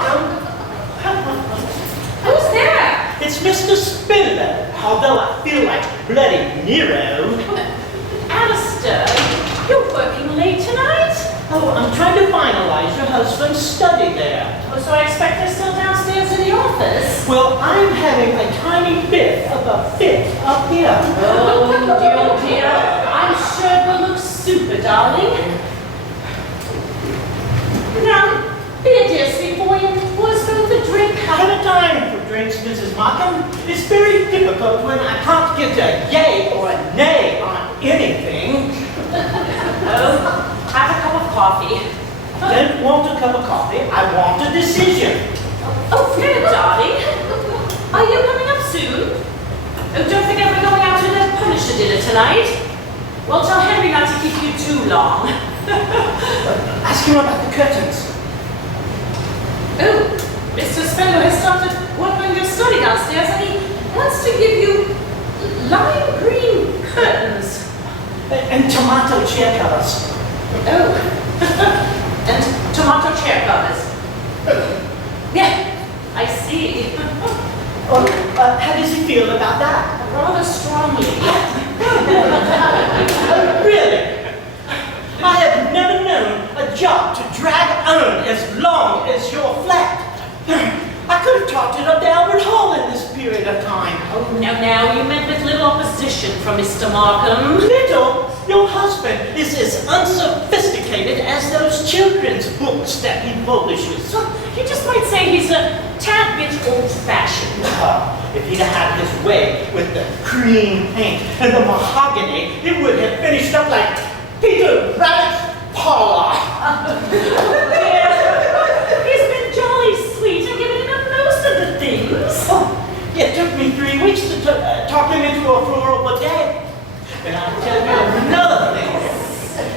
Markham. Who's there? It's Mr. Spindler, although I feel like bloody Nero. Alistair, you're working late tonight? Oh, I'm trying to finalize your husband's study there. Oh, so I expect they're still downstairs in the office? Well, I'm having a tiny bit of a fit up here. Oh, dear. I'm sure it will look super, darling. Now, be a dear sweet boy and pour us both a drink. I have a time for drinks, Mrs. Markham. It's very difficult when I can't get a yay or a nay on anything. Oh, have a cup of coffee. I don't want a cup of coffee. I want a decision. Oh, good, darling. Are you coming up soon? Oh, don't forget we're going out to the Punisher dinner tonight. Well, tell Henry not to keep you too long. Ask him about the curtains. Oh, Mr. Spindler has started work on your study downstairs and he wants to give you lime green curtains. And tomato chair covers. Oh, and tomato chair covers. Yeah, I see. How does he feel about that? Rather strongly. Really? I have never known a job to drag on as long as your flat. I could have talked it up to Albert Hall in this period of time. Oh, now, you met with little opposition from Mr. Markham. Little? Your husband is as unsophisticated as those children's books that he publishes. You just might say he's a tad bit old-fashioned. If he'd had his way with the cream paint and the mahogany, it would have finished up like Peter Rabbit's parlor. He's been jolly sweet and given him most of the things. It took me 3 weeks to talk him into a floral bouquet. And I'll tell you another thing.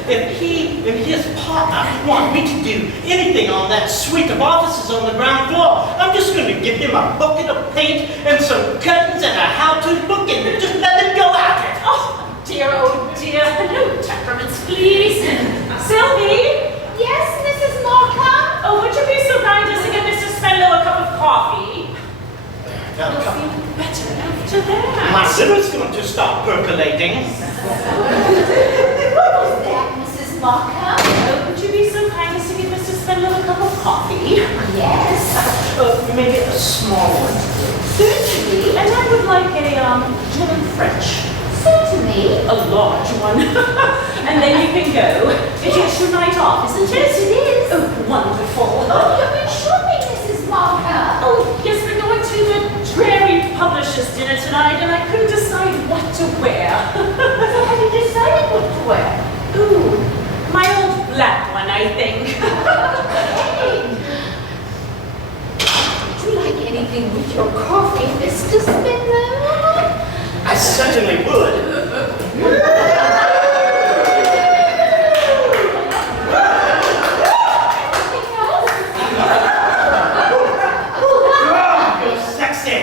If he and his partner want me to do anything on that suite of offices on the ground floor, I'm just going to give them a bucket of paint and some curtains and a how-to book and just let them go at it. Oh dear. No temperaments, please. Sylvie? Yes, Mrs. Markham? Oh, would you be so kind as to get Mr. Spenlow a cup of coffee? Now, You'll feel better after that. my liver's going to start percolating. What was that, Mrs. Markham? Oh, would you be so kind as to give Mr. Spenlow a cup of coffee? Yes. Maybe a small one. Certainly. And I would like a German French. Certainly. A large one. And then you can go. It is your night off, isn't it? Yes, it is. Oh, wonderful. Oh, you've been shopping, Mrs. Markham. Oh, yes, we're going to the Dreary Publishers dinner tonight, and I couldn't decide what to wear. So have you decided what to wear? Ooh, my old black one, I think. Hey. Would you like anything with your coffee, Mr. Spindler? I certainly would. You're sexy.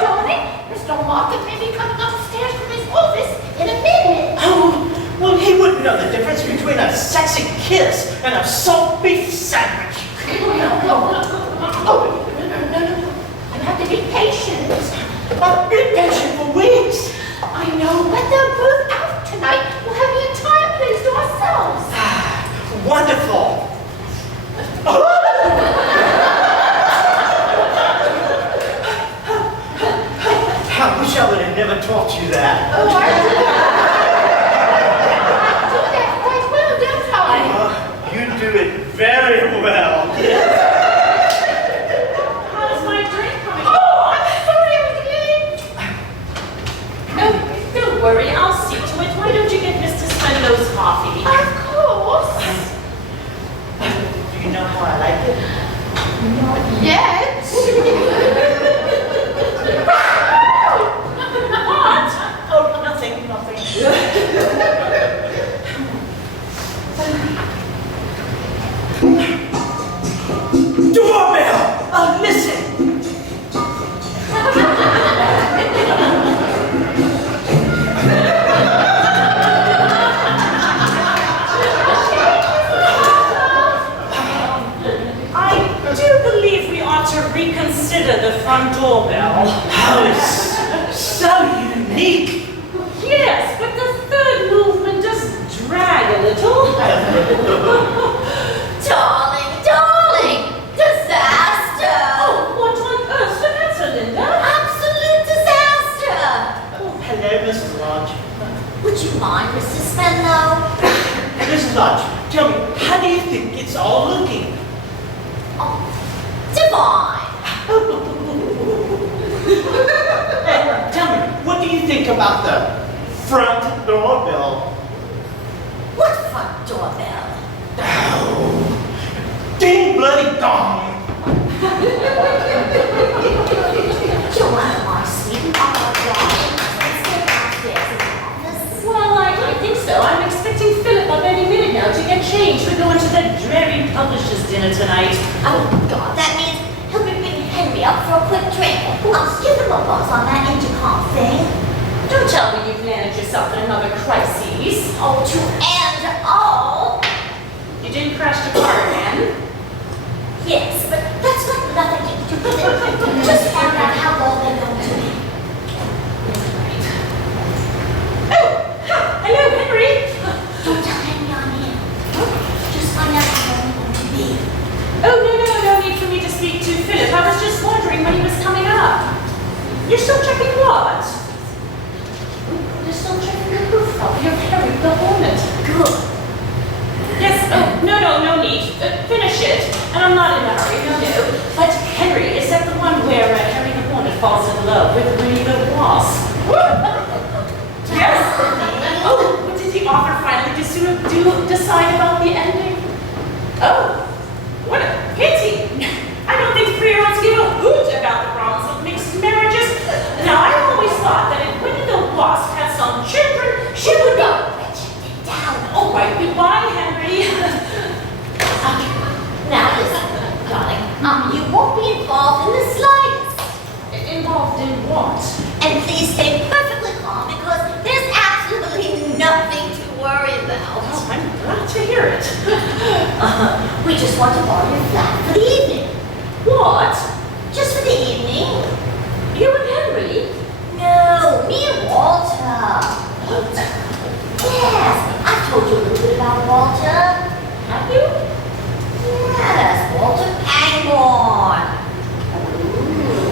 Darling, Mr. Markham may be coming upstairs from his office in a minute. Oh, well, he wouldn't know the difference between a sexy kiss and a salt beef sandwich. No. You have to be patient. I've been patient for weeks. I know, but they're both out tonight. We'll have the entire place to ourselves. Wonderful. I wish I would have never taught you that. Oh, I do that quite well, don't I? You do it very well. How's my drink coming? Oh, I'm sorry I was late. Oh, don't worry, I'll see to it. Why don't you get Mr. Spenlow's coffee? Of course. Do you know how I like it? Not yet. What? Oh, nothing. Doorbell! Listen! ought to reconsider the front doorbell. Oh, it's so unique. Yes, but the third movement does drag a little. Darling, disaster! Oh, what on earth's the matter, Linda? Absolute disaster! Oh, hello, Mrs. Lodge. Would you mind, Mr. Spenlow? Mrs. Lodge, tell me, how do you think it's all looking? Oh, divine! Tell me, what do you think about the front doorbell? What front doorbell? Oh, ding bloody dong! Joanna, my sweet, darling, let's go downstairs in the office. Well, I think so. I'm expecting Philip up any minute now to get changed. We're going to the dreary publishers' dinner tonight. Oh, God, that means he'll be bringing Henry up for a quick drink. Give him a buzz on that intercom thing. Don't tell me you've landed yourself in another crisis. Oh, to end all. You didn't crash the car again? Yes, but that's got nothing to do with it. Just found out how long they're going to be. Oh, hello, Henry. Don't tell Henry I'm here. Just find out how long they're going to be. Oh, no need for me to speak to Philip. I was just wondering when he was coming up. You're still checking what? You're still checking the rooftop. You're carrying the hornet. Good. Yes, oh, no need. Finish it. And I'm not in a hurry, no. But Henry, is that the one where Harry the Hornet falls in love with Winnie the Wasp? Yes? Oh, but did the author finally decide about the ending? Oh, what a pity. I don't think 3-year-olds give a hoot about the problems of mixed marriages. Now, I always thought that if Winnie the Wasp had some children, she would go. Down. Oh, right, goodbye, Henry. Now listen, darling. You won't be involved in the slightest. Involved in what? And please stay perfectly calm because there's absolutely nothing to worry about. Oh, I'm glad to hear it. We just want to borrow your flat for the evening. What? Just for the evening? You and Henry? No, me and Walter. Walter? Yes, I've told you a little bit about Walter. Have you? Yes, Walter Pangborn.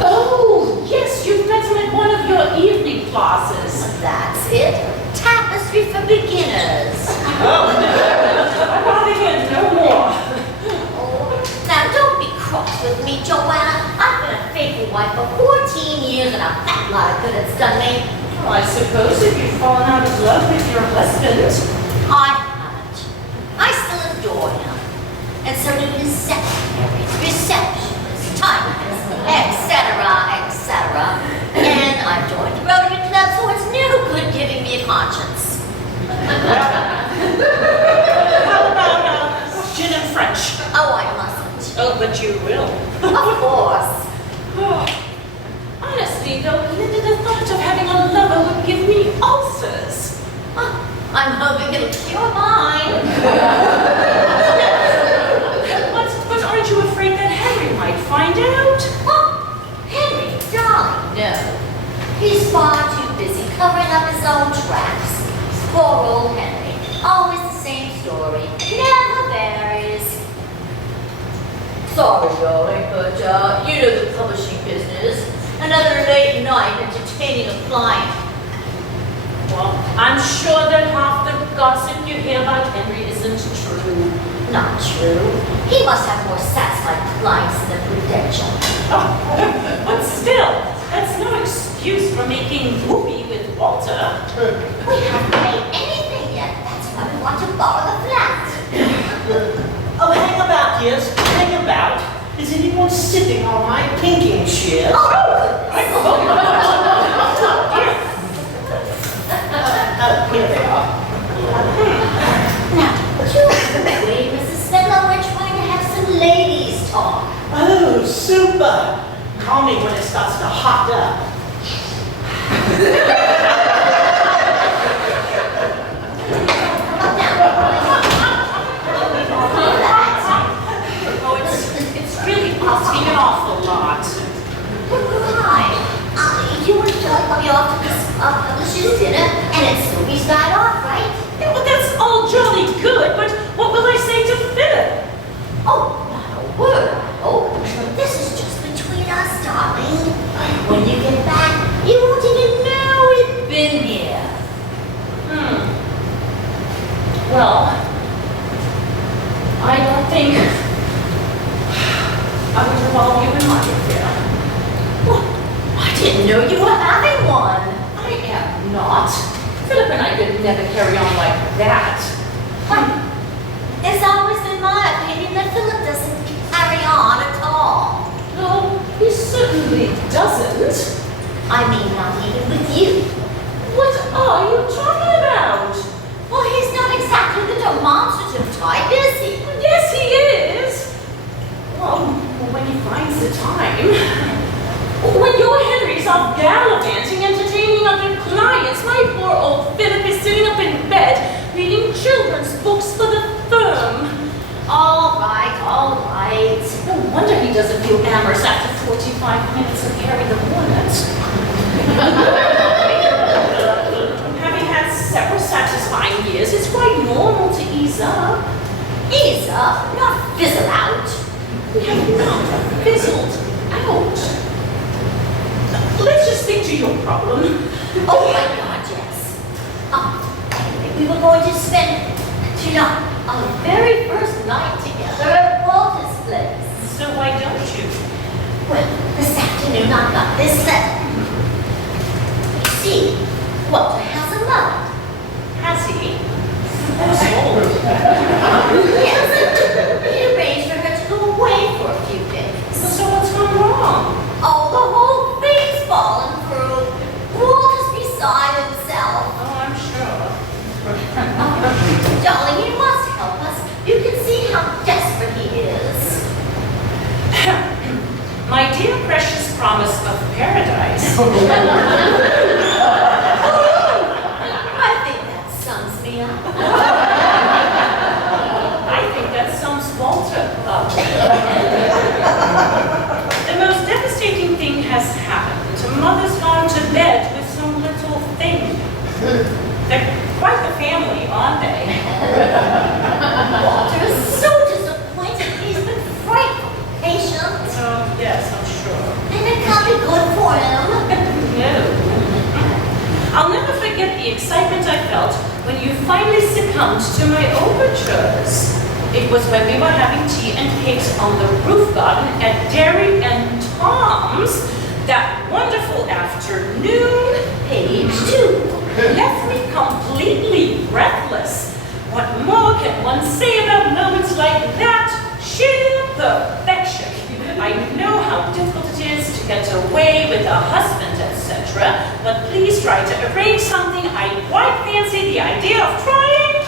Oh, yes, you've met him at one of your evening classes. That's it. Tapestry for beginners. I'd rather hear no more. Oh, now don't be cross with me, Joanna. I've been a faithful wife for 14 years and a fat lot of good it's done me. Well, I suppose if you've fallen out of love with your husband. I haven't. I still adore him. And so do his secretaries, receptionists, typists, etc. And I've joined the Rotary Club, so it's no good giving me a conscience. How about gin and French? Oh, I mustn't. Oh, but you will. Of course. Honestly, though, Linda, the thought of having a lover would give me ulcers. I'm hoping it'll cure mine. But aren't you afraid that Henry might find out? Oh, Henry, darling, no. He's far too busy covering up his own tracks. Poor old Henry. Always the same story. Never varies. Sorry, darling, but you know the publishing business. Another late night entertaining a client. Well, I'm sure that half the gossip you hear about Henry isn't true. Not true. He must have more satisfied clients than the Prudential. But still, that's no excuse for making whoopee with Walter. We haven't made anything yet. That's why we want to borrow the flat. Oh, hang about, yes, hang about. Is anyone sitting on my pinking chair? Oh, Here they are. now, wait, Mrs. Spenlow, we're trying to have some ladies talk. Oh, super. Call me when it starts to hot up. Oh, it's really asking an awful lot. Why? You and Philip will be off to this publisher's dinner, and it's Sylvie's night off, right? Yeah, but that's all jolly good, but what will I say to Philip? Oh, not a word, I hope. This is just between us, darling. When you get back, you won't even know we've been here. Well, I don't think I would involve you in my affair. What? I didn't know you were having one. I am not. Philip and I could never carry on like that. It's always been my opinion that Philip doesn't carry on at all. No, he certainly doesn't. I mean, not even with you. What are you talking about? Well, he's not exactly the demonstrative type, is he? Yes, he is. Well, when he finds the time. When your Henry's off gallivanting, entertaining other clients, my poor old Philip is sitting up in bed reading children's books for the firm. All right, all right. No wonder he doesn't feel amorous after 45 minutes of Harry the Hornet. Having had several satisfying years, it's quite normal to ease up. Ease up, not fizzle out. We have not fizzled out. Let's just stick to your problem. Oh my God, yes. Anyway, we were going to spend tonight our very first night together at Walter's place. So why don't you? Well, this afternoon I got this letter. You see, Walter has a mother. Has he? Who's old? Yes. He arranged for her to go away for a few days. So what's gone wrong? Oh, the whole thing's fallen through. Walter's beside himself. Oh, I'm sure. Darling, you must help us. You can see how desperate he is. My dear precious promise of paradise. I think that sums me up. I think that sums Walter up. The most devastating thing has happened. Mother's gone to bed with some little thing. They're quite the family, aren't they? Walter is so disappointed. He's been frightfully patient. Oh, yes, I'm sure. And it can't be good for him. No. I'll never forget the excitement I felt when you finally succumbed to my overtures. It was when we were having tea and cakes on the roof garden at Derry and Tom's that wonderful afternoon. Page 2. Left me completely breathless. What more can one say about moments like that? Sheer perfection. I know how difficult it is to get away with a husband, etc. But please try to arrange something. I quite fancy the idea of trying.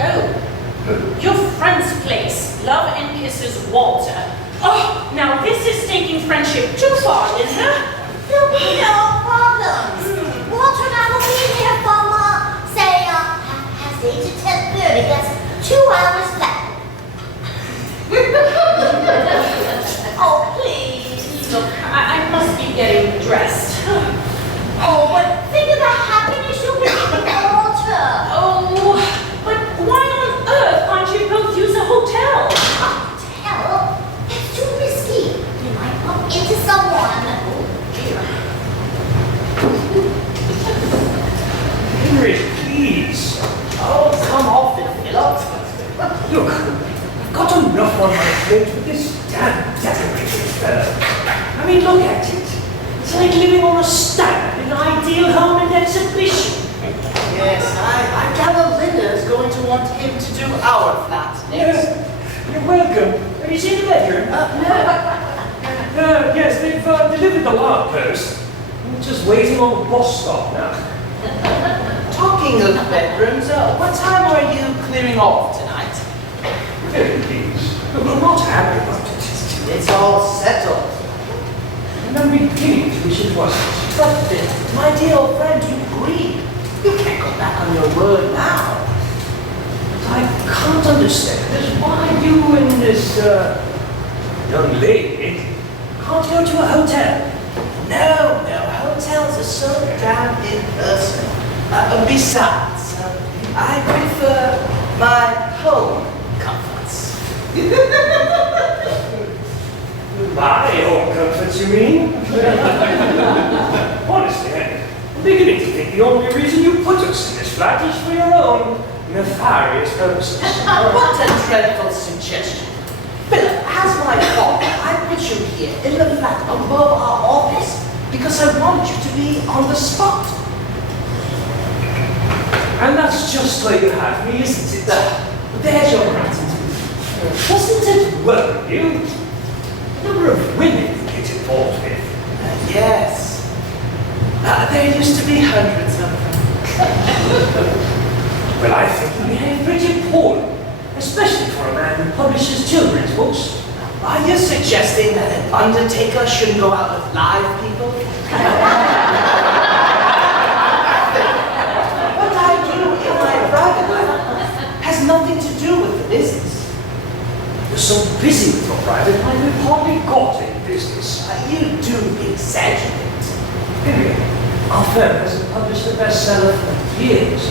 Oh, your friend's place. Love and kisses, Walter. Oh, now this is taking friendship too far, Linda. There'll be no problems. Walter and I will be here from, say, 8 to 10:30. That's 2 hours left. Oh, please. Look, I must be getting dressed. Oh, but think of the happiness you'll get with Walter. Oh, but why on earth can't you both use a hotel? Hotel? It's too risky. You might bump into someone. Oh, dear. Henry, please. Oh, come off it, Philip. Look, I've got enough on my plate with this damn decorated fellow. I mean, look at it. It's like living on a stamp in an ideal home and exhibition. Yes, I gather Linda is going to want him to do our flat next. You're welcome. Have you seen the bedroom? Yes, they've delivered the log post. I'm just waiting on the bus stop now. Talking of bedrooms, what time are you clearing off tonight? Very pleased. Look, I'm not happy about it. It's all settled. And I'm beginning to wish it wasn't. But, my dear old friend, you agreed. You can't go back on your word now. I can't understand this. Why you and this young lady can't go to a hotel. No, hotels are so damn impersonal. Besides, I prefer my home comforts. My own comforts, you mean? Honestly, Henry, I'm beginning to think the only reason you put us in this flat is for your own nefarious purposes. What a dreadful suggestion. Philip, as my father, I put you here in the flat above our office because I want you to be on the spot. And that's just where you have me, isn't it? There's your gratitude. Doesn't it worry you? The number of women you get involved with. Yes. There used to be hundreds of them. Well, I think you behave pretty poorly, especially for a man who publishes children's books. Are you suggesting that an undertaker shouldn't go out with live people? What I do in my private life has nothing to do with the business. You're so busy with your private life, you've hardly got any business. You do exaggerate. Henry, our firm hasn't published a bestseller for years.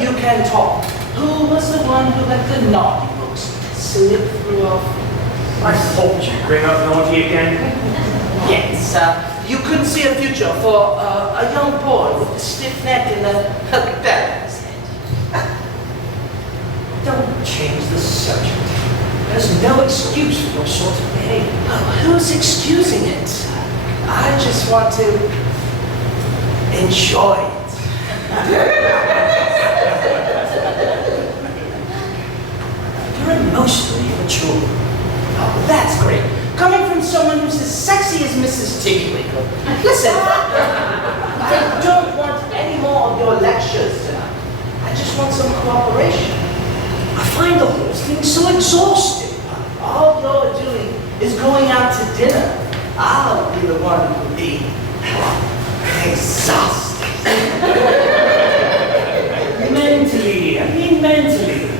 You can talk. Who was the one who let the naughty books slip through our fingers? I thought you'd bring up naughty again. Yes, you couldn't see a future for a young boy with a stiff neck and a bell in his head. Don't change the subject. There's no excuse for your sort of behavior. Oh, who's excusing it? I just want to enjoy it. You're emotionally immature. Oh, that's great. Coming from someone who's as sexy as Mrs. Tiggywinkle. Listen, I don't want any more of your lectures tonight. I just want some cooperation. I find the whole thing so exhausting. All you're doing is going out to dinner. I'll be the one who'll be exhausted. Mentally, I mean mentally.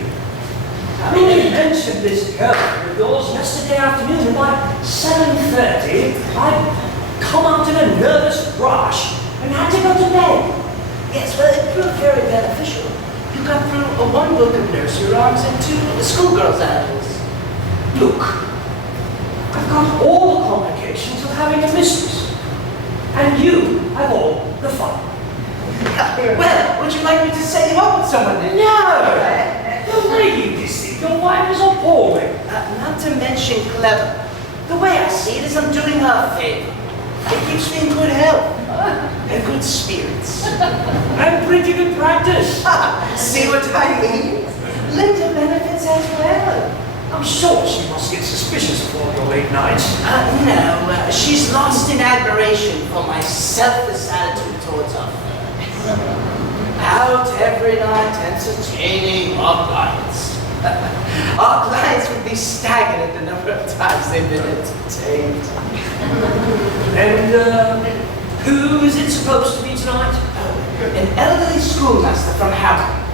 I mean, you mentioned this girlfriend of yours yesterday afternoon, and by 7:30, I'd come out in a nervous rush and had to go to bed. Yes, well, it proved very beneficial. You got through one book of nursery rhymes and two schoolgirls' annuals. Look, I've got all the complications of having a mistress, and you have all the fun. Well, would you like me to set you up with someone then? No! The way you deceive your wife is appalling. Not to mention clever. The way I see it is I'm doing her a favor. It keeps me in good health and good spirits. And pretty good practice. See what I mean? Linda benefits as well. I'm sure she must get suspicious of all your late nights. No, she's lost in admiration for my selfless attitude towards her. Out every night entertaining our clients. Our clients would be staggered at the number of times they've been entertained. And who is it supposed to be tonight? An elderly schoolmaster from Markham.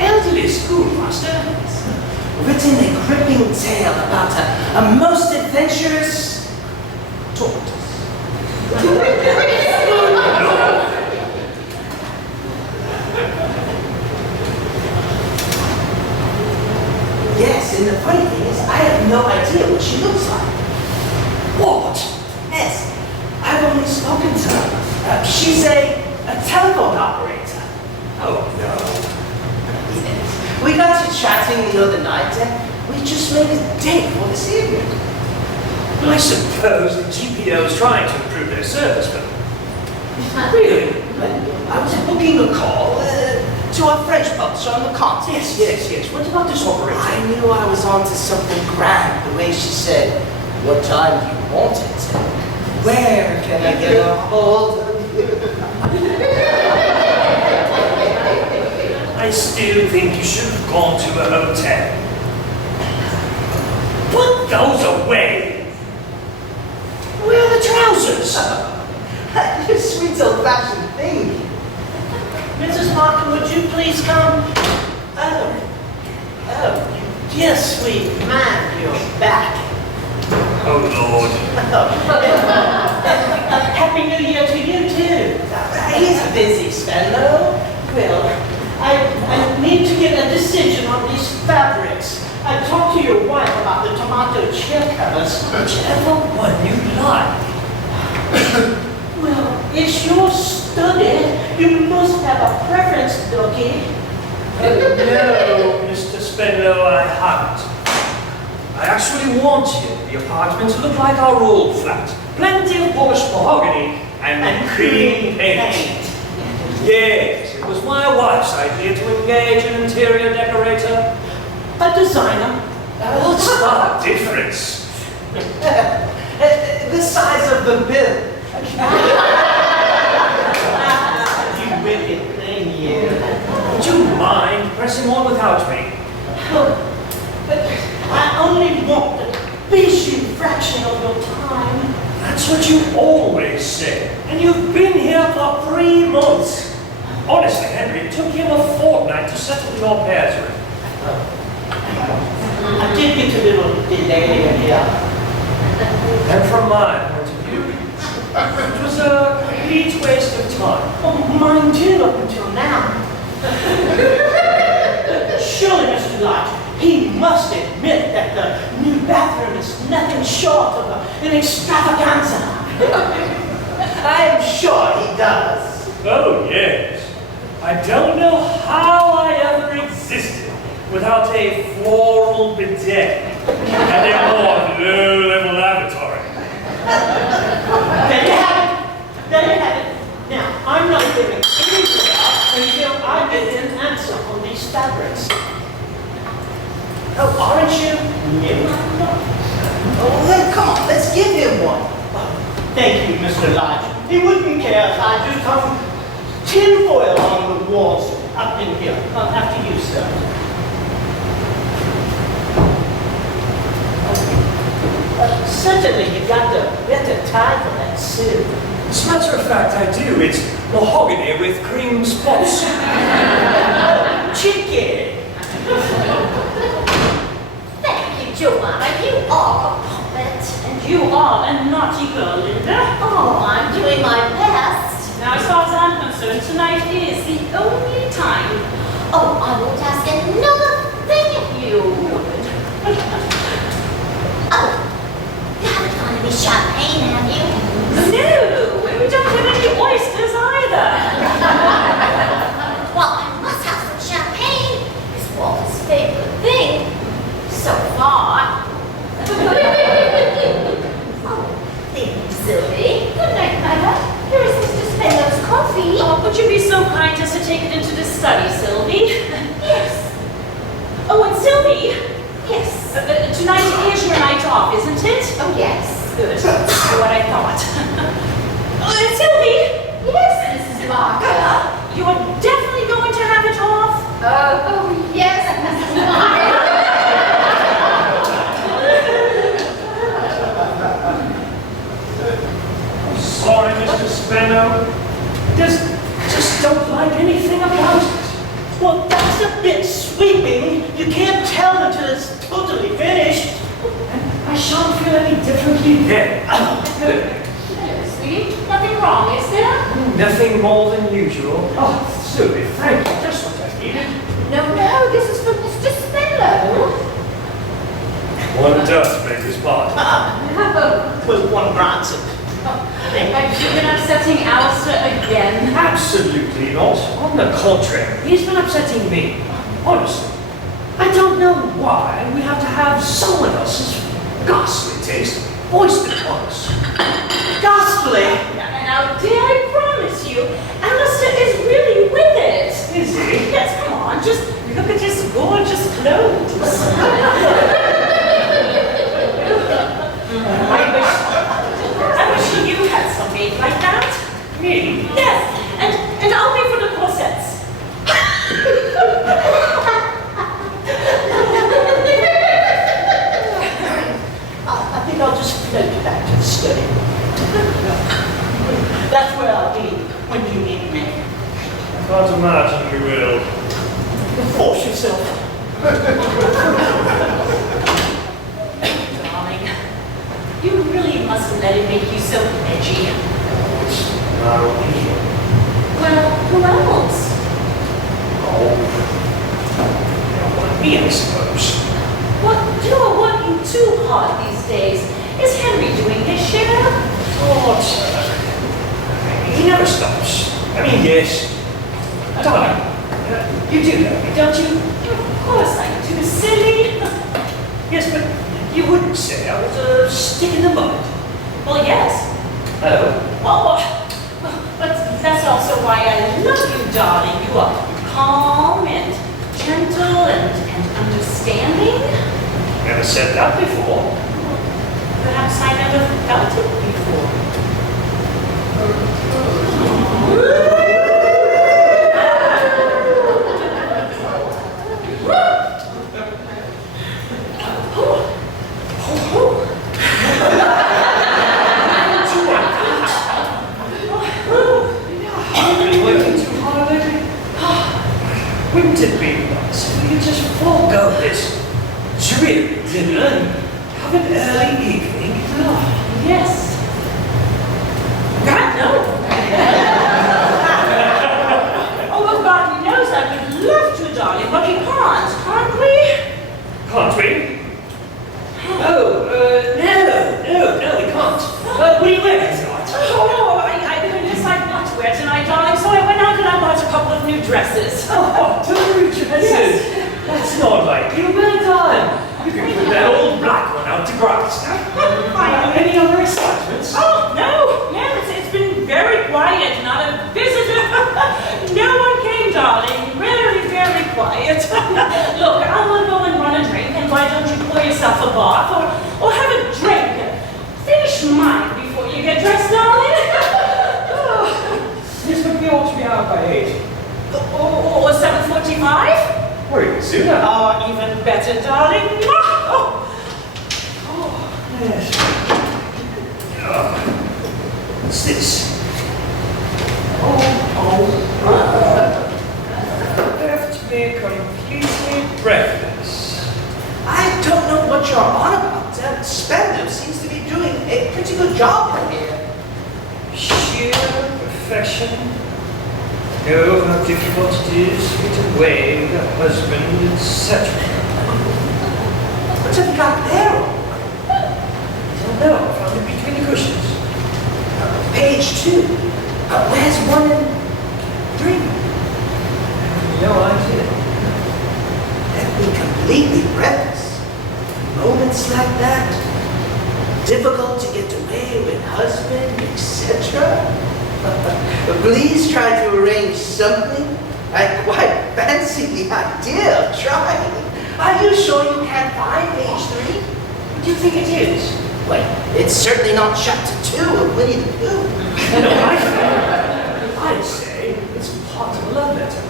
Elderly schoolmaster? Written a gripping tale about a most adventurous tortoise. Yes, and the funny thing is, I have no idea what she looks like. What? Yes, I've only spoken to her. She's a telephone operator. Oh, no. Yes. We got to chatting the other night, and we just made a date for this evening. I suppose the GPO is trying to improve their service, but really? I was booking a call to our French publisher on the continent. Yes. What about this operator? I knew I was onto something grand the way she said, "What time do you want it? Where can I get a hold of you?" I still think you should have gone to a hotel. Put those away! Where are the trousers? You sweet old-fashioned thing. Mrs. Markham, would you please come? Oh, you dear sweet man, you're back. Oh, Lord. Happy New Year to you too. He's a busy fellow. Well, I need to get a decision on these fabrics. I talked to your wife about the tomato chair covers. Whichever one you like. Well, it's your study. You must have a preference, Dougie. No, Mr. Spenlow, I haven't. I actually wanted the apartment to look like our old flat. Plenty of polished mahogany and cream paint. Yes, it was my wife's idea to engage an interior decorator. A designer. What's the difference? The size of the bill. You wicked thing, you. Would you mind pressing on without me? But I only want the basic fraction of your time. That's what you always say. And you've been here for 3 months. Honestly, Henry, it took him a fortnight to settle your pairs with. I did get a little delay here. And from my point of view, it was a complete waste of time. Oh, mine too, up until now. Surely, Mr. Lodge, he must admit that the new bathroom is nothing short of an extravaganza. I am sure he does. Oh, yes. I don't know how I ever existed without a floral bidet and a more low-level lavatory. There you have it. There you have it. Now, I'm not giving anything up until I get an answer on these fabrics. Oh, aren't you? No. Oh, then come on, let's give him one. Thank you, Mr. Lodge. He wouldn't care if I just hung tinfoil on the walls up in here. I'll have to use them. Certainly, you got the better tie for that suit. As a matter of fact, I do. It's mahogany with cream spots. Chicken! Thank you, Joanna. You are a puppet. And you are a naughty girl, Linda. Oh, I'm doing my best. Now, as far as I'm concerned, tonight is the only time. Oh, I won't ask another thing if you would. Oh, you haven't got any champagne, have you? No, we don't have any oysters either. Well, I must have some champagne. It's Walter's favorite thing. So far. Oh, thank you, Sylvie. Good night, Mother. Here is Mr. Spenlow's coffee. Oh, would you be so kind as to take it into the study, Sylvie? Yes. Oh, and Sylvie, Yes. tonight is your night off, isn't it? Oh, yes. Good. That's what I thought. Oh, and Sylvie, Yes, Mrs. Markham. you're definitely going to have it off? Oh, yes, Mrs. Markham. Sorry, Mr. Spenlow. Just don't like anything about it. Well, that's a bit sweeping. You can't tell until it's totally finished. And I shan't feel any differently then. Sweetie, nothing wrong, is there? Nothing more than usual. Oh, Sylvie, thank you. Just what I needed. No, this is for Mr. Spenlow. One does beg his pardon. With one grants it. Have you been upsetting Alistair again? Absolutely not. On the contrary, he's been upsetting me. Honestly, I don't know why we have to have someone else's ghastly taste foisted upon us. Ghastly! Now, dear, I promise you, Alistair is really with it. Is he? Yes, come on, just look at his gorgeous clothes. I wish you had some made like that. Me? Yes, and I'll pay for the corsets. I think I'll just float back to the study. That's where I'll be when you need me. I can't imagine we will. Force yourself. let it make you so edgy? It's not only him. Well, who else? Oh, me, I suppose. Well, you're working too hard these days. Is Henry doing his share? Oh, he never stops. I mean, yes. Darling, you do love me, don't you? Of course I'm too silly. Yes, but you wouldn't say I was a stick in the mud. Well, yes. Oh. Well, but that's also why I love you, darling. You are calm and gentle and understanding. Never said that before. Perhaps I never felt it before. Wouldn't it be nice if we could just forego this dreary dinner and have an early evening? Yes. God, no. Oh, well, God knows I would love to, darling, but we can't we? Can't we? Oh, no, we can't. What are you wearing tonight? Oh, no, I couldn't decide what to wear tonight, darling, so I went out and I bought a couple of new dresses. Oh, two dresses! Yes. That's not like you. Well done. You can put that old black one out to grass. Any other excitements? Oh, no, it's been very quiet, not a visitor. No one came, darling, very, very quiet. Look, I will go and run a drink, and why don't you pour yourself a bath or have a drink? Finish mine before you get dressed, darling. Yes, but we ought to be out by 8. Or 7:45? Or even sooner. Oh, even better, darling. Oh. Yes. What's this? Left me completely breathless. I don't know what you're on about. Spender seems to be doing a pretty good job in here. Sheer perfection. Oh, how difficult it is to get away with a husband, etc. What have you got there? I don't know. I found it between the cushions. Page 2. Where's 1 and 3? No idea. Left me completely breathless. Moments like that. Difficult to get away with husband, etc. Please try to arrange something. I quite fancy the idea of trying. Are you sure you can't find page 3? What do you think it is? Well, it's certainly not chapter 2 of Winnie the Pooh. No, I'd say it's part of a love letter.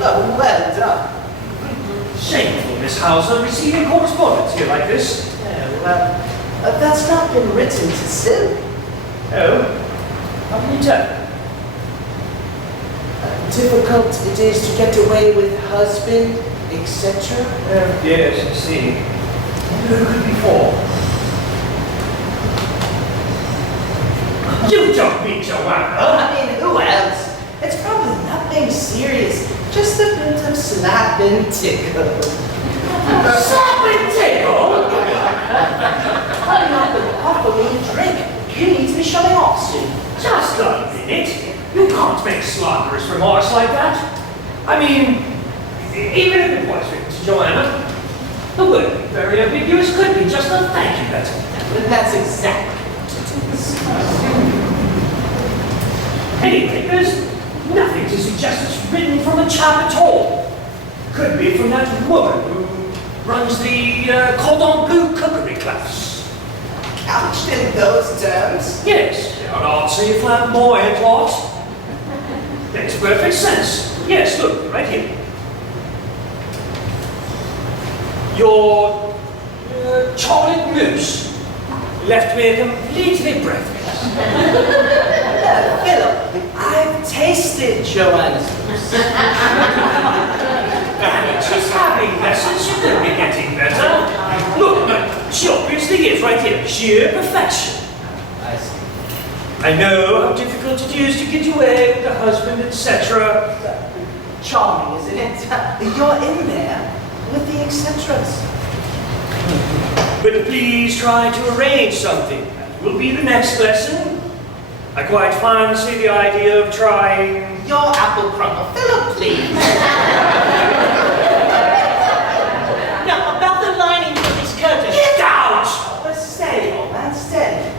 Oh, well done. Shameful, Miss Hauser, receiving correspondence here like this. That's not been written to Sylvie. Oh? How can you tell? Difficult it is to get away with husband, etc. Yes, I see. Who could it be for? You don't mean Joanna! I mean, who else? It's probably nothing serious. Just a bit of slap and tickle. Slap and tickle? Hurry up and offer me a drink. You need to be showing off soon. Just a minute. You can't make slanderous remarks like that. I mean, even if it was written to Joanna, the word would be very ambiguous, could be just a thank you letter. But that's exactly what it is. Anyway, there's nothing to suggest it's written from a chap at all. Could be from that woman who runs the cordon bleu cookery class. Couched in those terms? Yes, an artsy, flamboyant lot. Makes perfect sense. Yes, look, right here. Your chocolate mousse left me completely breathless. Philip, I've tasted Joanna's mousse. She's having lessons, she could be getting better. Look, she obviously is right here. Sheer perfection. I I know how difficult it is to get away with a husband, etc. Charming, isn't it? You're in there with the etceteras. But please try to arrange something. That will be the next lesson. I quite fancy the idea of trying... Your apple crumble. Philip, please. Now, about the lining for these curtains. Get out! Steady, old man, steady.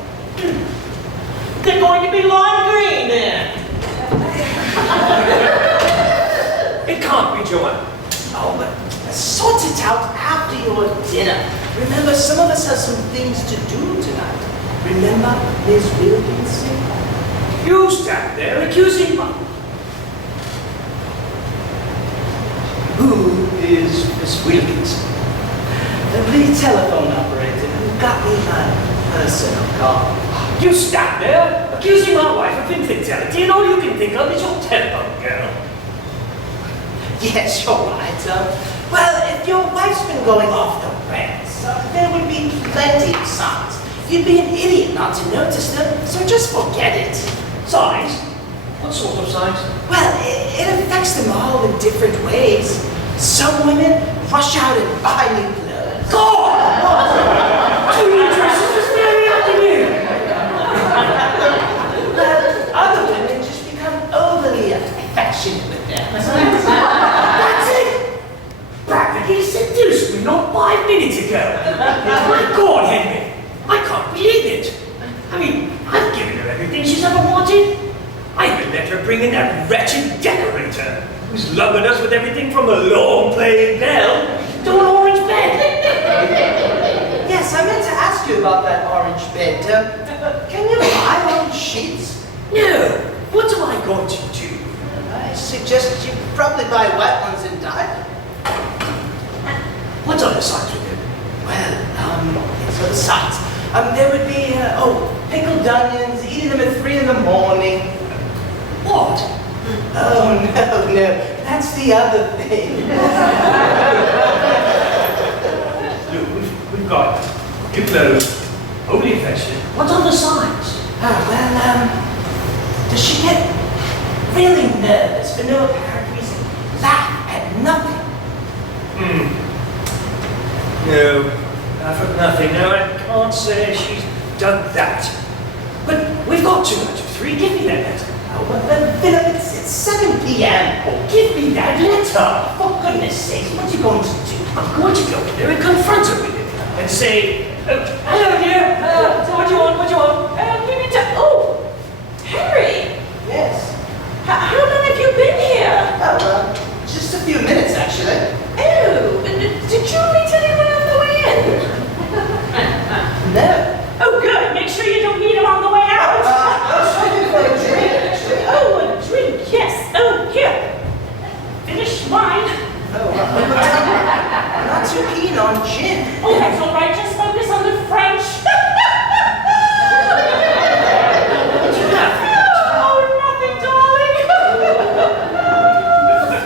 They're going to be lime green then. It can't be, Joanne. Oh, but sort it out after your dinner. Remember, some of us have some things to do tonight. Remember, Miss Wilkinson? You stand there accusing me. Who is Miss Wilkinson? The telephone operator who got me my personal call. You stand there accusing my wife of infidelity, and all you can think of is your telephone girl. Yes, you're right. Well, if your wife's been going off the rails, there would be plenty of signs. You'd be an idiot not to notice them, so just forget it. Signs? What sort of signs? Well, it affects them all in different ways. Some women rush out and buy new clothes. God! Two new dresses this very afternoon! Well, other women just become overly affectionate with them. That's it! Practically seduced me not 5 minutes ago. My God, Henry! I can't believe it. I mean, I've given her everything she's ever wanted. I even let her bring in that wretched decorator who's lumbered us with everything from a long-playing bell to an orange bed. Yes, I meant to ask you about that orange bed. Can you buy orange sheets? No, what am I going to do? I suggest you probably buy white ones and dye them. What other signs with him? Well, so the sides. There would be, pickled onions, eating them at 3 in the morning. What? Oh, no, that's the other thing. Look, we've got new clothes, holy affection. What other signs? Does she get really nervous for no apparent reason? Laugh at nothing. No, laugh at nothing. No, I can't say she's done that. But we've got 2 out of 3. Give me that letter. Oh, but Philip, it's 7 p.m. Oh, give me that letter. For goodness sakes, what are you going to do? I'm going to go in there and confront her with it and say, hello dear, what do you want, Give me oh, Henry, Yes. how long have you been here? Oh, just a few minutes, actually. Oh, did you meet anyone on the way in? No. Oh, good. Make sure you don't meet him on the way out. I'll show you for a drink, actually. Oh, a drink, yes. Oh, here. Finish mine. I'm not too keen on gin. Oh, that's all right. Just focus on the French. Oh, nothing, darling.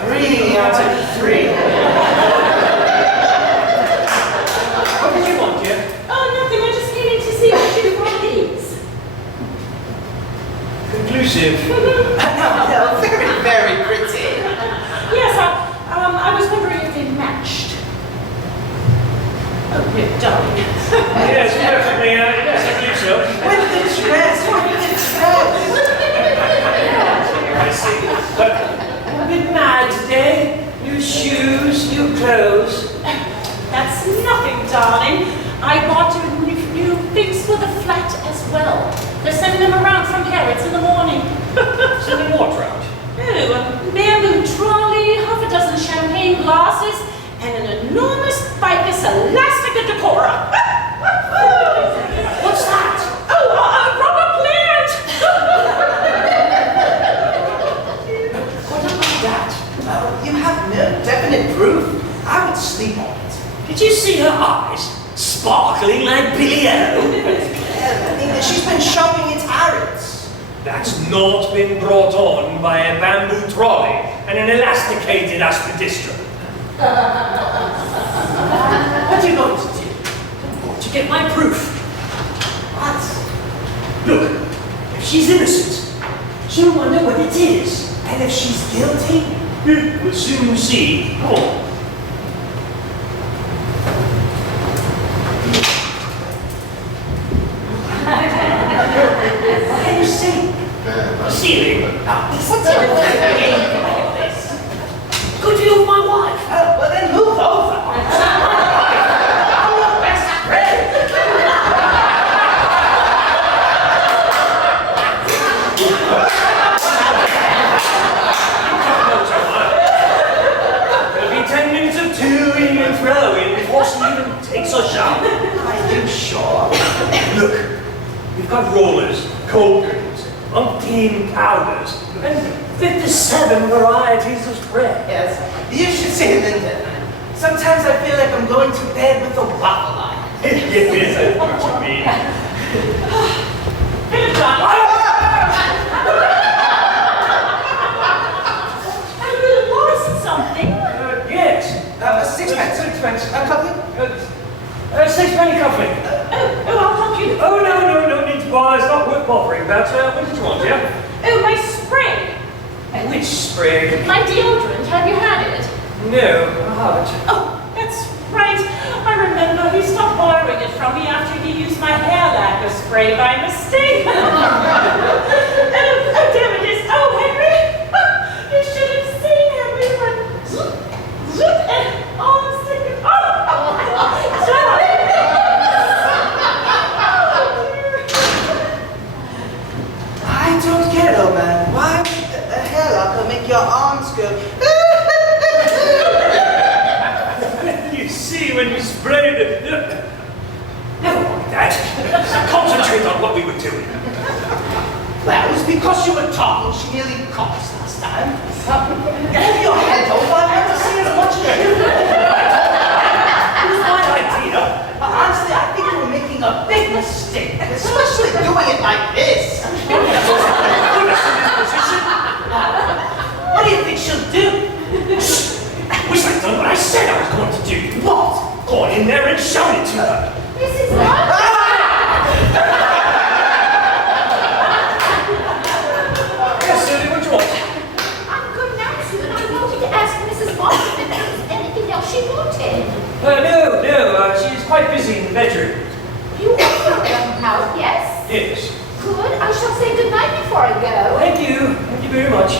3 out of 3. what did you want, dear? Oh, nothing. I just came in to see what you want these. Conclusive. No, very, very pretty. Yes, I was wondering if they matched. Oh, no, darling. Yes, perfectly, yes, I believe so. With the dress, I see. But I'm a bit mad today. New shoes, new clothes. That's nothing, darling. I bought new things for the flat as well. They're sending them around from Harrods in the morning. Sending what round? Oh, a bamboo trolley, half a dozen champagne glasses, and an enormous ficus elastica decora. What's that? Oh, a rubber plant! What about that? You have no definite proof. I would sleep on it. Did you see her eyes? Sparkling like Billy O. She's been shopping at Harrods. That's not been brought on by a bamboo trolley and an elasticated aspidistra. What are you going to do? I'm going to get my proof. What? Look, if she's innocent, she'll wonder what it is. And if she's guilty? We'll soon see. Come on. What can you see? The ceiling. Good view of my wife. Well, then move over. I'm your best friend. There'll be 10 minutes of to-ing and throwing before she even takes a shot. Are you sure? Look, we've got rollers, cold-curtains, umpteen powders, and 57 varieties of spray. Yes. You should see Linda. Sometimes I feel like I'm going to bed with a waffle line. Yes, I know what you mean. Philip John. Have you lost something? Yes. Sixpence. A couple? Sixpenny coffee. Oh, I'll help you. Oh, no need to buy. It's not worth bothering about. What did you want, yeah? Oh, my spray. Which spray? My deodorant. Have you had it? No, I haven't. Oh, that's right. I remember he stopped borrowing it from me after he used my hair lacquer spray by mistake. Oh, damn it is. Oh, Henry. You should have seen him. We were and all the stickers. Oh, John. I don't get it, old man. Why would a hair locker make your arms go? You see when you sprayed it. Never mind that. Concentrate on what we were doing. Well, it was because you were talking. She nearly caught us last time. Have your head over. I've never seen as much as you. It was my idea. Honestly, I think you were making a big mistake, especially doing it like this. Put us in this position. What do you think she'll do? Wish I'd done what I said I was going to do. What? Go on in there and shout it to her. Mrs. Markham? Yes, Susie, what do you want? I'm good now, Sue, and I wanted to ask Mrs. Markham if there was anything else she wanted. No, she's quite busy in the bedroom. You also come out, yes? Yes. Good. I shall say good night before I go. Thank you very much.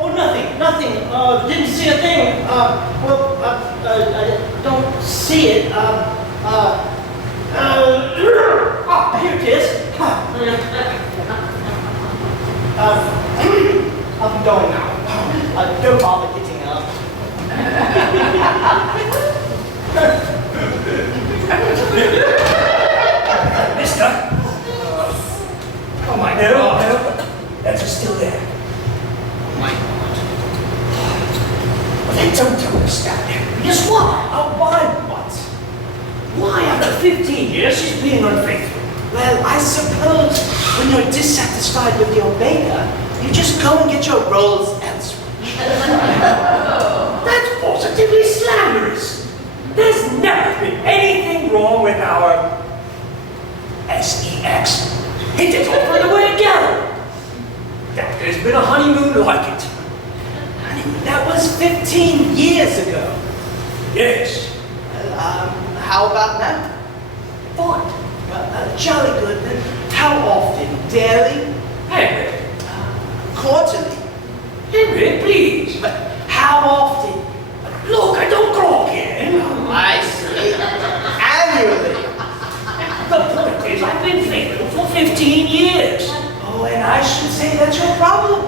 Oh, nothing. Didn't see a thing. I don't see it. Here it is. I'm going now. Don't bother getting up. Mister? Oh my God. No. That's still there. Oh my God. Well, they don't understand. Because why? Why what? Why after 15 years she's being unfaithful? Well, I suppose when you're dissatisfied with your maker, you just go and get your roles elsewhere. That's positively slanderous. There's never been anything wrong with our sex. It is all the way together. There's been a honeymoon like it. That was 15 years ago. Yes. How about now? Fine. Jolly good. Then how often? Daily? Henry. Quarterly? Henry, please. But how often? Look, I don't go again. I see. Annually. The point is, I've been faithful for 15 years. Oh, and I should say that's your problem.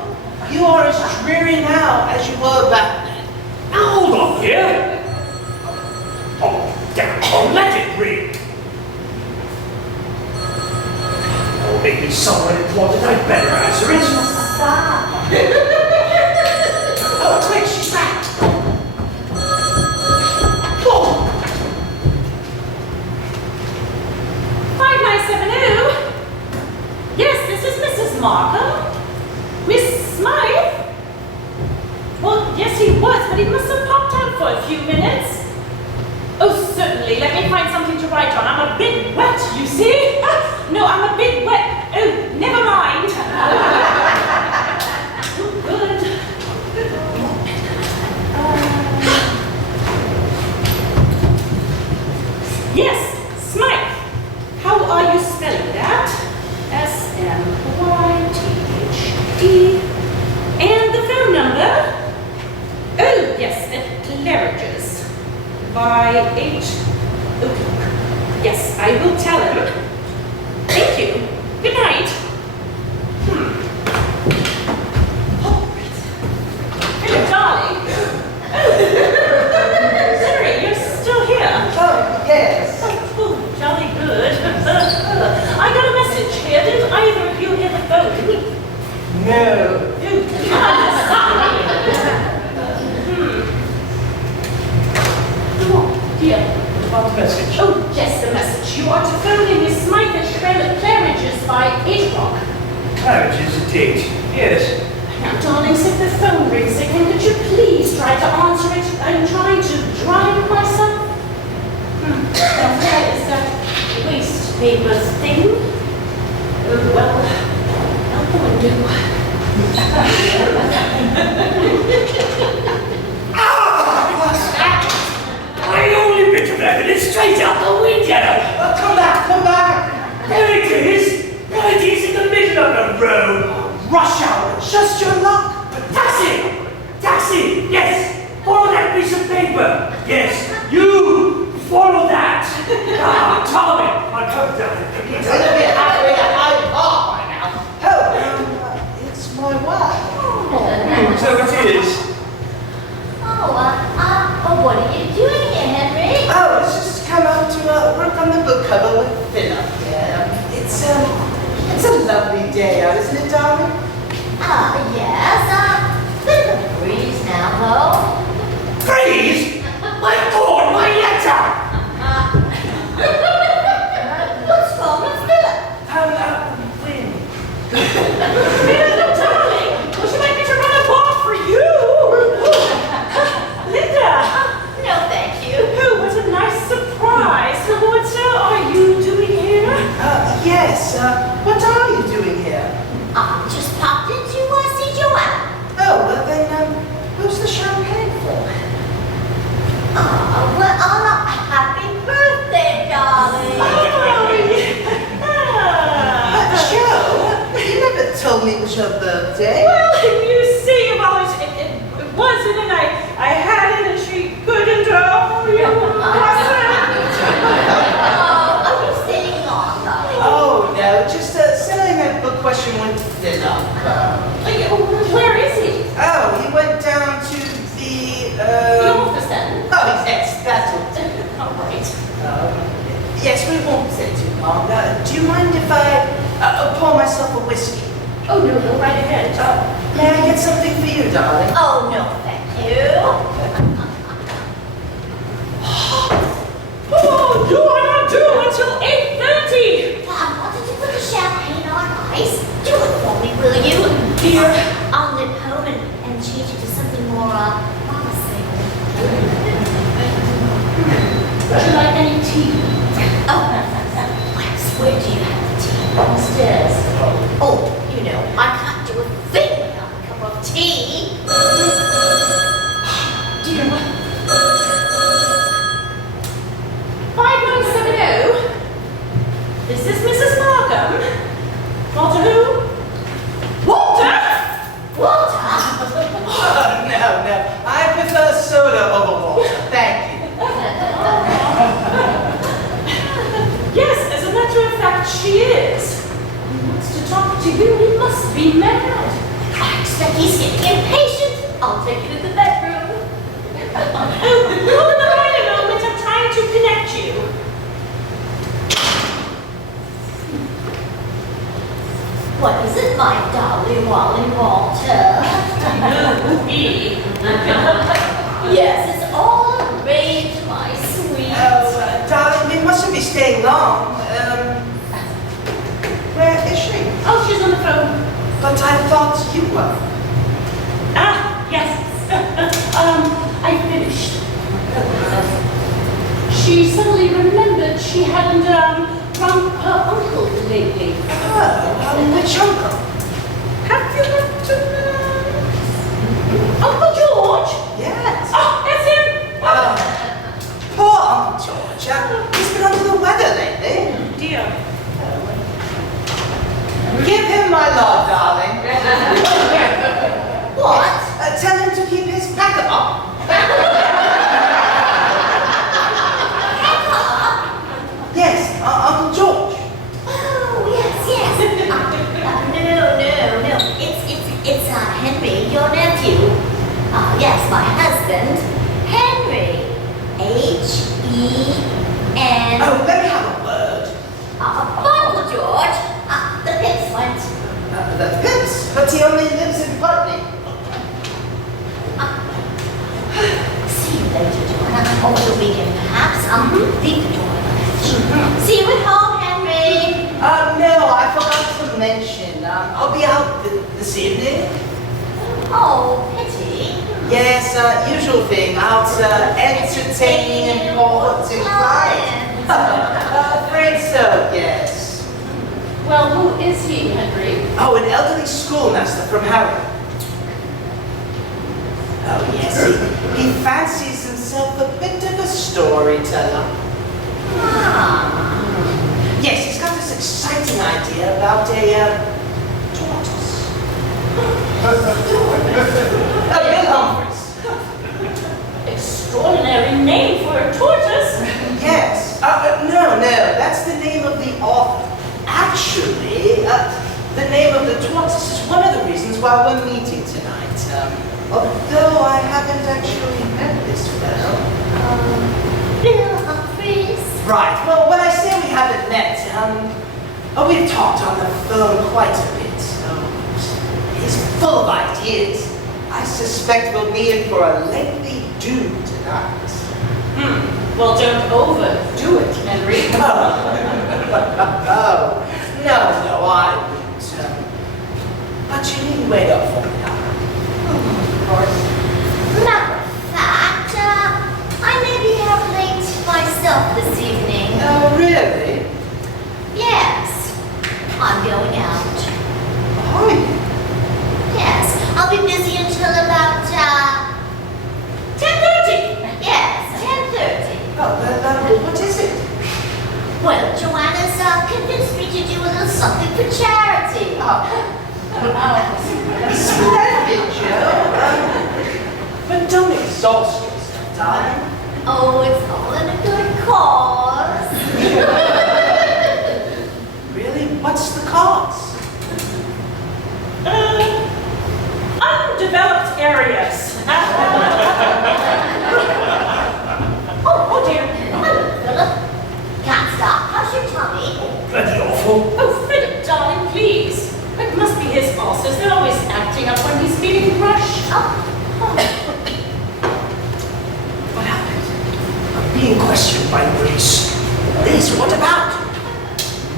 You are as dreary now as you were back then. Now hold on here. Oh, damn, oh, let it ring. Oh, maybe someone important. I'd better answer it. Oh, quick, she's back. Oh, 5970. Yes, this is Mrs. Markham. Miss Smythe? Well, yes, he was, but he must have popped out for a few minutes. Oh, certainly. Let me find something to write on. I'm a by 8 o'clock. Yes, I will tell him. Thank you. Good night. Hello, darling. Henry, you're still here. Oh, yes. Oh, jolly good. I got a message here. Did either of you hear the phone? No. Dear. What message? Oh, just the message. You are to phone in Miss Smythe at Claridge's by 8 o'clock. Claridge's a date. Yes. Now, darling, if the phone rings again, could you please try to answer it? I'm trying to drive myself. Now, where is that waste paper thing? Oh, well, I'll go and do. I only bit of evidence straight out the window. Oh, come back, come back. There it is. There it is in the middle of the road. Rush hour, just your luck. Taxi! Taxi! Yes! Follow that piece of paper! Yes! You! Follow that! Tommy! I'll come down and pick it It's gonna up. be happening at Hyde Park by now. Oh, it's my wife. So it is. What are you doing here, Henry? Oh, it's just come up to work on the book cover with Philip. Yeah, it's a lovely day out, isn't it, darling? Yes, bit of a breeze now, though. Freeze! My phone! My letter! What's wrong with Philip? Wind. Darling, would you like me to run a bar for you? Linda! No, thank you. Oh, what a nice surprise. What are you doing here? Yes, what are you doing here? Just popped in to see Joanna. Oh, well then, who's the champagne for? Happy birthday, darling. Joe, you never told me it was your birthday. Well, you see, well, it wasn't, and I had it, and she couldn't. Are you staying long, darling? Oh, no, just settling that book question with Philip. Where is he? Oh, he went down to the, The office then. Oh, yes, that's what. All right. Yes, we won't sit too long. Do you mind if I pour myself a whiskey? Oh, no, go right ahead. May I get something for you, darling? Oh, no, thank you. Oh, you are not due until 8:30. Wanted to put the champagne on ice. Do it for me, will you? Dear. I'll nip home and change it to something more promising. Would you like any tea? Oh, where do you have the tea? Upstairs. Oh, you know, I can't do a thing without a cup of tea. Dear. 5970. Is this Mrs. Markham? Walter who? Walter? Walter? No. I prefer soda over water. Thank you. Yes, as a matter of fact, she is. He wants to talk to you. He must be mad. I expect he's getting impatient. I'll take you to the bedroom. Oh, hold the line a moment. I'm trying to connect you. What is it, my dolly Wally Walter? No, me. Yes, it's all a rage, my sweet. Oh, darling, we mustn't be staying long. Where is she? Oh, she's on the phone. But I thought you were. Yes. I finished. She suddenly remembered she hadn't rung her uncle lately. Oh, which uncle? Have you met Uncle George? Yes. Oh, that's him. Poor Uncle George. He's been under the weather lately. Dear. Give him my love, darling. What? Tell him to keep his pack up. and Oh, let me have a word. Uncle George. The pips went. The Pips, but he only lives in Putney. See you later, Joanna. Over the weekend, perhaps. Leave the door unlatched. See you at home, Henry. No, I forgot to mention. I'll be out this evening. Oh, pity. Yes, usual thing. Out entertaining important clients. Afraid so, yes. Well, who is he, Henry? Oh, an elderly schoolmaster from Harrow. Oh, yes, he fancies himself a bit of a storyteller. Yes, he's got this exciting idea about a tortoise. Bill Humphreys. Extraordinary name for a tortoise. Yes. No, that's the name of the author. Actually, the name of the tortoise is one of the reasons why we're meeting tonight. Although I haven't actually met this fellow. Bill Humphreys. Right, well, when I say we haven't met, we've talked on the phone quite a bit. He's full of ideas. I suspect we'll be in for a lengthy do tonight. Well, don't overdo it, Henry. Oh, no, I wouldn't. But you needn't wait up for me now. Of course. Matter of fact, I may be out late myself this evening. Oh, really? Yes, I'm going out. Are you? Yes, I'll be busy until about 10:30. Yes, 10:30. Oh, what is it? Well, Joanna's convinced me to do a little something for charity. Splendid, Joe. But don't exhaust yourself, darling. Oh, it's all in a good cause. Really? What's the cause? Undeveloped areas. Oh dear. Hello, Philip. Can't stop. How's your tummy? Bloody awful. Oh, Philip, darling, please. It must be his ulcers. They're always acting up when he's feeling rushed. What happened? I'm being questioned by the police. Police, what about?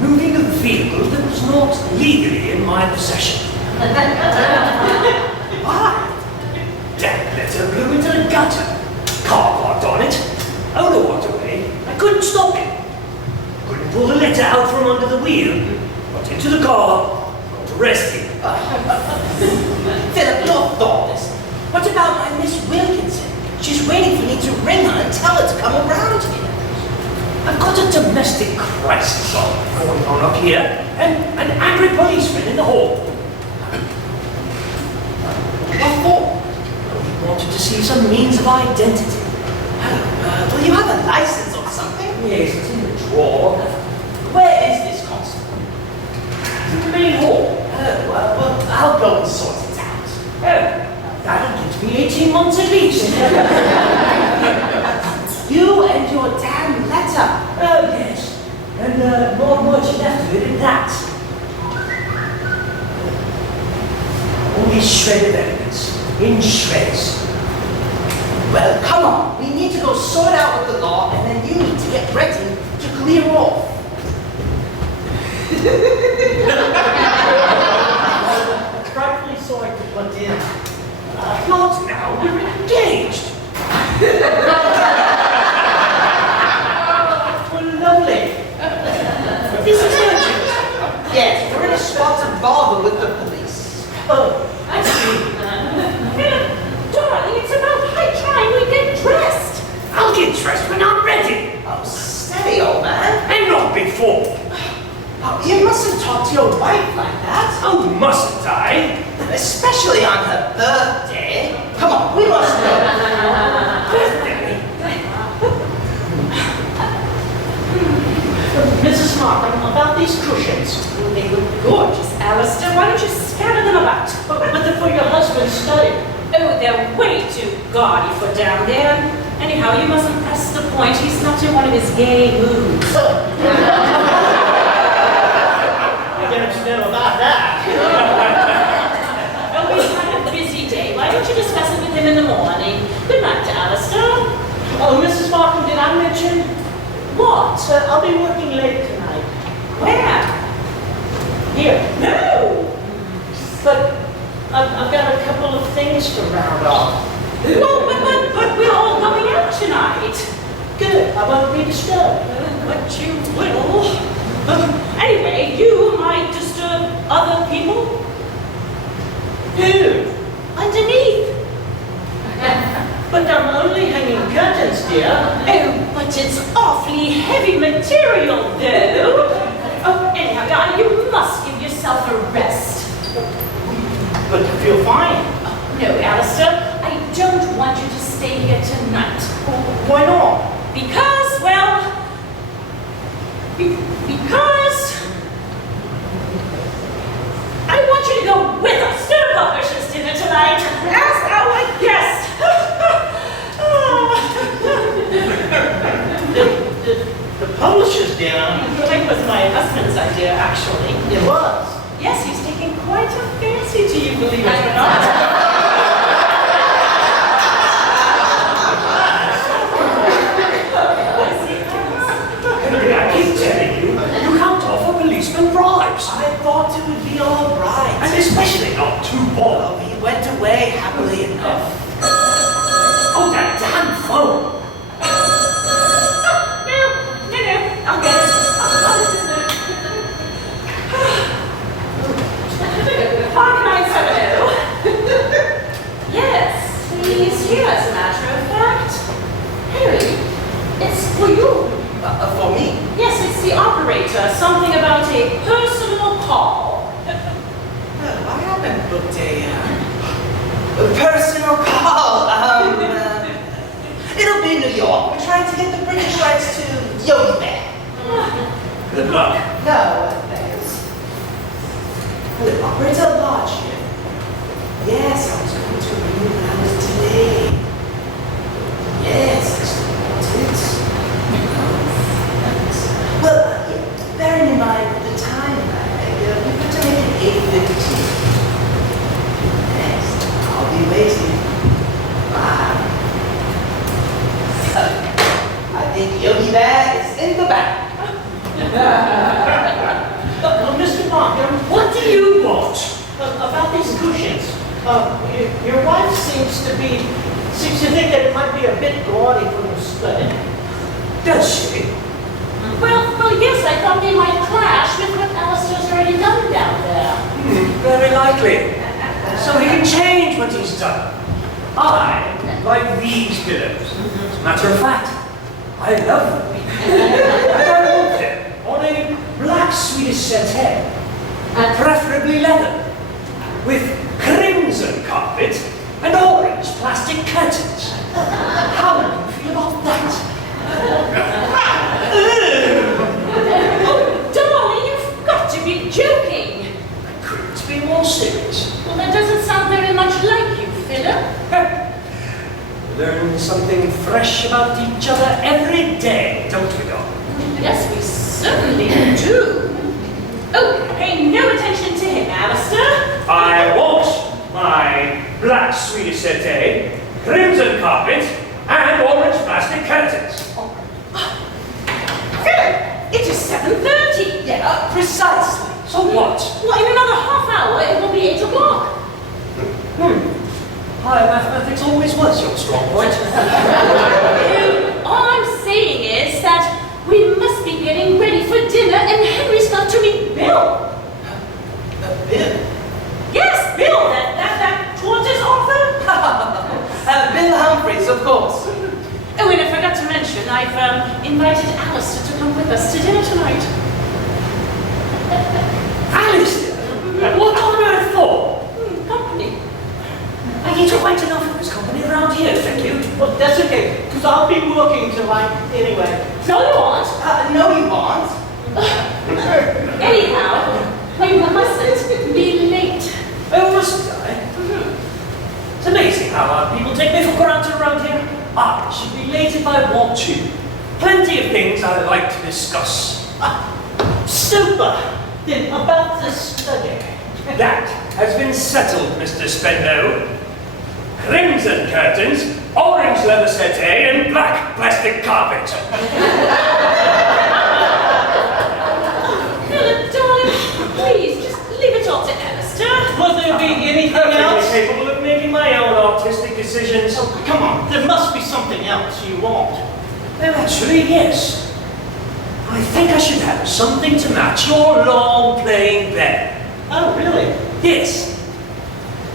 Moving a vehicle that was not legally in my possession. Why? Damn letter blew into the gutter. Car parked on it. Owner walked away. I couldn't stop him. Couldn't pull the letter out from under the wheel. Got into the car. Got arrested. Philip, you're thoughtless. What about my Miss Wilkinson? She's waiting for me to ring her and tell her to come around here. I've got a domestic crisis going on up here, and an angry policeman in the hall. What for? He wanted to see some means of identity. Well, you have a license or something? Yes, it's in the drawer. Where is this constable? In the main hall. Well, I'll go and sort it out. That'll get me 18 months at least. You and your damn letter. Oh, yes. And not much left of it in that. Only shred of evidence. In shreds. Well, come on. We need to go sort out with the law, and then you need to get ready to clear off. Frightfully sorry to butt in. Not now, we're engaged. Well, lovely. This is urgent. Yes, we're in a spot to bother with the police. Oh, I see. Philip, darling, it's about high time we get dressed. I'll get dressed when I'm ready. Oh, steady, old man. And not before. Oh, you mustn't talk to your wife like that. Oh, mustn't I? Especially on her birthday. Come on, we must go. Birthday? Mrs. Markham, about these cushions. They look gorgeous, Alistair. Why don't you scatter them about? But they're for your husband's study. Oh, they're way too gaudy for down there. Anyhow, you mustn't press the point. He's not in one of his gay moods. I don't know about that. Oh, we've had a busy day. Why don't you discuss it with him in the morning? Good night, Alistair. Oh, Mrs. Markham, did I mention? What? I'll be working late tonight. Where? Here. No! But I've got a couple of things to round off. Well, but we're all going out tonight. Good. I won't be disturbed. But you will. Anyway, you might disturb other people. Dude, Underneath. but I'm only hanging curtains, dear. Oh, but it's awfully heavy material, though. Oh, anyhow, darling, you must give yourself a rest. But you feel fine. No, Alistair, I don't want you to stay here tonight. Why not? Because, well, because I want you to go with us to the publisher's dinner tonight as our guest. The publisher's dinner. That was my husband's idea, actually. It was. Yes, he's taking quite a fancy to you, believe it or not. Henry, I keep telling you, you can't offer policemen bribes. I thought it would be all right. And especially not too Well, bold. he went away happily enough. Oh, that damn phone! No, I'll get it. Park 970. Yes, he's here as a matter of fact. Harry, it's for you. For me? Yes, it's the operator. Something about a personal call. Oh, I haven't booked a personal call. It'll be New York. We're trying to get the British rights to Yogi Bear. Good luck. No, thanks. The operator lodge here. Yes, I was going to renew when I was today. Yes, I still want it. Well, yeah, bearing in mind the time we put to make it 8:15. Next, I'll be waiting. Bye. I think Yogi Bear is in the back. Mr. Markham, What do you want? about these cushions. Your wife seems to think that it might be a bit gaudy for your study. Does she? Well, yes, I thought they might clash with what Alistair's already done down there. Very likely. So he can change what he's done. I like these pillows. As a matter of fact, I love them. And I want them on a black Swedish settee, and preferably leather, with crimson carpet and orange plastic curtains. How do you feel about that? Oh, darling, you've got to be joking. I couldn't be more serious. Well, that doesn't sound very much like you, Philip. Learn something fresh about each other every day, don't we, Doc? Yes, we certainly do. Oh, pay no attention to him, Alistair. I want my black Swedish settee, crimson carpet, and orange plastic curtains. Philip, it is 7:30. Yeah, precisely. So what? Well, in another half hour, it will be 8 o'clock. Higher mathematics always was your strong point. All I'm saying is that we must be getting ready for dinner, and Henry's got to meet Bill. Bill? Yes, Bill, that tortoise author. Bill Humphreys, of course. Oh, and I forgot to mention, I've invited Alistair to come with us to dinner tonight. Alistair? What on earth for? Company. I need to write enough of this company around here, thank you. Well, that's okay, because I'll be working tonight anyway. No, you won't. No, you won't. Anyhow, we mustn't be late. Oh, mustn't I? It's amazing how people take me for granted around here. I should be late if I want to. Plenty of things I'd like to discuss. Super! Then about the study. That has been settled, Mr. Spenlow. Crimson curtains, orange leather settee, and black plastic carpet. Philip, darling, please, just leave it all to Alistair. Will there be anything Perfectly else? capable of making my own artistic decisions. Oh, come on, there must be something else you want. Well, actually, yes. I think I should have something to match your long playing bed. Oh, really? Yes.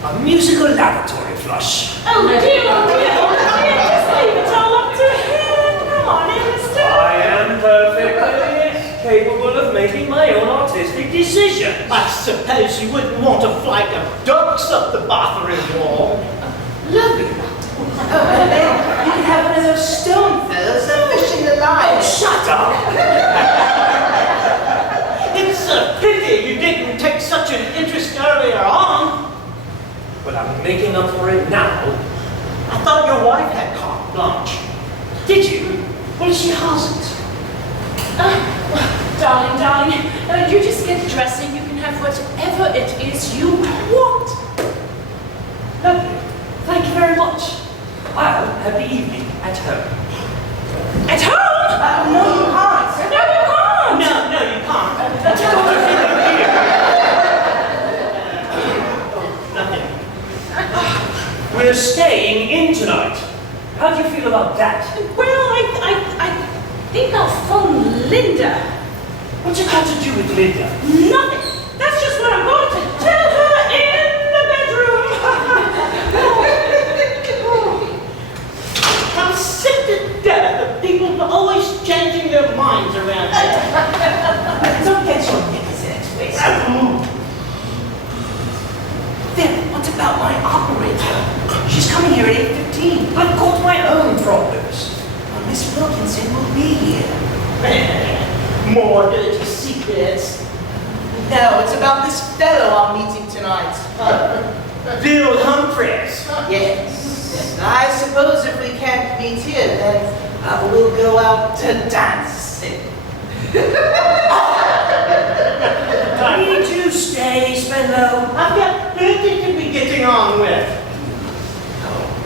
A musical lavatory flush. Oh, dear, just leave it all up to him. Come on, Alistair. I am perfectly capable of making my own artistic decisions. I suppose you wouldn't want a flight of ducks up the bathroom wall. Lovely. Oh, and then you can have one of those stone fellows that fish in the line. Shut up! It's a pity you didn't take such an interest earlier on. But I'm making up for it now. I thought your wife had carte blanche. Did you? Well, she hasn't. Darling, you just get dressed and you can have whatever it is you want. Lovely. Thank you very much. I'll have the evening at home. At home? No, you can't. No, you can't. No, you can't. Nothing. We're staying in tonight. How do you feel about that? Well, I think I'll phone Linda. What's it got to do with Linda? Nothing. That's just what I'm going to tell her in the bedroom. I'm sick to death of people always changing their minds around here. Don't get your knickers in it, please. Then, what about my operator? She's coming here at 8:15. I've got my own problems. Well, Miss Wilkinson will be here. More dirty secrets. No, it's about this fellow I'm meeting tonight. Bill Humphreys. Yes. I suppose if we can't meet here, then we'll go out to dancing. Need to stay, Spenlow. I've got plenty to be getting on with.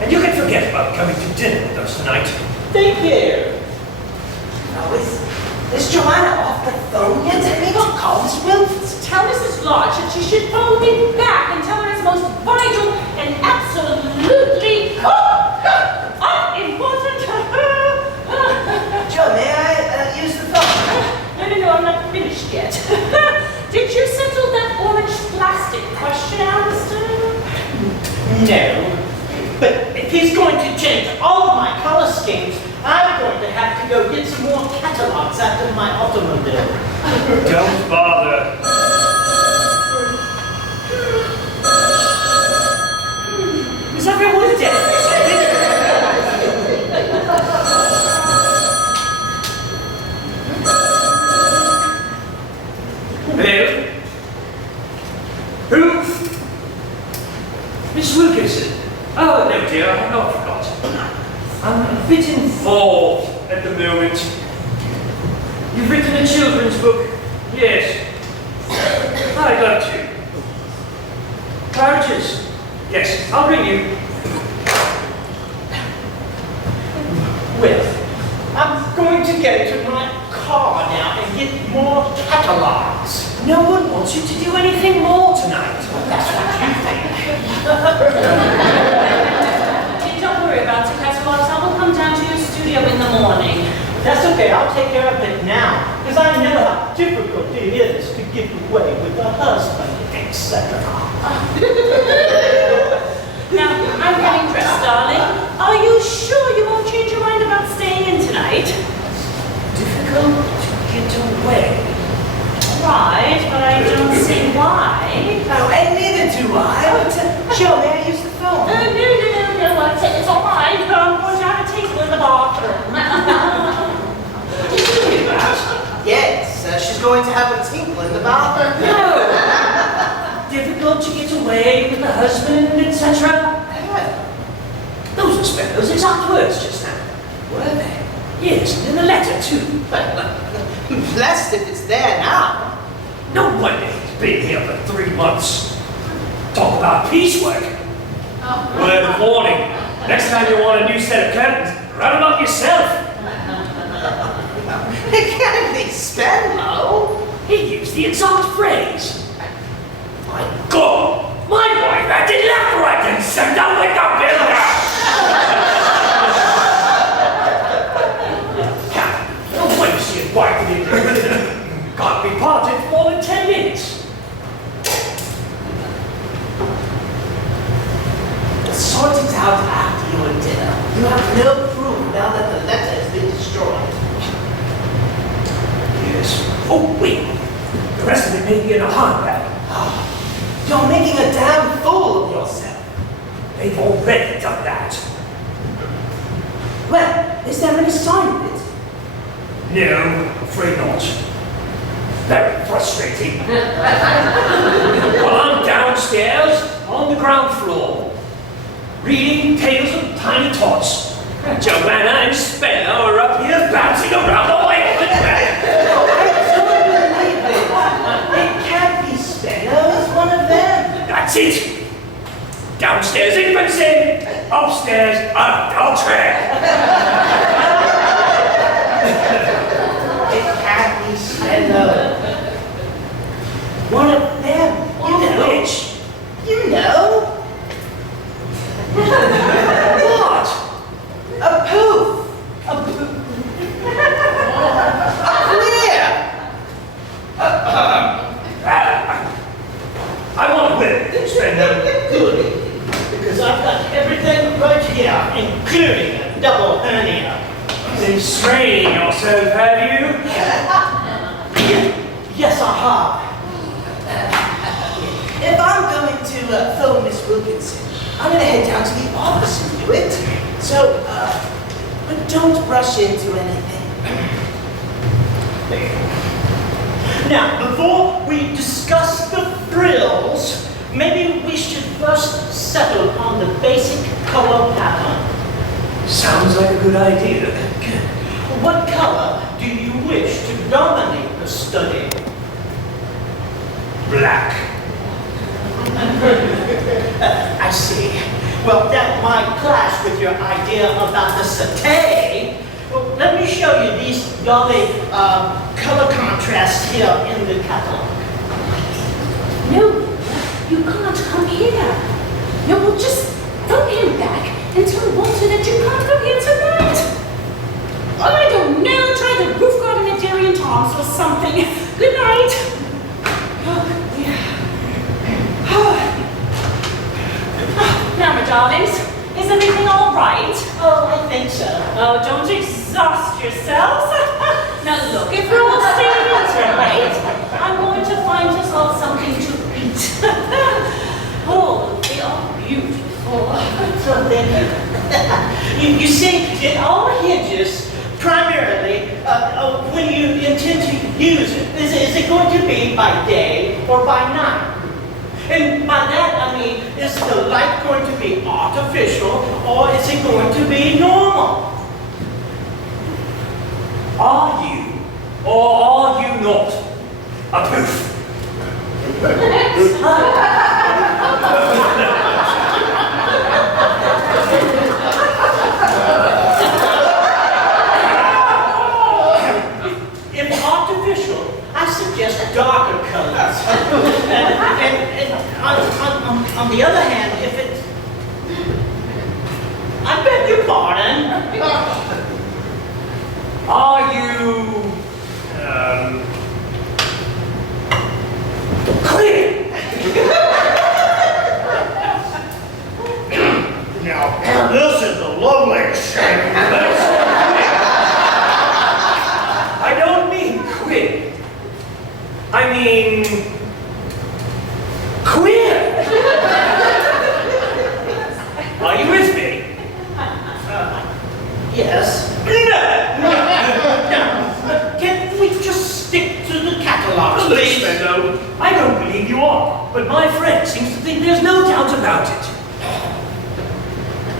And you can forget about coming to dinner with us tonight. Thank you. Oh, is Joanna off the phone yet? I mean, don't call Miss Wilkinson. Tell Mrs. Lodge that she should phone me back and tell her it's most vital and absolutely unimportant. Joe, may I use the phone? No, I'm not finished yet. Did you settle that orange plastic question, Alistair? No. But if he's going to change all of my color schemes, I'm going to have to go get some more catalogs out of my automobile. Don't bother. Is everyone dead? Hello? Who? Miss Wilkinson? Oh, no, dear, I have not forgotten. I'm a bit involved at the moment. You've written a children's book? Yes. I'd love to. Carriages? Yes, I'll bring you. Well, I'm going to get into my car now and get more catalogs. No one wants you to do anything more tonight. That's what you think. Hey, don't worry about the catalogs. I will come down to your studio in the morning. That's okay, I'll take care of it now. Because I know how difficult it is to get away with a husband, etc. Now, I'm getting dressed, darling. Are you sure you won't change your mind about staying in tonight? Difficult to get away. Right, but I don't see why. Oh, and neither do I. Joe, may I use the phone? No, it's all right. I'm going to have a table in the bathroom. Did you hear that? Yes, she's going to have a tinkle in the bathroom. No! Difficult to get away with the husband, etc. Those are Spenlow's exact words just now. Yes, and in the letter too. Blessed if it's there now. No wonder he's been here for 3 months. Talk about piecework. Word of warning. Next time you want a new set of curtains, run them up yourself. It can't be Spenlow. He used the exact phrase. My God! My wife acted left, right, and center like a builder! No way she invited him. Can't be parted for more than 10 minutes. Sort it out after your dinner. You have no proof now that the letter has been destroyed. Yes. Oh, wait. The rest of it may be in a handbag. You're making a damn fool of yourself. They've already done that. Well, is there any sign of it? No, afraid not. Very frustrating. Well, I'm downstairs on the ground floor, reading Tales of Tiny Tots. Joanna and Spenlow are up here bouncing around the way of the bed. It can't be Spenlow, it's one of them. That's it. Downstairs infancy, upstairs adultery. It can't be Spenlow. One of them. You know Which? You know? What? A poof. A queer. I want to win, Spenlow. Good. Because I've got everything right here, including a double hernia. Been straining yourself, have you? Yes, I have. If I'm going to phone Miss Wilkinson, I'm going to head down to the office and do it. So, but don't rush into anything. Now, before we discuss the frills, maybe we should first settle on the basic color pattern. Sounds like a good idea. What color do you wish to dominate the study? Black. I see. Well, that might clash with your idea about the satay. Well, let me show you these lovely color contrasts here in the catalog. No, you can't come here. No, we'll just phone him back and tell Walter that you can't come here tonight. Oh, I don't know, try the roof garden at Jerry and Tom's or something. Good night. Oh, yeah. Now, my darlings, is everything all right? Oh, I think so. Oh, don't exhaust yourselves. Now look, if we're all staying in tonight, I'm going to find us all something to eat. Oh, they are beautiful. So thank you. You see, it all hinges primarily when you intend to use it. Is it going to be by day or by night? And by that I mean, is the light going to be artificial or is it going to be normal? Are you or are you not a poof? If artificial, I suggest darker colors. and on the other hand, if it's... I beg your pardon. Are you clear? Now, this is a lovely shade. I don't mean queer. I mean queer. Are you with me? Yes. No. Can't we just stick to the catalogs, please? Spenlow, I don't believe you are, but my friend seems to think there's no doubt about it.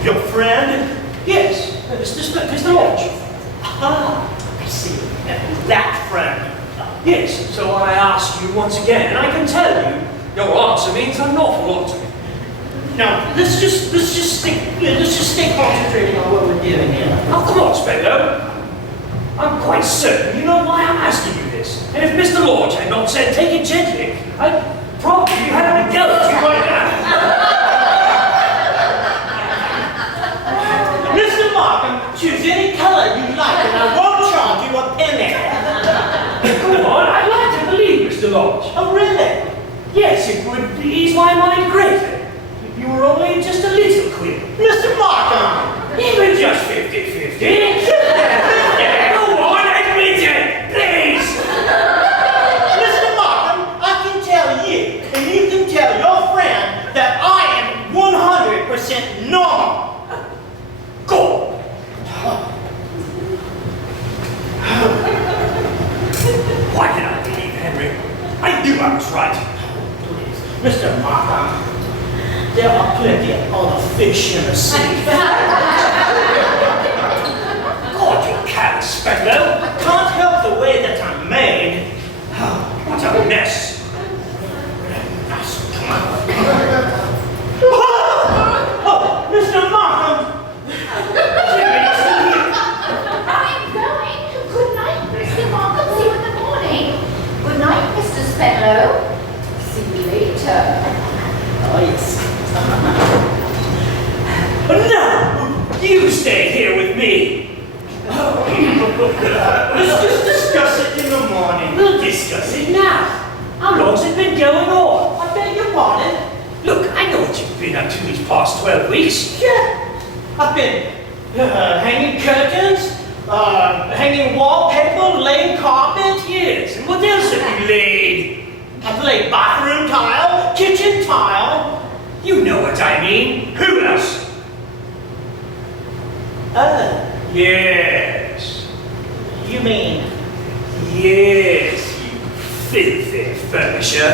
Your friend? Yes, Mr. Lodge. Ah, that friend? Yes, so I ask you once again, and I can tell you, your answer means an awful lot to me. Now, let's just stay concentrating on what we're doing here. Oh, come on, Spenlow. I'm quite certain you know why I'm asking you this. And if Mr. Lodge had not said take it gently, I'd probably be having a go at you right now. Mr. Markham, choose any color you like and I won't charge you a penny. Come on, I'd like to believe Mr. Lodge. Oh, really? Yes, it would ease my mind greatly if you were only just a little queer. Mr. Markham! Even just 50-50. Yeah, go on, admit it, please. Mr. Markham, I can tell you, and you can tell your friend that I am 100% normal. Go. Why did I believe Henry? I knew I was right. Please, Mr. Markham, there are plenty of other fish in the sea. God, you callous Spenlow. I can't help the way that I'm made. What a mess. Oh, Mr. Markham! I'm going. Good night, Mr. Markham. See you in the morning. Good night, Mr. Spenlow. See you later. Oh, yes. No, you stay here with me. Let's just discuss it in the morning. We'll discuss it now. How long's it been going on? I beg your pardon? Look, I know what you've been up to these past 12 weeks. Yeah. I've been hanging curtains, hanging wallpaper, laying carpet. Yes, and what else have you laid? I've laid bathroom tile, kitchen tile. You know what I mean. Who else? Yes. You mean? Yes, you filthy furnisher.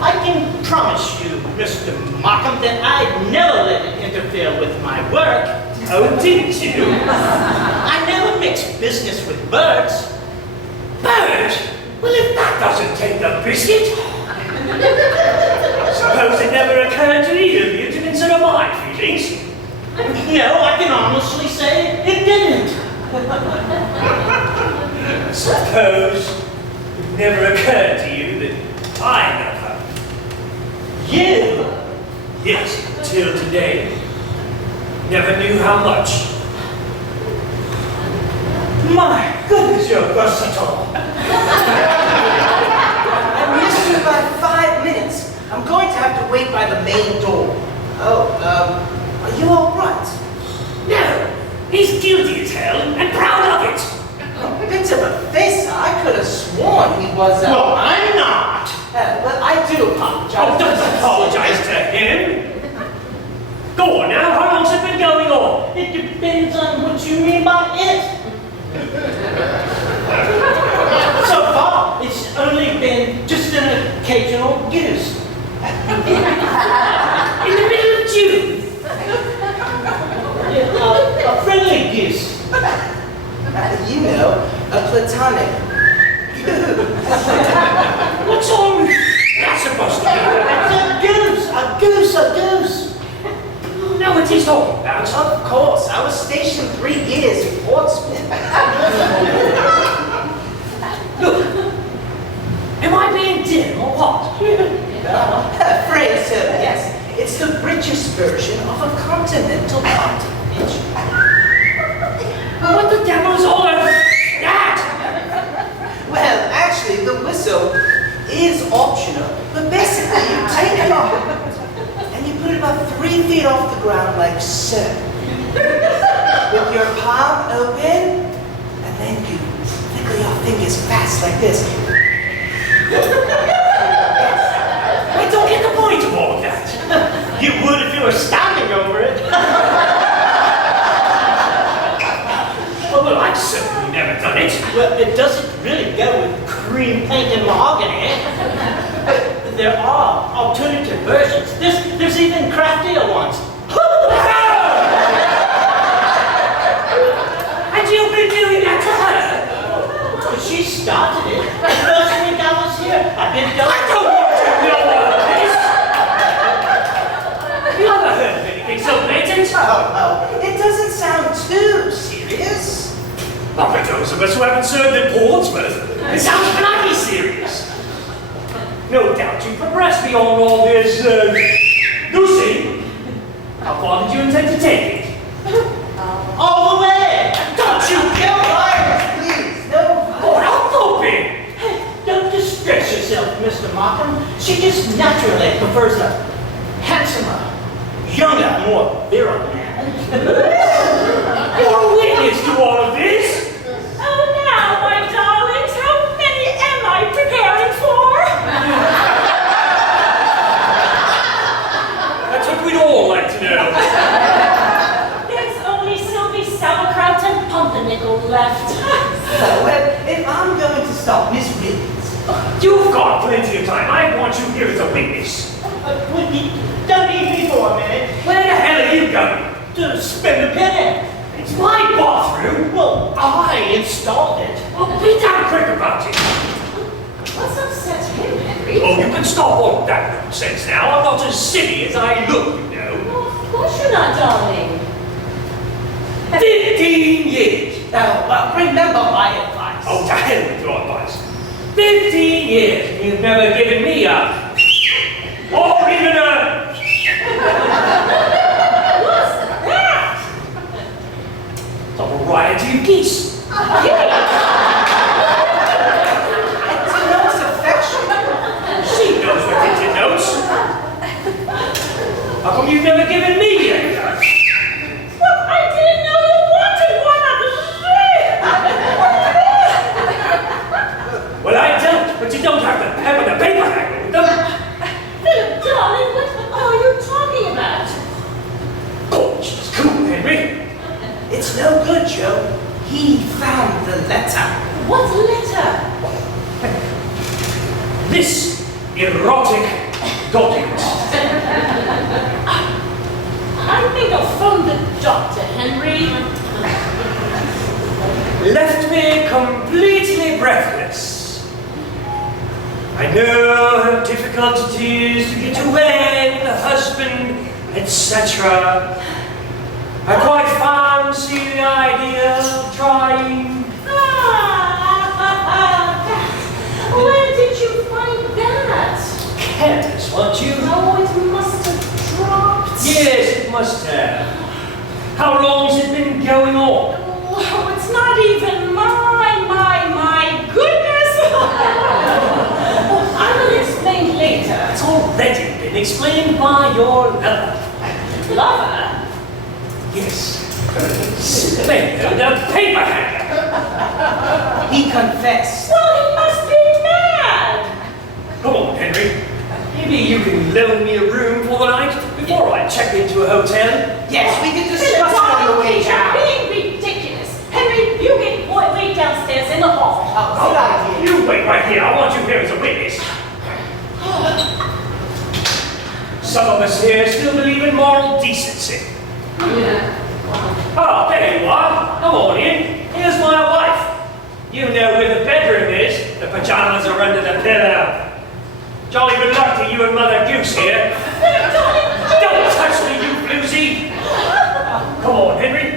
I can promise you, Mr. Markham, that I'd never let it interfere with my work. Oh, didn't you? I never mix business with birds. Bird? Well, if that doesn't take the biscuit. Suppose it never occurred to either of you to consider my feelings. No, I can honestly say it didn't. Suppose it never occurred to you that I love her. You? Yes, till today. Never knew how much. My goodness, you're versatile. I missed you by 5 minutes. I'm going to have to wait by the main door. Oh, are you all right? No, he's guilty as hell and proud of it. A bit of a face. I could have sworn he was. Well, I'm not. But I do apologize. Oh, don't apologize to him. Go on now, how long's it been going on? It depends on what you mean by it. So far, it's only been just an occasional goose. In the middle of June. A friendly goose. You know, a platonic. What's all that supposed to be? It's a goose, a goose. Know what he's talking about? Of course, I was stationed 3 years in Portsmouth. Look, am I being dim or what? Afraid so, yes. It's the richest version of a continental party pitch. What the devil's all of that? Well, actually, the whistle is optional, but basically you take it off and you put it about 3 feet off the ground like so. With your palm open, and then you wiggle your fingers fast like this. I don't get the point of all of that. You would if you were standing over it. Well, I've certainly never done it. Well, it doesn't really go with cream paint and mahogany. There are alternative versions. There's even craftier ones. And you've been doing that to her? It doesn't sound too serious. Not for those of us who haven't served in Portsmouth. It sounds bloody serious. No doubt you progressed beyond all this, Lucy, how far did you intend to take it? All the way! Don't you kill Iris, please. No. God, I'm hoping. Don't distress yourself, Mr. Markham. She just naturally prefers a handsomer, younger, more virile man. You're a witness to all of this. Oh, now, my darlings, how many am I preparing for? That's what we'd all like to know. There's only Sylvie Sauerkraut and Pumpernickel left. So, if I'm going to stop Miss Williams, You've got plenty of time. I want you here as a witness. Don't leave me for a minute Where the hell are you going? to spend a penny. It's my bathroom. Well, I installed it. Well, be damn quick about it. What's upset him, Henry? Oh, you can stop all that nonsense now. I'm not as silly as I look, you know. Oh, of course you're not, darling. 15 years. Well, remember my advice. Oh, to hell with your advice. 15 years and you've never given me a... or even a... What's that? a variety of geese. it denotes affection. She knows what it denotes. How come you've never given me a... Well, I didn't know you wanted one of the Well, I don't, but you don't have to have the paper hanger with them. Philip, darling, what are you talking about? Oh, she's cool, Henry. It's no good, Joe. He found the letter. What letter? This erotic document. I think I'll phone the doctor, Henry. Left me completely breathless. I know how difficult it is to get away with a husband, etc. I quite fancy the idea of trying. Where did you find that? Careless, weren't you? Oh, it must have dropped. Yes, it must have. How long's it been going on? Oh, it's not even my goodness. I will explain later. It's already been explained by your lover. Lover? Yes. Splendor, the paper hanger. He confessed. Well, he must be mad. Come on, Henry. Maybe you can loan me a room for the night before I check into a hotel. Yes, we can Philip, discuss it on the way you're down. being ridiculous. Henry, you get wait downstairs in the hall. Oh, good idea. You wait right here. I want you here as a witness. Some of us here still believe in moral decency. Oh, there you are. Come on in. Here's my wife. You know where the bedroom is. The pajamas are under the pillow. Jolly good luck to you and Mother Goose here. Don't touch me, you floozy. Come on, Henry.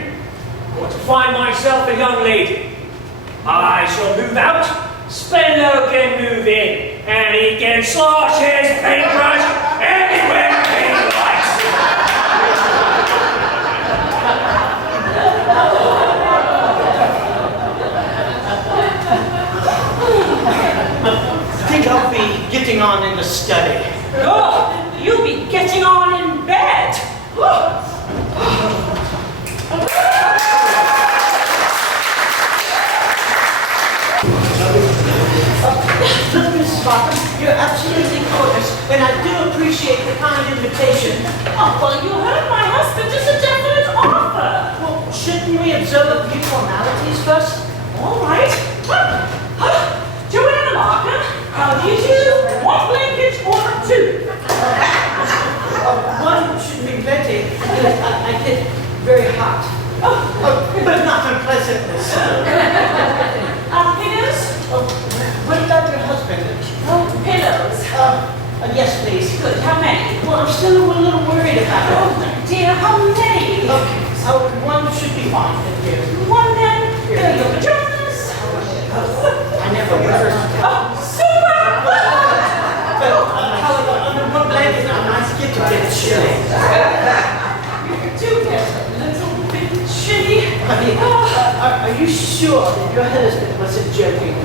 I want to find myself a young lady. I shall move out. Spenlow can move in. And he can slosh his paintbrush anywhere he likes. I think I'll be getting on in the study. Oh, you'll be getting on in bed. Look, Mrs. Markham, you're absolutely gorgeous, and I do appreciate the kind invitation. Oh, well, you heard my husband. It's a definite offer. Well, shouldn't we observe a few formalities first? All right. Joanna Markham, how do you do? One blanket or two? One should be plenty. I get very hot. But not unpleasantness. Pillows? What about your husband? Oh, pillows. Yes, please. Good. How many? Well, I'm still a little worried about it. Oh, dear, how many? ready. Okay, so one should be fine. Thank you. One then. There are your pajamas. I never wear it. Oh, super! But however, under one blanket, I might get a bit chilly. You do get a little bit chilly. Are you sure that your husband wasn't joking?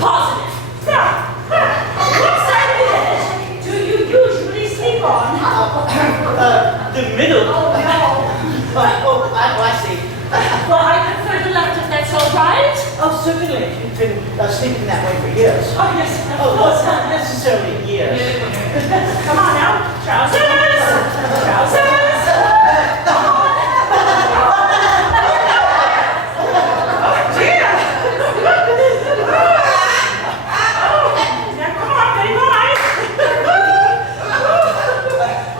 Positive. Now, what side of the bed do you usually sleep on? The middle. Oh, no. I see. Well, I prefer the left if that's all right. Oh, certainly. You've been sleeping that way for years. Oh, yes, of Oh, well, course. it's not necessarily years. Come on now. Trousers. Trousers. Oh, dear. Now, come on, Betty Boy.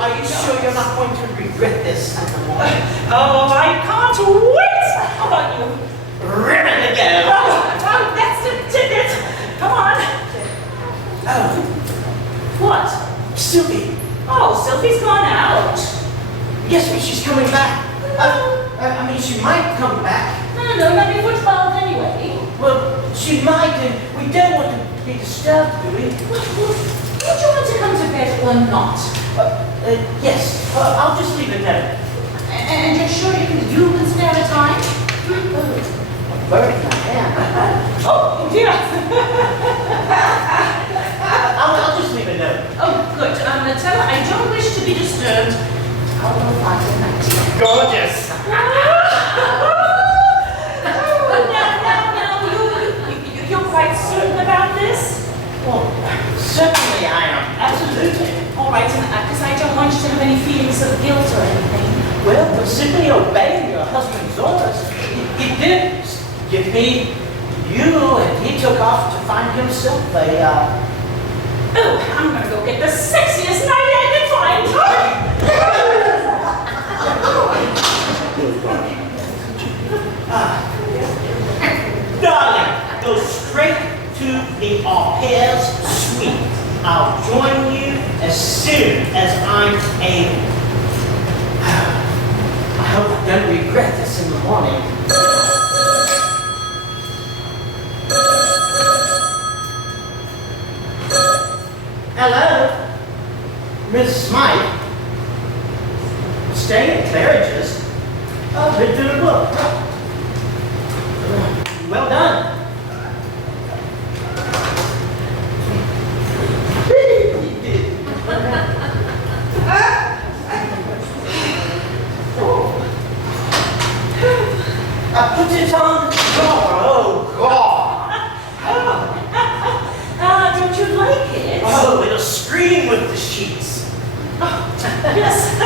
Are you sure you're not going to regret this in the morning? Oh, I can't wait. How about you? Ribbon to go. Oh, that's the ticket. Come on. Oh, What? Sylvie. Oh, Sylvie's gone out. Yes, but she's coming back. I mean, she might come back. No, not before 12 anyway. Well, she might, and we don't want to be disturbed, do we? Would you want to come to bed or not? Yes. I'll just leave it there. And you're sure you can spare the time? I'm burning my hand. Oh, dear. I'll just leave it there. Oh, good. Tell her I don't wish to be disturbed. I'll go find a night. Gorgeous. Now, you're quite certain about this? Well, certainly I am. Absolutely. All right, because I don't want you to have any feelings of guilt or anything. Well, we're simply obeying your husband's orders. He did give me you, and he took off to find himself a, Oh, I'm gonna go get the sexiest night I can find. Darling, go straight to the au pair's suite. I'll join you as soon as I'm able. I hope I don't regret this in the morning. Hello, Miss Smythe. Staying at Claridge's. Oh, been doing well. Well done. I put it on the floor. Oh, God. Don't you like it? Oh, it'll scream with the sheets. Yes.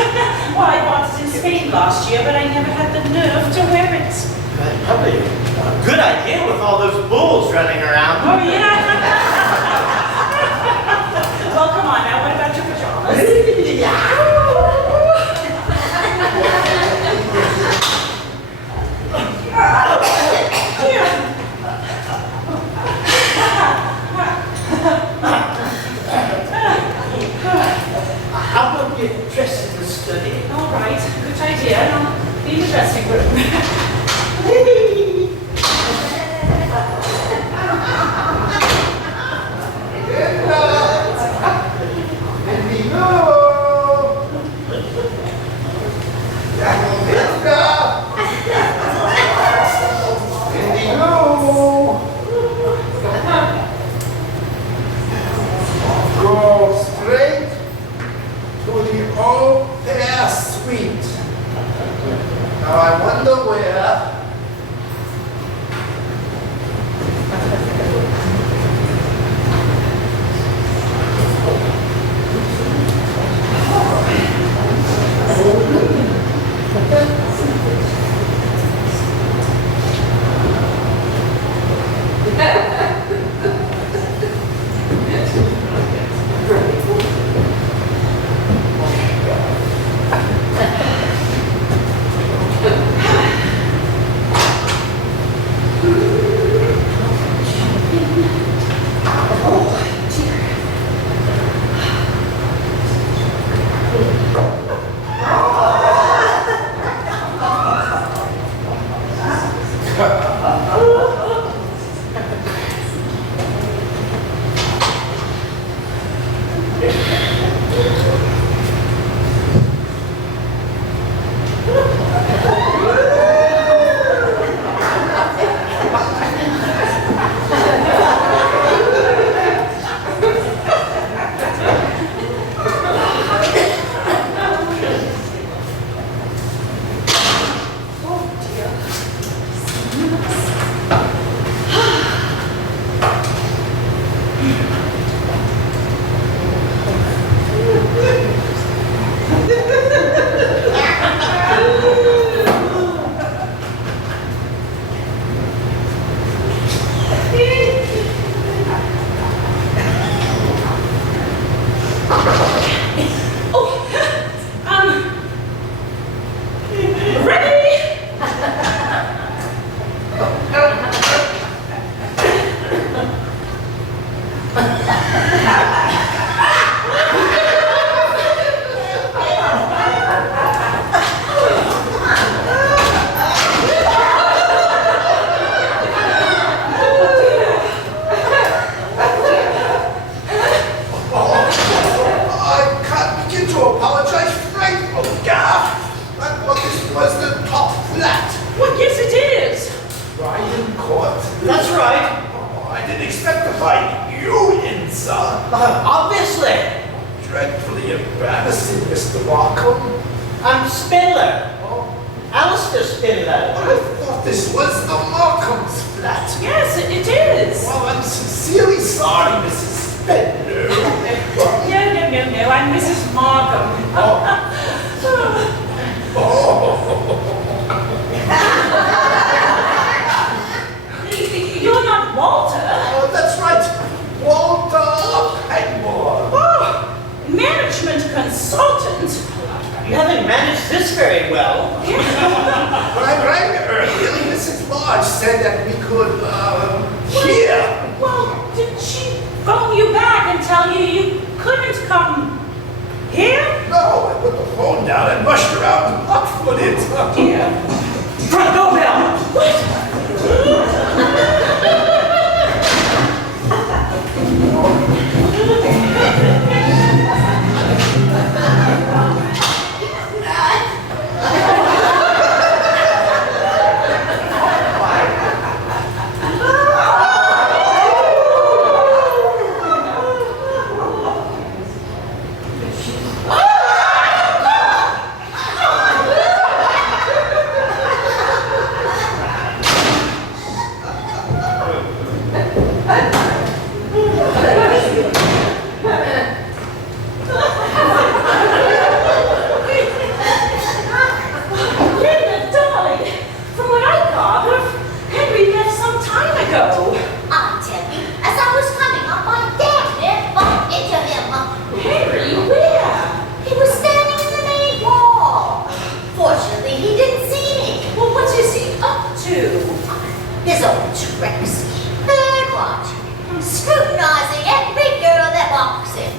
Well, I bought it in Spain last year, but I never had the nerve to wear it. Probably a good idea with all those bulls running around. Oh, yeah. Well, come on now. What about your pajamas? How about you dress in the study? All right. Good idea. I'll be in the dressing room. Obviously. Dreadfully embarrassing, Mr. Markham. I'm Spindler. Alistair Spindler. I thought this was the Markham's flat. Yes, it is. Well, I'm sincerely sorry, Mrs. Spindler. No, I'm Mrs. Markham. You're not Walter. Oh, that's right. Walter Pegmore. Management consultant. You haven't managed this very well. When I rang earlier, Mrs. Marge said that we could, hear. Well, did she phone you back and tell you couldn't come here? No, I put the phone down and rushed around and hot-footed. Dear. Front doorbell! His old tricks. Third watch. Scrutinizing every girl that walks in.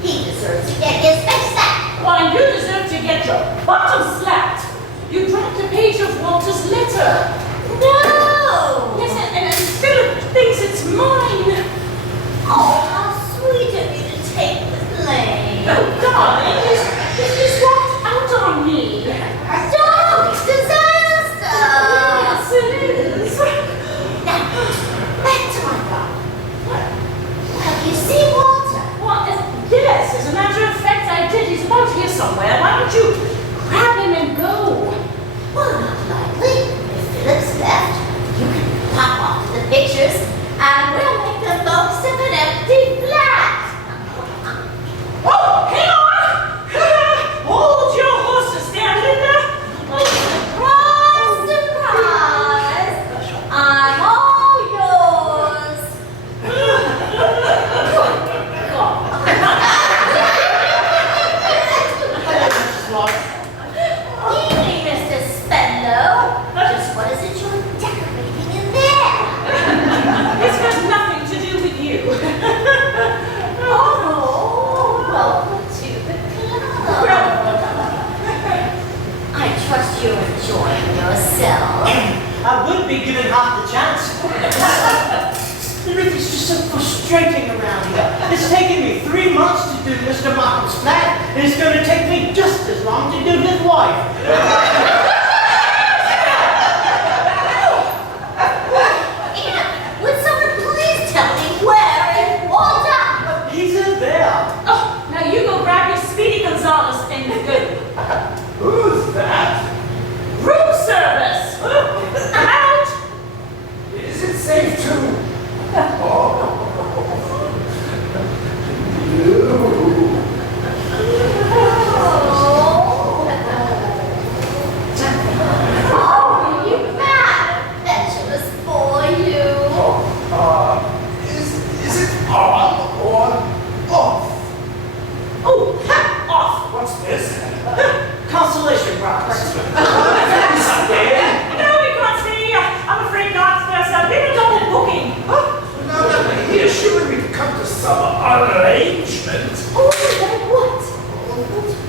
He deserves to get his face slapped. Why, you deserve to get your bottom slapped. You dropped a page of Walter's letter. No! Yes, and Philip thinks it's mine. Oh, how sweet of you to take the blame. Oh, darling, this just walked out on me. Dog disaster! Yes, it is. Now, back to my problem. Have you seen Walter? Well, yes, as a matter of fact, I did. He's about here somewhere. Why don't you grab him and go? Well, not likely. If Philip be given half the chance. Everything's just so frustrating around here. It's taken me 3 months to do Mr. Markham's flat, and it's going to take me just as long to do his wife. Anna, would someone please tell me where is Walter? He's in there. Oh, now you go grab your Speedy Gonzales thing and go. Who's that? Room service! I'm out! Is it safe to? Oh. Oh, you bad, impetuous boy, you. Is it on or off? Oh, ha! Off! What's this? Consolation prize. No, we can't stay here. I'm afraid not. There's been a double booking. Now that we're here, surely we've come to some arrangement. Oh, like what?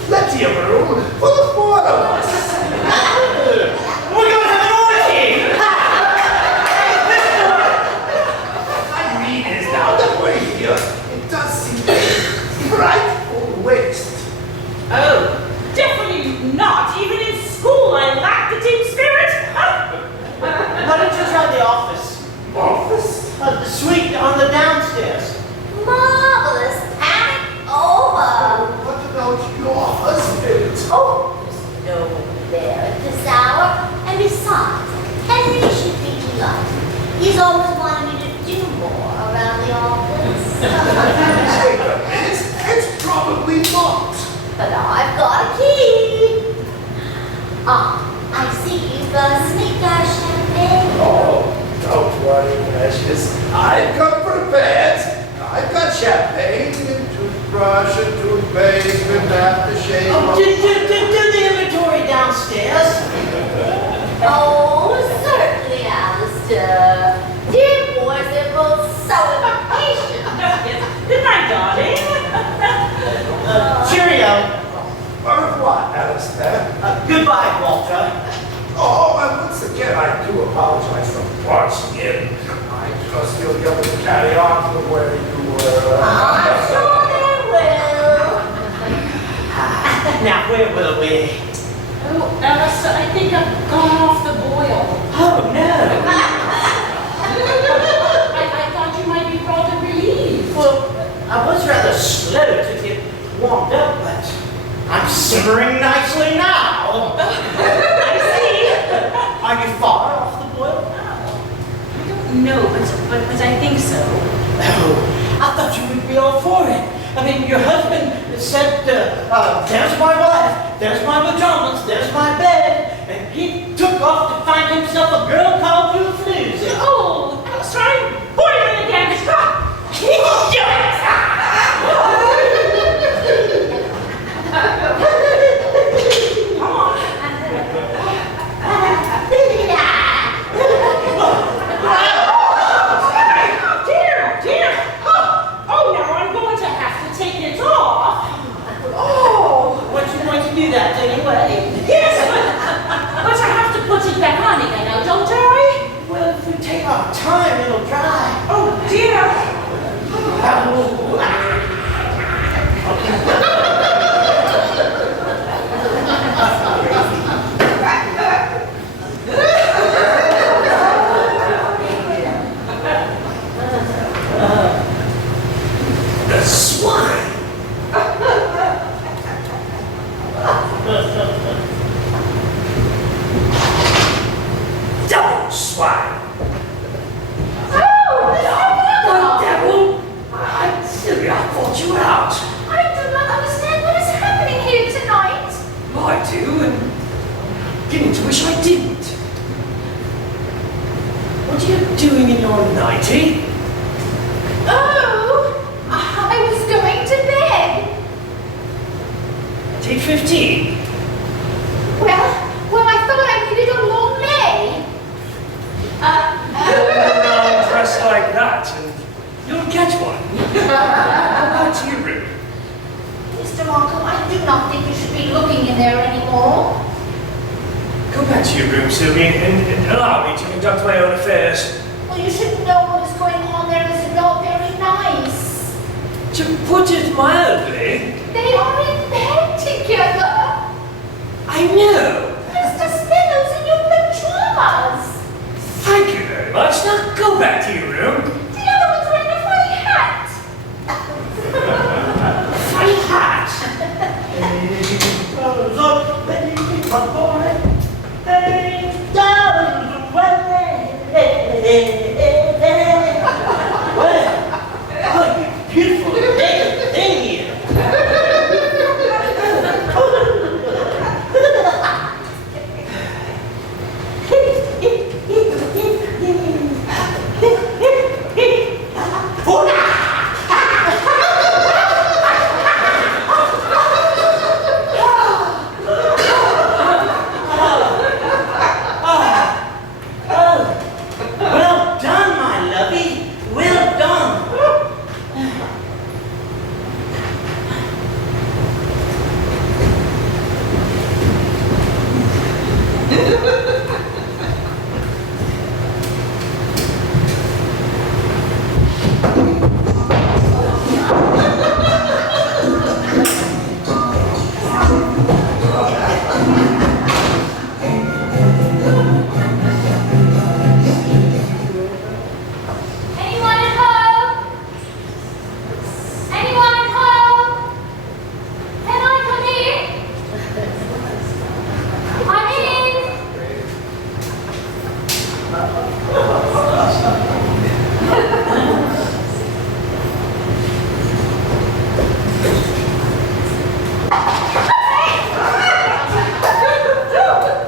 Plenty of room for the four of us. We're going to have an orgy! Irene is now that we're here. It does seem a frightful waste. Oh, definitely not. Even in school, I lacked the team spirit. Why don't you try the office? Office? The suite on the downstairs. Marvelous. Panic over. What about your husband? Oh, there's no one there at this hour. And besides, Henry should be delighted. He's always wanted me to do more around the office. Wait a minute. It's probably not. But I've got a key. Ah, I see you've got a sneak our champagne. Oh, don't worry, precious. I've come prepared. I've got champagne and toothbrush and toothpaste and aftershave. Oh, do the inventory downstairs. Oh, certainly, Alistair. Dear boys, they're both so impatient. Good night, darling. Cheerio. Au revoir, Alistair. Goodbye, Walter. Oh, and once again, I do apologize for barging in. I trust you'll be able to carry on the way you were. I'm sure they will. Now, where will we? Oh, Alistair, I think I've gone off the boil. Oh, no. I thought you might be rather relieved. Well, I was rather slow to get warmed up, but I'm simmering nicely now. I see. Are you far off the boil? I don't know, but I think so. Oh, I thought you would be all for it. I mean, your husband said, there's my wife, there's my pajamas, there's my bed, and he took off to find himself a girl called you Floozy. Oh, Alistair, I'm boiling again. Come on. Dear. Oh, now I'm going to have to take it off. Oh. What you going to do that anyway? Yes, but I have to put it back on again now, don't I? Well, if we take our time, it'll dry. Oh, dear. The swine! Devil swine! Oh, Devil! I thought you were out. I do not understand what is happening here tonight. I do, and beginning to wish I didn't. What are you doing in your nightie? Oh, I was going to bed. At 8:15. Well, I thought I needed a long lay. Around dressed like that, and you'll get one. Go to your room. Mr. Markham, I do not think you should be looking in there anymore. Go back to your room, Sylvie, and allow me to conduct my own affairs. Well, you should know what is going on there. It's not very nice. To put it mildly, They are in bed together. I know. Mr. Spindle's in your pajamas. Thank you very much. Now go back to your room. The other one's wearing a funny hat. Funny hat. Look, baby, my boy, hey, down the way. Well, oh, you beautiful thing here. Well done, my lovey. Well done. Anyone at home? Anyone at home? Can I come in? I'm in.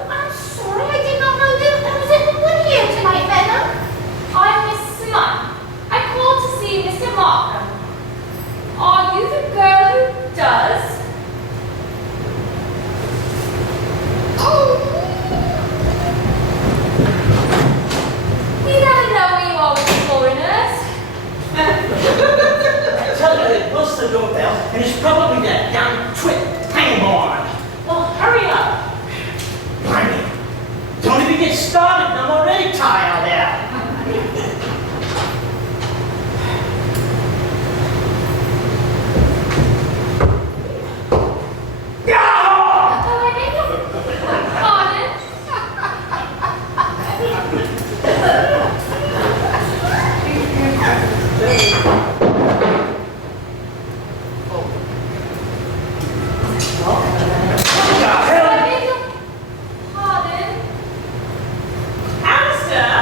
I'm sorry, I did not know there was anyone here tonight, Madam. I'm Miss Smut. I called to see Mr. Markham. Are you the girl who does? We never know where you are with the foreigners. I tell you, it was the doorbell, and it's probably that damn twit hangborn. Well, hurry up. Blimey, don't even get started, I'm already tired out. Oh, I beg your pardon? I beg your pardon? Alistair!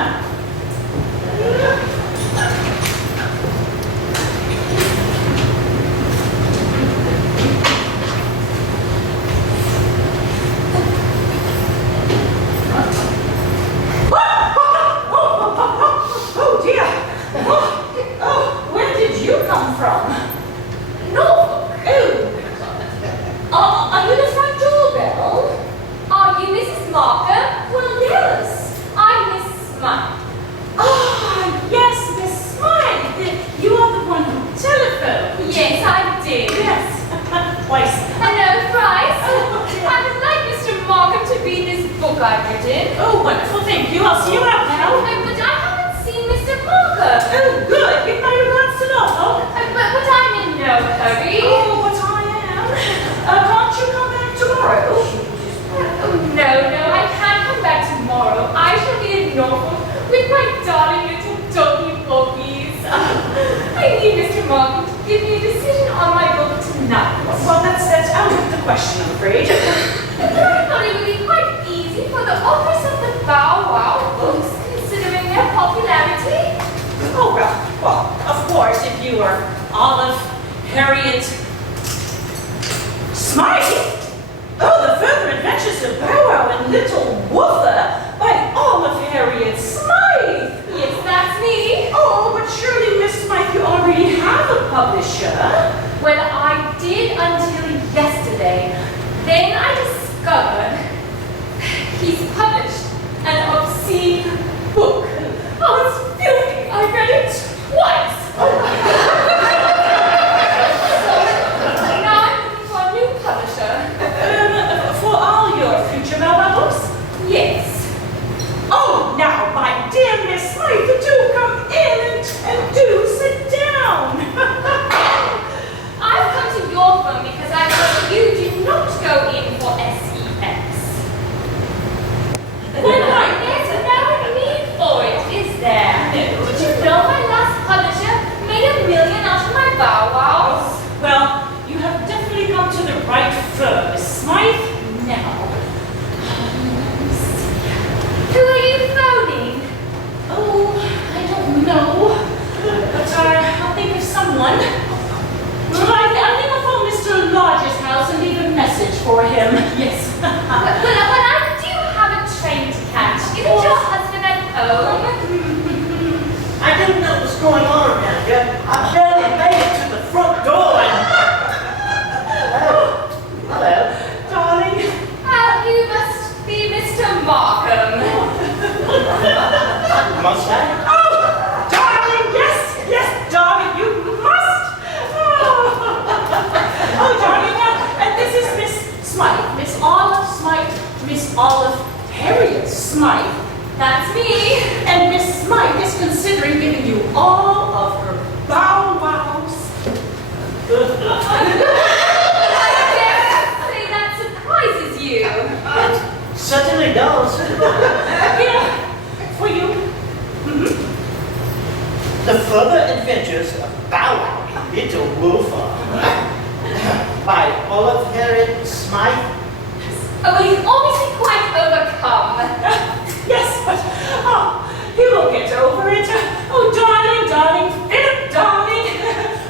Oh dear! Where did you come from? Norfolk. Oh, are you the front doorbell? Are you Mrs. Markham? Well, yes. I'm Miss Smut. Ah, yes, Miss Smythe. You are the one who telephoned. Yes, I did. Yes, twice. Hello, Bryce. I would like Mr. Markham to read this book I've written. Oh, wonderful, thank you. I'll see you out now. But I haven't seen Mr. Markham. Oh, good. Give my regards to Norfolk. But I'm in no hurry. Oh, but I am. Can't you come back tomorrow? Oh, no, I can't come back tomorrow. I shall be in Norfolk with my darling little doggy buggies. I need Mr. Markham to give me a decision on my book tonight. Well, that's out of the question, I'm afraid. But I thought it would be quite easy for the authors of the Bow Wow books, considering their popularity. Oh, well, of course, if you were Olive Harriet Smythe. Oh, the further adventures of Bow Wow and Little Woofer by Olive Harriet Smythe. Yes, that's me. Oh, but surely, Miss Smythe, you already have a publisher. Well, I did until yesterday. Then I discovered he's published an obscene book. Oh, it's filthy. I read it twice. So now I'm looking for a new publisher. For all your future Bow Wow books? Yes. No, but I'll think of someone. I think I'll phone Mr. Lodge's house and leave a message for him. Yes. But I do have a train to catch. Isn't your husband at home? I didn't know what was going on around here. I barely made it to the front door and... Hello. Darling. You must be Mr. Markham. Must I? Oh, darling, yes, darling, you must. Oh, darling, and this is Miss Smythe, Miss Olive Smythe, Miss Olive Harriet Smythe. That's me. And Miss Smythe is considering giving you all of her bow wows. I dare say that surprises you. Certainly does. Yeah, for you. The Further Adventures of Bow Wow, Little Wolfer. By Olive Harriet Smythe. Oh, he's obviously quite overcome. Yes, but he will get over it. Oh, darling, Philip, darling.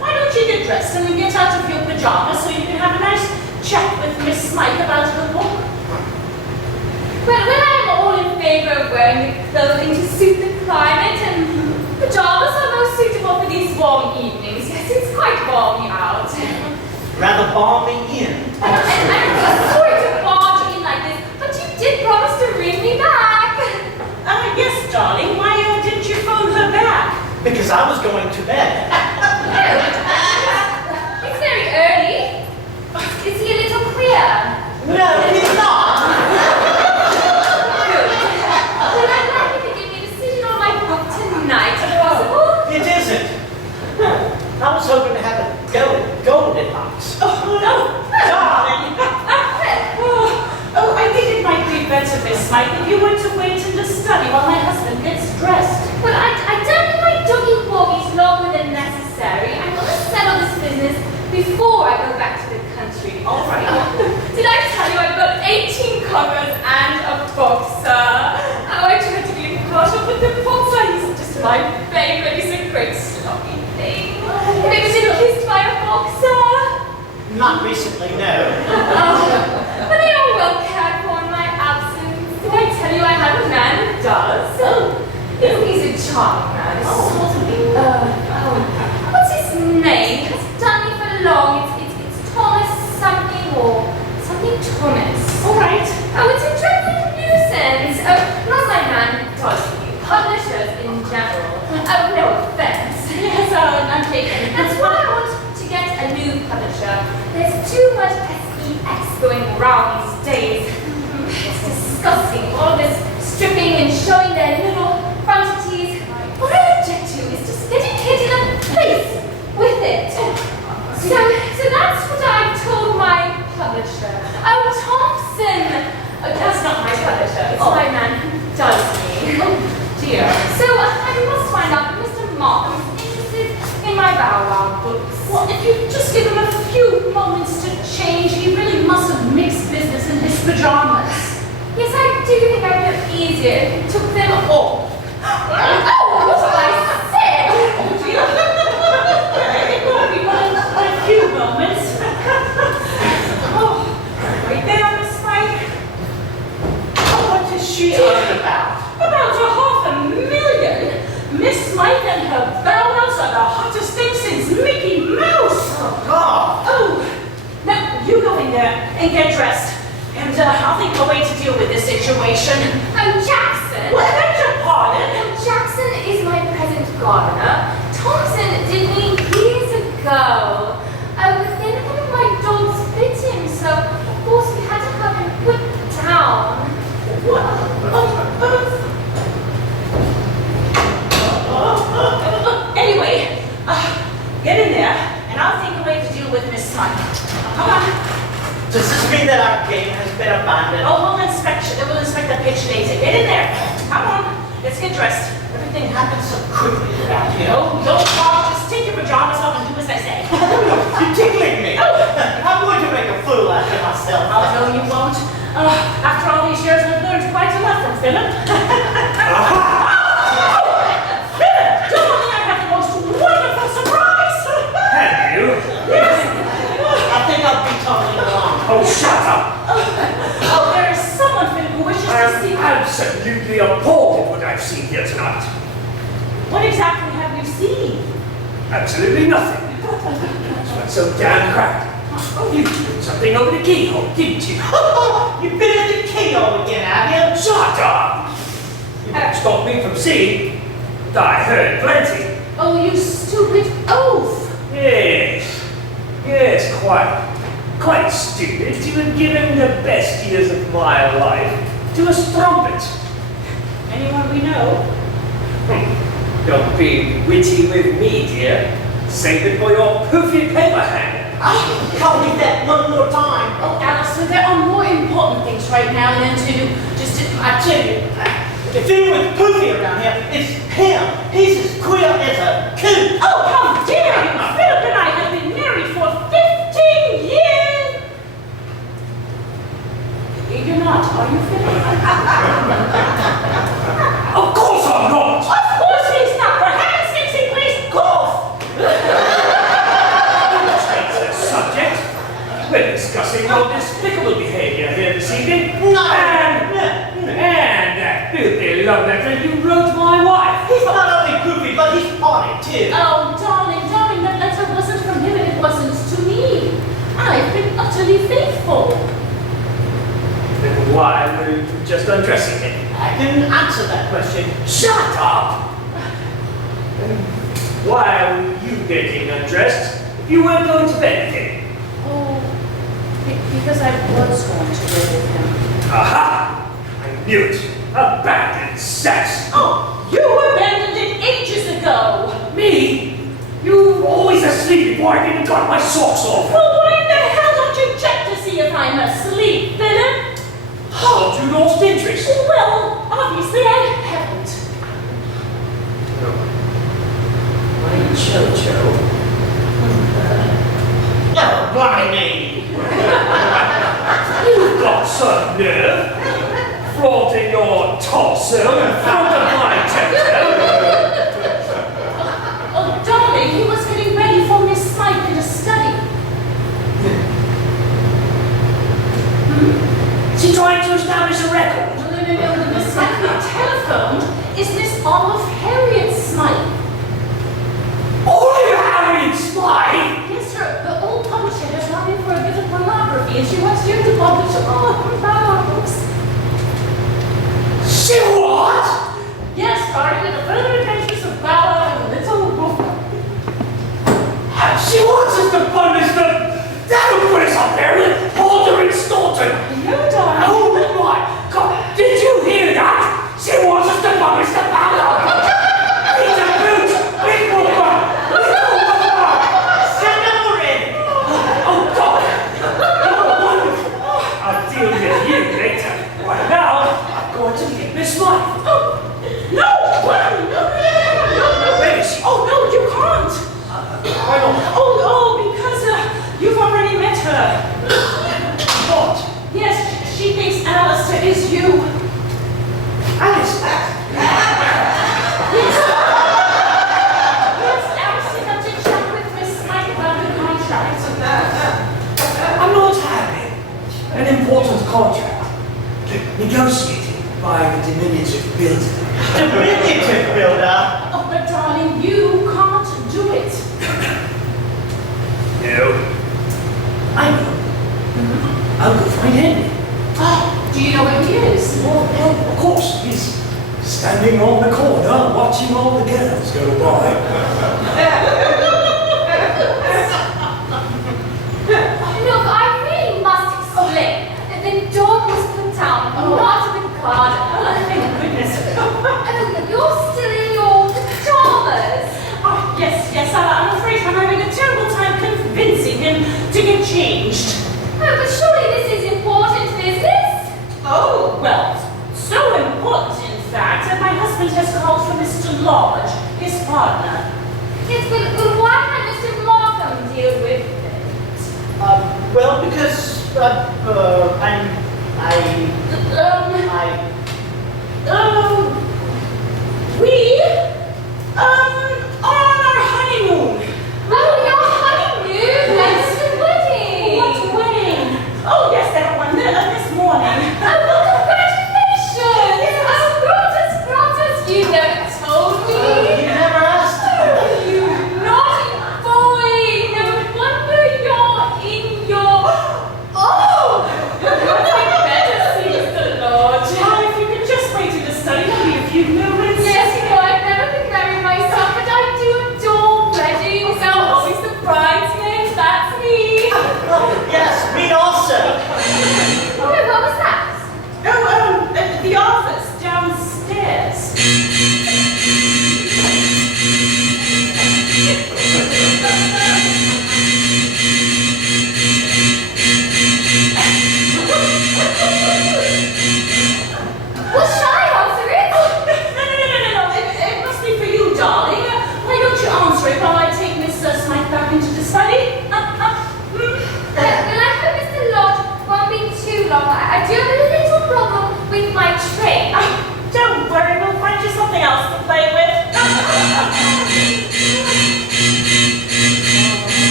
Why don't you get dressed and get out of your pajamas so you can have a nice chat with Miss Smythe about her book? Well, I am all in favor of wearing the clothing to suit the climate, and pajamas are most suitable for these warm evenings. Yes, it's quite balmy out. Rather balmy in. I'm sorry to barge in like this, but you did promise to ring me back. Yes, darling. Why didn't you phone her back? Because I was going to bed. It's very early. Is he a little queer? No, he's not. Good. Well, I'd like you to give me a decision on my book tonight, if possible. It isn't. I was hoping to have a Goldilocks. Oh, no, darling. Oh, I think it might be better, Miss Smythe, if you were to wait in the study while my husband gets dressed. Well, I don't think my doggy walk is longer than necessary. I want to settle this business before I go back to the country. All right. Did I tell you I've got 18 covers and a boxer? Oh, I tried to be impartial, but the boxer is just my favorite. He's a great sloppy thing. Have you ever been kissed by a boxer? Not recently, no. But they are well cared for in my absence. Did I tell you I have a man who does? He's a charming man. What's his name? He hasn't done me for long. It's Thomas something or something Thomas. All right. Oh, it's a dreadful nuisance. Not my man who does me. Publishers in general. Oh, no offense. Yes, I'm taken. That's why I want to get a new publisher. There's too much SEX going around these days. It's disgusting, all this stripping and showing their little frontities. What I object to is just getting hit in the face with it. So that's what I told my publisher. Oh, Thompson! Oh, that's not my publisher. It's my man who does me. Oh, dear. So I must find out if Mr. Markham is interested in my Bow Wow books. Well, if you just give him a few moments to change, he really must have mixed business in his pajamas. Yes, I do think I'd have easier if you took them off. Oh, what have I said? Oh, dear. It won't be but a few moments. Oh, right there, Miss Smythe. Oh, what is she on about? About $500,000. Miss Smythe and her bow wows are the hottest thing since Mickey Mouse. Oh, God. Oh, now you go in there and get dressed. And I'll think of a way to deal with this situation. Oh, Jackson. Well, I beg your pardon. Jackson is my present gardener. Thompson did me years ago. But then one of my dogs bit him, so of course we had to have him put down. Anyway, get in there, and I'll think of a way to deal with Miss Smythe. Come on. Does this mean that our game has been abandoned? Oh, we'll inspect the pitch later. Get in there. Come on. Let's get dressed. Everything happens so quickly around here. No, don't talk. Just take your pajamas off and do as I say. You're tickling me. I'm going to make a fool out of myself. Oh, no, you won't. After all these years, we've learned quite a lot from Philip. Philip, don't What exactly have you seen? Absolutely nothing. That's what's so damn cracked. Oh, you put something over the keyhole, didn't you? You've been at the keyhole again, have you? Shut up! You won't stop me from seeing, but I heard plenty. Oh, you stupid oaf! Yes, quite stupid to have given the best years of my life to a strumpet. Anyone we know? Don't be witty with me, dear. Save it for your poofy paper hanger. Call me that one more time. Oh, Alistair, there are more important things right now than to just to... I tell you, if anyone's poofy around here, it's him. He's as queer as a coot. Oh, how dare you! Philip and I have been married for 15 years! You're not, are you, Philip? Of course I'm not! Of course he's not! For heaven's sakes, he plays golf! Change the subject. We're discussing your despicable behavior here this evening. And that filthy love letter you wrote my wife. He's not only poofy, but he's potty too. Oh, darling, that letter wasn't from him and it wasn't to me. I've been utterly faithful. Then why were you just undressing me? I didn't answer that question. Shut up! And why were you getting undressed if you weren't going to bed again? Oh, because I was going to live with him. Aha! I knew it! Abandoned sex! Oh, you abandoned it ages ago! Me? You were always asleep before I even got my socks off! Well, why the hell don't you check to see if I'm asleep, Philip? How you lost interest? Well, obviously I haven't. My Jojo. Oh, blimey. You've got some nerve! Flaunting your torso in front of my Jojo! Oh, darling, he was getting ready for Miss Smythe in the study. Is he trying to establish a record? No, the Miss Smythe who telephoned is Miss Olive Harriet Smythe. Olive Harriet Smythe? Yes, sir. The old publisher has run in for a bit of pornography and she wants you to publish all of her books. She what? Yes, starting with the further adventures of Bella and Little Wolf. She wants us to publish them! That'll put us up there with Halter and Staunton! No, darling. Oh my God! Did you hear that? She wants us to publish the Ballad! He's a boot! Big woofer! Little woofer! Send him already. Oh God! Oh, wonderful! I'll deal with you later. Right now, I'm going to meet Miss Smythe. Oh, no! No. Where is she? Oh, no, you can't. Why not? Oh, because you've already met her. What? Yes, she thinks Alistair is you. Alice! Yes, Alistair got to chat with Miss Smythe about the contract. I'm not happy. An important contract. Negotiated by the diminutive builder. Diminutive builder. Oh, but darling, you can't do it. No. I know. I'll go find Henry. Oh, do you know where he is? Well, of course. He's standing on the corner watching all the girls go by. Look, I really must explain that the dog was put down, not the gardener. Thank goodness. Oh, you're still in your pajamas. Oh, yes, I'm afraid I'm having a terrible time convincing him to get changed. Oh, but surely this is important business. Oh, well, so important, in fact, that my husband has called for Mr. Lodge, his partner. Yes, but why can't Mr. Markham deal with it? Well, because We, are on our honeymoon. Oh, your honeymoon? That's the wedding. What wedding? Oh, yes, that one, this morning. Oh, well, congratulations. Oh, gratis, you never told me.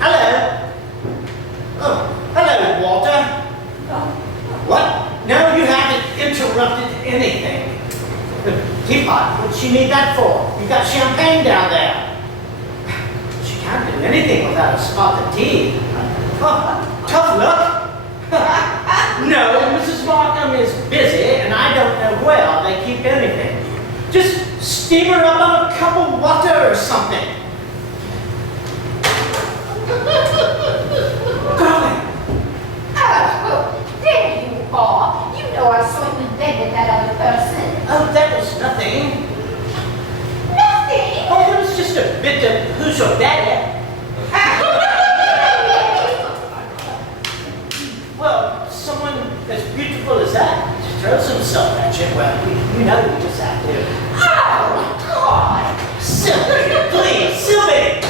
Hello. Oh, hello, Walter. What? No, you haven't interrupted anything. The teapot, what'd she need that for? You got champagne down there. She can't do anything without a spot of tea. Oh, tough luck. No, Mrs. Markham is busy, and I don't know where they keep anything. Just steam her up on a cup of water or something. Darling. Oh, there you are. You know I saw you in bed with that other person. Oh, that was nothing. Nothing. Oh, it was just a bit of who's your daddy. Well, someone as beautiful as that throws himself at you. Well, you know you just have to. Oh, God. Sylvie, please, Sylvie.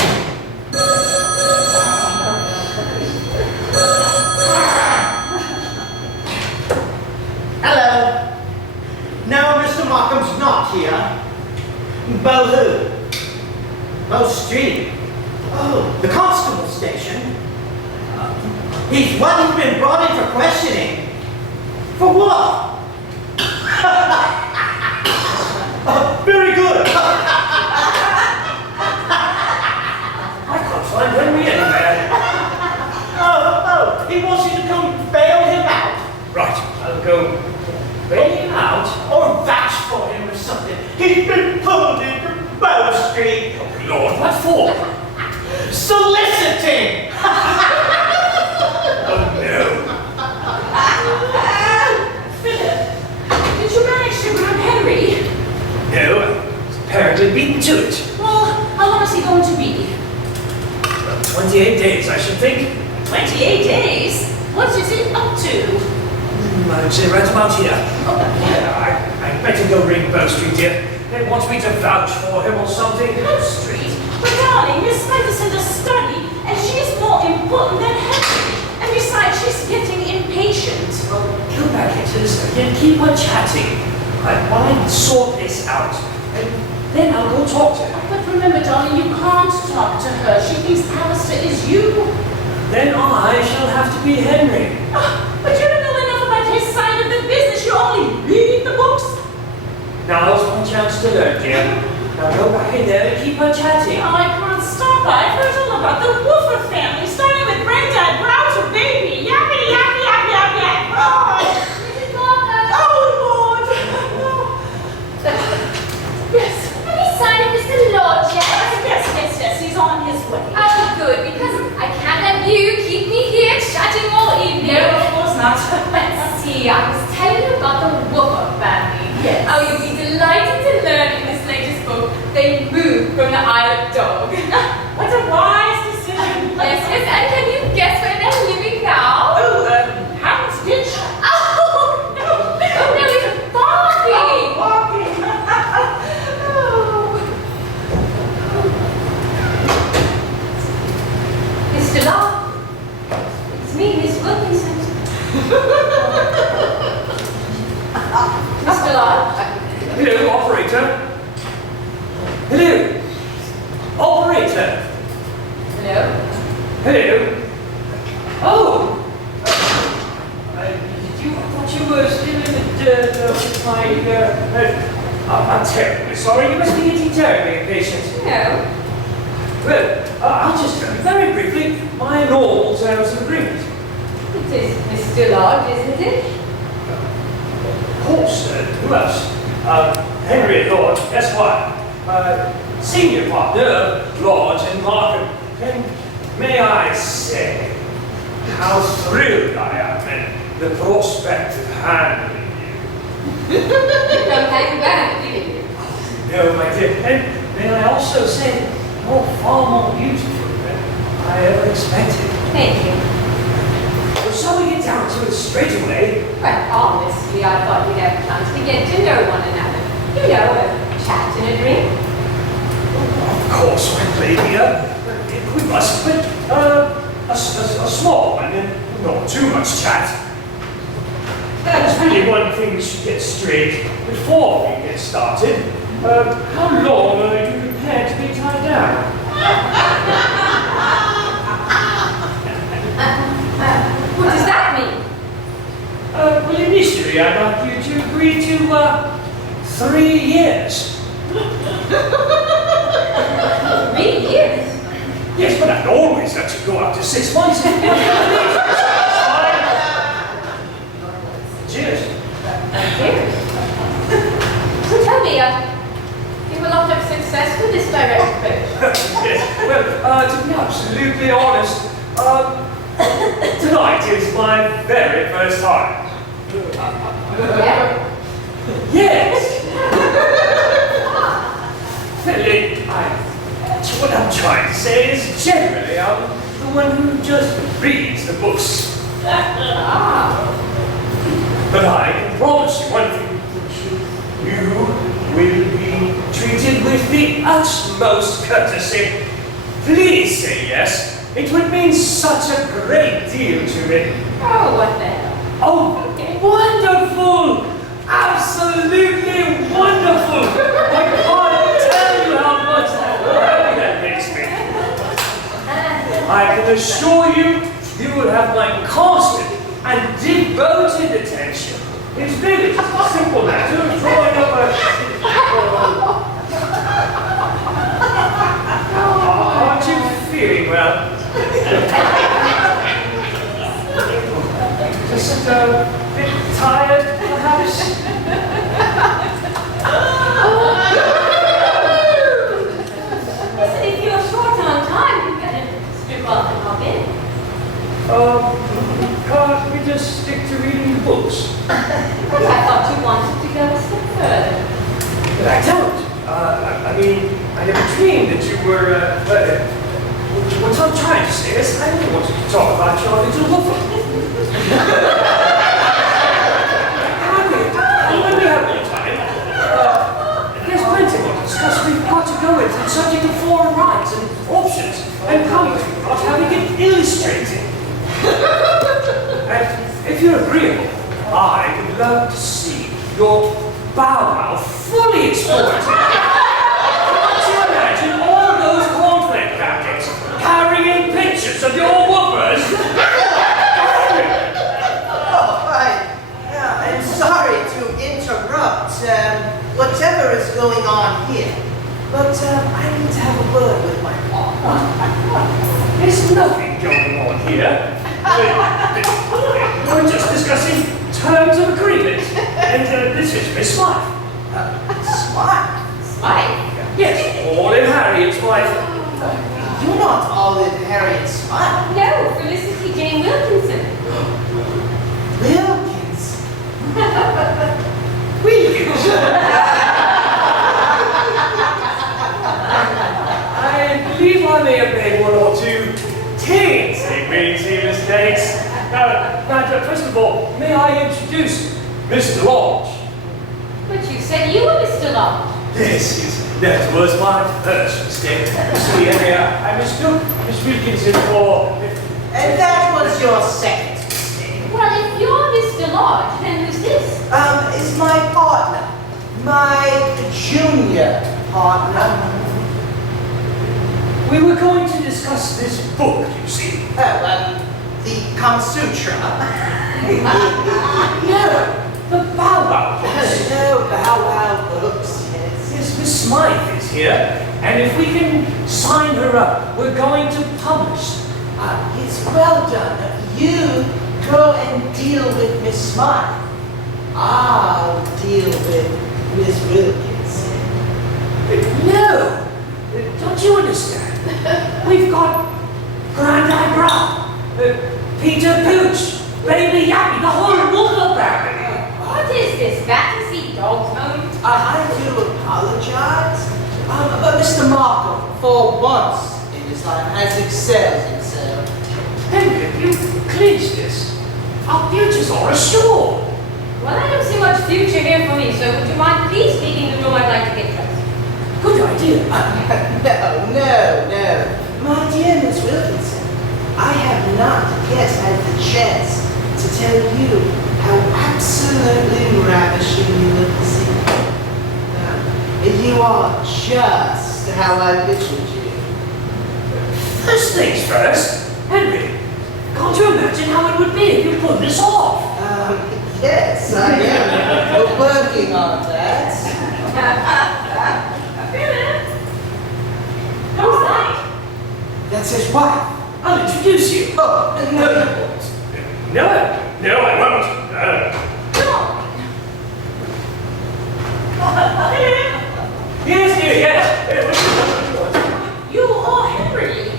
Hello. No, Mr. Markham's not here. Bo who? Bo Street. Oh, the constable station. He's been brought in for questioning. For what? Very good. I can't find Henry anywhere. Oh, he wants you to come bail him out. Right, I'll go bail him out. Or vouch for him or something. He's been pulled into Bow Street. Oh, Lord, what for? Soliciting. Oh, no. Philip, did you manage to grab Henry? No, he's apparently beaten to it. Well, how long is he going to be? Well, 28 days, I should think. 28 days? What is he up to? I'd say right about here. Oh, Yeah, I better go ring Bow Street here. They want me to vouch for him or something. Bow Street? But darling, Miss Smith is in the study, and she's more important than Henry. And besides, she's getting impatient. Well, go back into the study and keep her chatting. While I sort this out, and then I'll go talk to her. But remember, darling, you can't talk to her. She thinks Alistair is you. Then I shall have to be Henry. But you don't know enough about his side of the business. You only read the books. Now's my chance to learn, dear. Now go back in there and keep her chatting. Oh, I can't stop. I've heard all about the Woofer family, starting with granddad, brown to baby. Yappity, yappity, yappity, yappity, yappity. Oh, Mrs. Markham. oh, Lord. Yes. Have you signed Mr. Lodge yet? Yes. He's on his way. Oh, good, because I can't have you keep me here chatting all evening. No, of course not. Let's see, I was telling you about the Woofer family. Yes. Oh, you'll be delighted to learn in this latest book they moved from the Isle of Dog. What a wise decision. Yes, and can you guess where they're living now? Oh, Hound's Ditch. Oh, no, it's Barbie. Walking. Mr. Law, it's me, Miss Wilkinson. Mr. Law, Hello, operator. Hello. Operator. hello. Hello. Oh. I thought you were still in I'm terribly sorry. You must be getting terribly impatient. No. Well, I'll just tell you very briefly my normal terms of agreement. It is Mr. Lodge, isn't it? Of course, who else? Henry Lodge, Esquire. Senior partner, Lodge and Markham. And may I say, how thrilled I am at the prospect of handling you. You don't hang back, do you? No, my dear. And may I also say, you're far more beautiful than I ever expected. Thank you. Well, shall we get down to it straight away? Well, honestly, I thought we'd have a chance to get to know one another. You know, a chat and a drink. Of course, my lady. We must, but a small one and not too much chat. really one thing we should get straight before we get started. How long are you prepared to be tied down? What does that mean? Well, initially I'd like you to agree to 3 years. 3 years? Yes, but I'd always let you go up to 6 months. Cheers. Years? So tell me, you will not have success with this direct approach. Yes, well, to be absolutely honest, tonight is my very first time. Yeah? Yes! What I'm trying to say is generally I'm the one who just reads the books. But I can promise you one thing. You will be treated with the utmost courtesy. Please say yes. It would mean such a great deal to me. Oh, what the hell? Oh, wonderful! Absolutely wonderful! I can't tell you how much happy that makes me. I can assure you, you will have my constant and devoted attention. It's really just a simple matter of drawing up a... Aren't you feeling well? Just a bit tired, perhaps? Listen, if you're short on time, you better strip off and hop in. Can't we just stick to reading the books? I thought you wanted to go a step further. But I don't. I mean, I never dreamed that you were, what I'm trying to say is, I only wanted to talk about your little woofer. When we have more time, there's plenty more to discuss. We've got to go into the subject of foreign rights and options, and how we think about how we can illustrate it. And if you're agreeable, I would love to see your bow wow fully exploited. Can't you imagine all those cornflake packets carrying pictures of your woofers? I'm sorry to interrupt whatever is going on here, but I need to have a word with my partner. There's nothing going on here. We're just discussing terms of agreement, and this is Miss Smythe. Smart. Smite? Yes, all in Harriet's wife. You're not all in Harriet Smart. No, Felicity Jane Wilkinson. Wilkins. Wilkins. I believe I may have made one or two teensy mistakes. Now, first of all, may I introduce Mr. Lodge? But you said you were Mr. Lodge. Yes, that was my first mistake. See, I mistook Miss Wilkinson for... And that was your second mistake. Well, if you're Mr. Lodge, then who's this? Is my partner. My junior partner. We were going to discuss this book, you see. The Kama Sutra. No, the Bow Wow books. No, Bow Wow books, yes. Yes, Miss Smythe is here, and if we can sign her up, we're going to publish. It's well done. You go and deal with Miss Smythe. I'll deal with Miss Wilkins. No, don't you understand? We've got Grand Eyebrow, Peter Pooch, Baby Yappy, the whole Wolfer family. What is this, fantasy dog's home? I do apologize, but Mr. Markham, for once in his life, has excelled himself. Henry, you clinched this. Our futures are assured. Well, I don't see much future here for me, so would you mind please leaving the room? I'd like to get dressed. Good idea. No. My dear Miss Wilkinson, I have not yet had the chance to tell you how absolutely ravishing you look this evening. You are just how I pictured you. First things first, Henry, can't you imagine how it would be if you pulled this off? Yes, I am working on that. Who's that? That's his wife. I'll introduce you. Oh, no, you won't. No, I won't. Yes, dear, yes. You are Henry.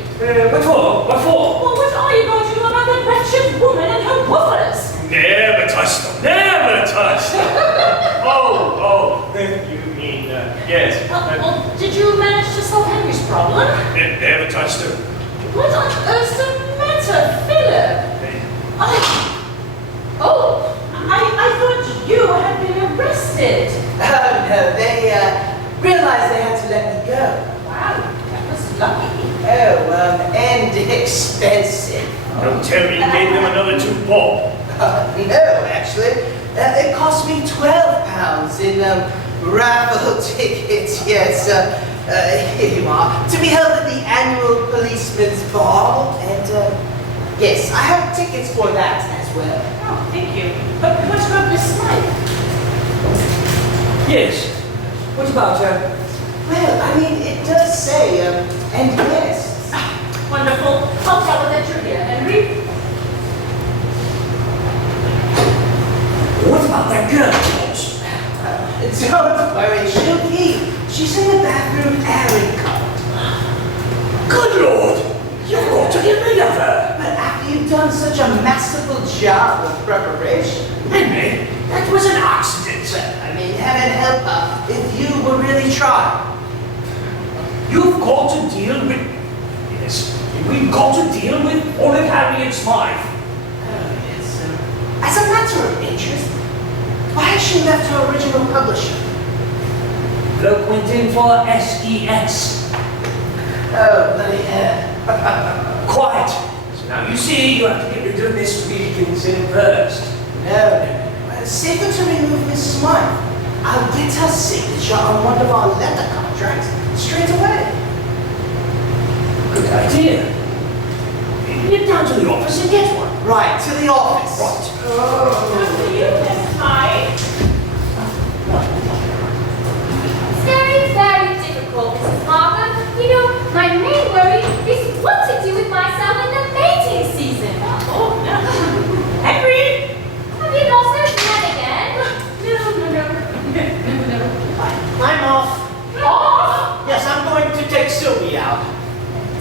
What for? What for? Well, what are you going to do about that wretched woman and her woofers? Never touched them. Never touched them. Oh, you mean, yes. Well, did you manage to solve Henry's problem? Never touched them. What on earth's the matter, Philip? I thought you had been arrested. Oh, no, they realized they had to let me go. Wow, that was lucky. Oh, and expensive. Don't tell me you gave them another 2 bob. No, actually. It cost me £12 in raffle tickets, yes. Here you are. To be held at the annual policeman's ball. And, yes, I have tickets for that as well. Oh, thank you. But what about Miss Smythe? Yes. What about her? Well, I mean, it does say, and guests. Wonderful. I'll tell her that you're here, Henry. What about that girl, George? Don't worry, she'll keep. She's in the bathroom airing cupboard. Good Lord! You've got to get rid of her! But after you've done such a masterful job of preparation, Henry, that was an accident. I mean, heaven help her if you were really trying. You've got to deal with... Yes, we've got to deal with Olive Harriet Smythe. Yes, as a matter of interest, why has she left her original publisher? Bloke went in for SEX. Oh, bloody hell. Quiet. So now you see, you have to get rid of Miss Wilkinson first. No. Safer to remove Miss Smythe. I'll get her signature on one of our letter contracts straight away. Good idea. Nip down to the office and get one. Right, to the office. Right. After you, Miss Smythe. It's very, very difficult, Mrs. Markham. You know, my main worry is what to do with myself in the mating season. Oh, no. Henry! Have you lost those men again? No. I'm off. Off? Yes, I'm going to take Sylvie out.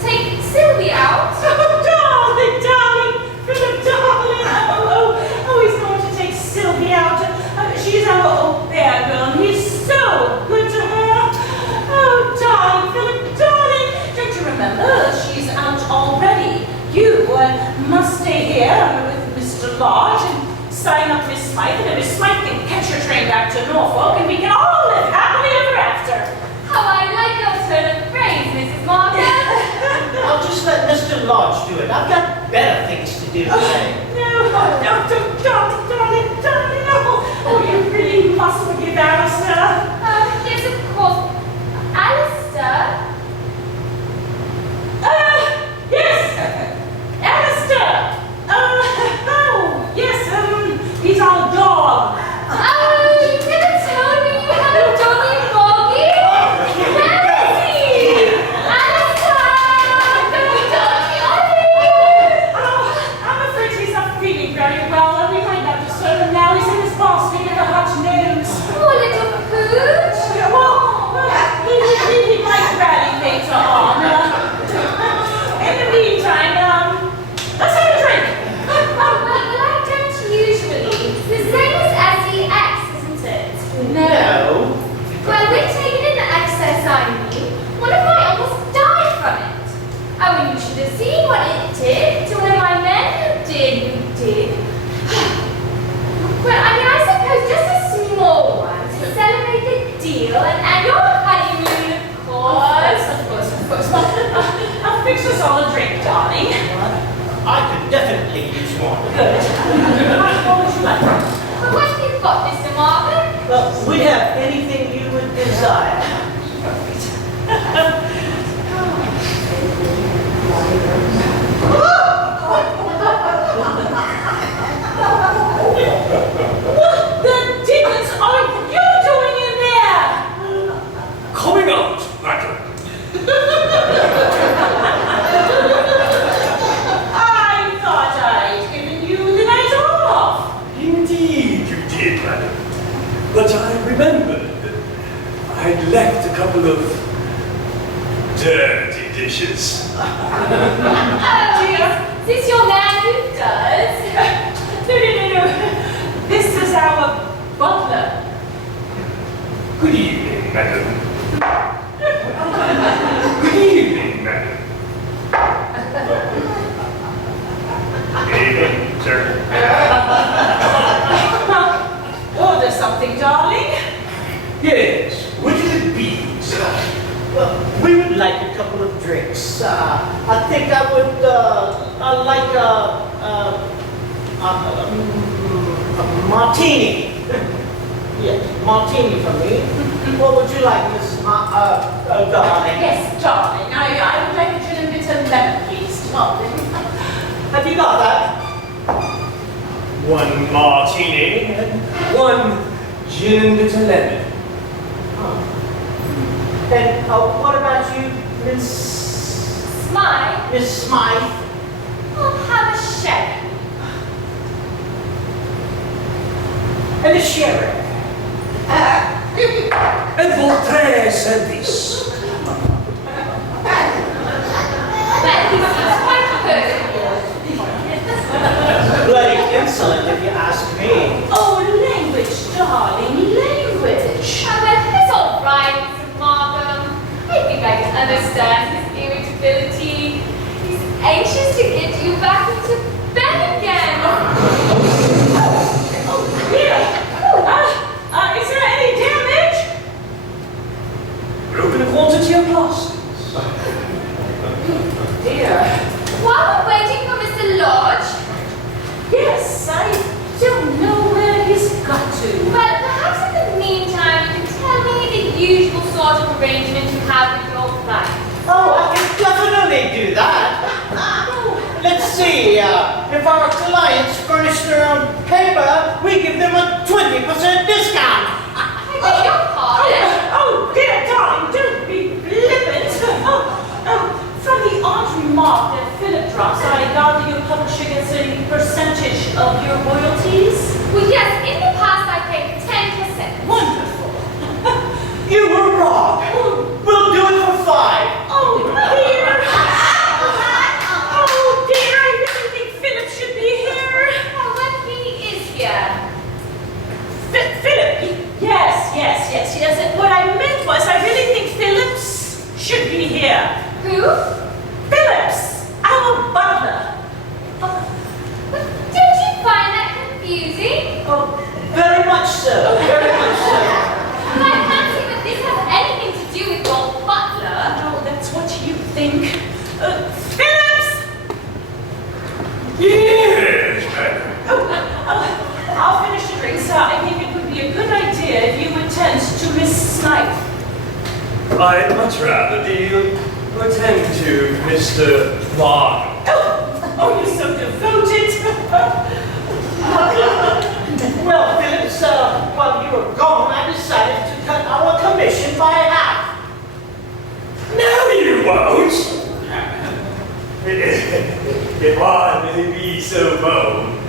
Take Sylvie out? Oh, darling, Philip, darling. Oh, he's going to take Sylvie out. She's our au pair girl, and he's so good to her. Oh, darling, Philip, darling. Don't you remember? She's out already. You must stay here with Mr. Lodge and sign up Miss Smythe, and then Miss Smythe can catch her train back to Norfolk, and we can all live happily ever after. How I like your turn of phrase, Mrs. Markham. I'll just let Mr. Lodge do it. I've got better things to do today. No, darling, no. Oh, you really must forgive Alistair. Yes, of course. Alistair? Yes, Alistair. Oh, yes, he's our dog. Oh, you never told Well, we have anything you would desire. What the dickens are you doing in there? Coming out, madam. I thought I'd given you the night off. Indeed you did, madam. But I remembered that I'd left a couple of dirty dishes. Oh, Is this your man who does? no. This is our butler. Good evening, madam. Good evening, madam. Good evening, sir. Order something, darling. Yes, what will it be, sir? Well, we would like a couple of drinks. I think I would like a martini. Yes, martini for me. What would you like, Miss darling? Yes, darling. I would like a gin and bitter lemon, please, darling. Have you got that? One martini and one gin and bitter lemon. And what about you, Miss Smile. Miss Smythe? I'll have a sherry. And a sherry? And votre service. Well, he seems quite good. Bloody insolent, if you ask me. Oh, language, darling, language. Oh, well, it's all right, Mr. Markham. I think I can understand his irritability. He's anxious to get you back into bed again. Oh, dear. Is there any damage? Broken a quantity of glasses. Dear. While we're waiting for Mr. Lodge, Yes, I don't know where he's got to. well, perhaps in the meantime you can tell me the usual sort of arrangement you have with your client. Oh, I can definitely do that. Let's see, if our clients furnish their own paper, we give them a 20% discount. I beg your pardon. Oh, dear darling, don't be flippant. From the odd remark that Philip drops, I gather your publisher gets a percentage of your royalties? Well, yes, in the past I paid 10%. Wonderful. You were wrong. We'll do it for 5. Oh, dear. Oh, dear, I really think Philip should be here. Oh, well, he is here. Philip? Yes. What I meant was, I really think Phillips should be here. Who? Phillips, our butler. But don't you find that confusing? Oh, very much so. Very much so. Well, I can't see that this has anything to do with your butler. No, that's what you think. Phillips! Yes, madam. I'll finish the drinks. I think it would be a good idea if you would tend to Miss Smythe. I'd much rather you attend to Mr. Markham. Oh, you're so devoted. Well, Phillips, while you were gone, I decided to cut our commission by half. No, you won't. If I may be so bold,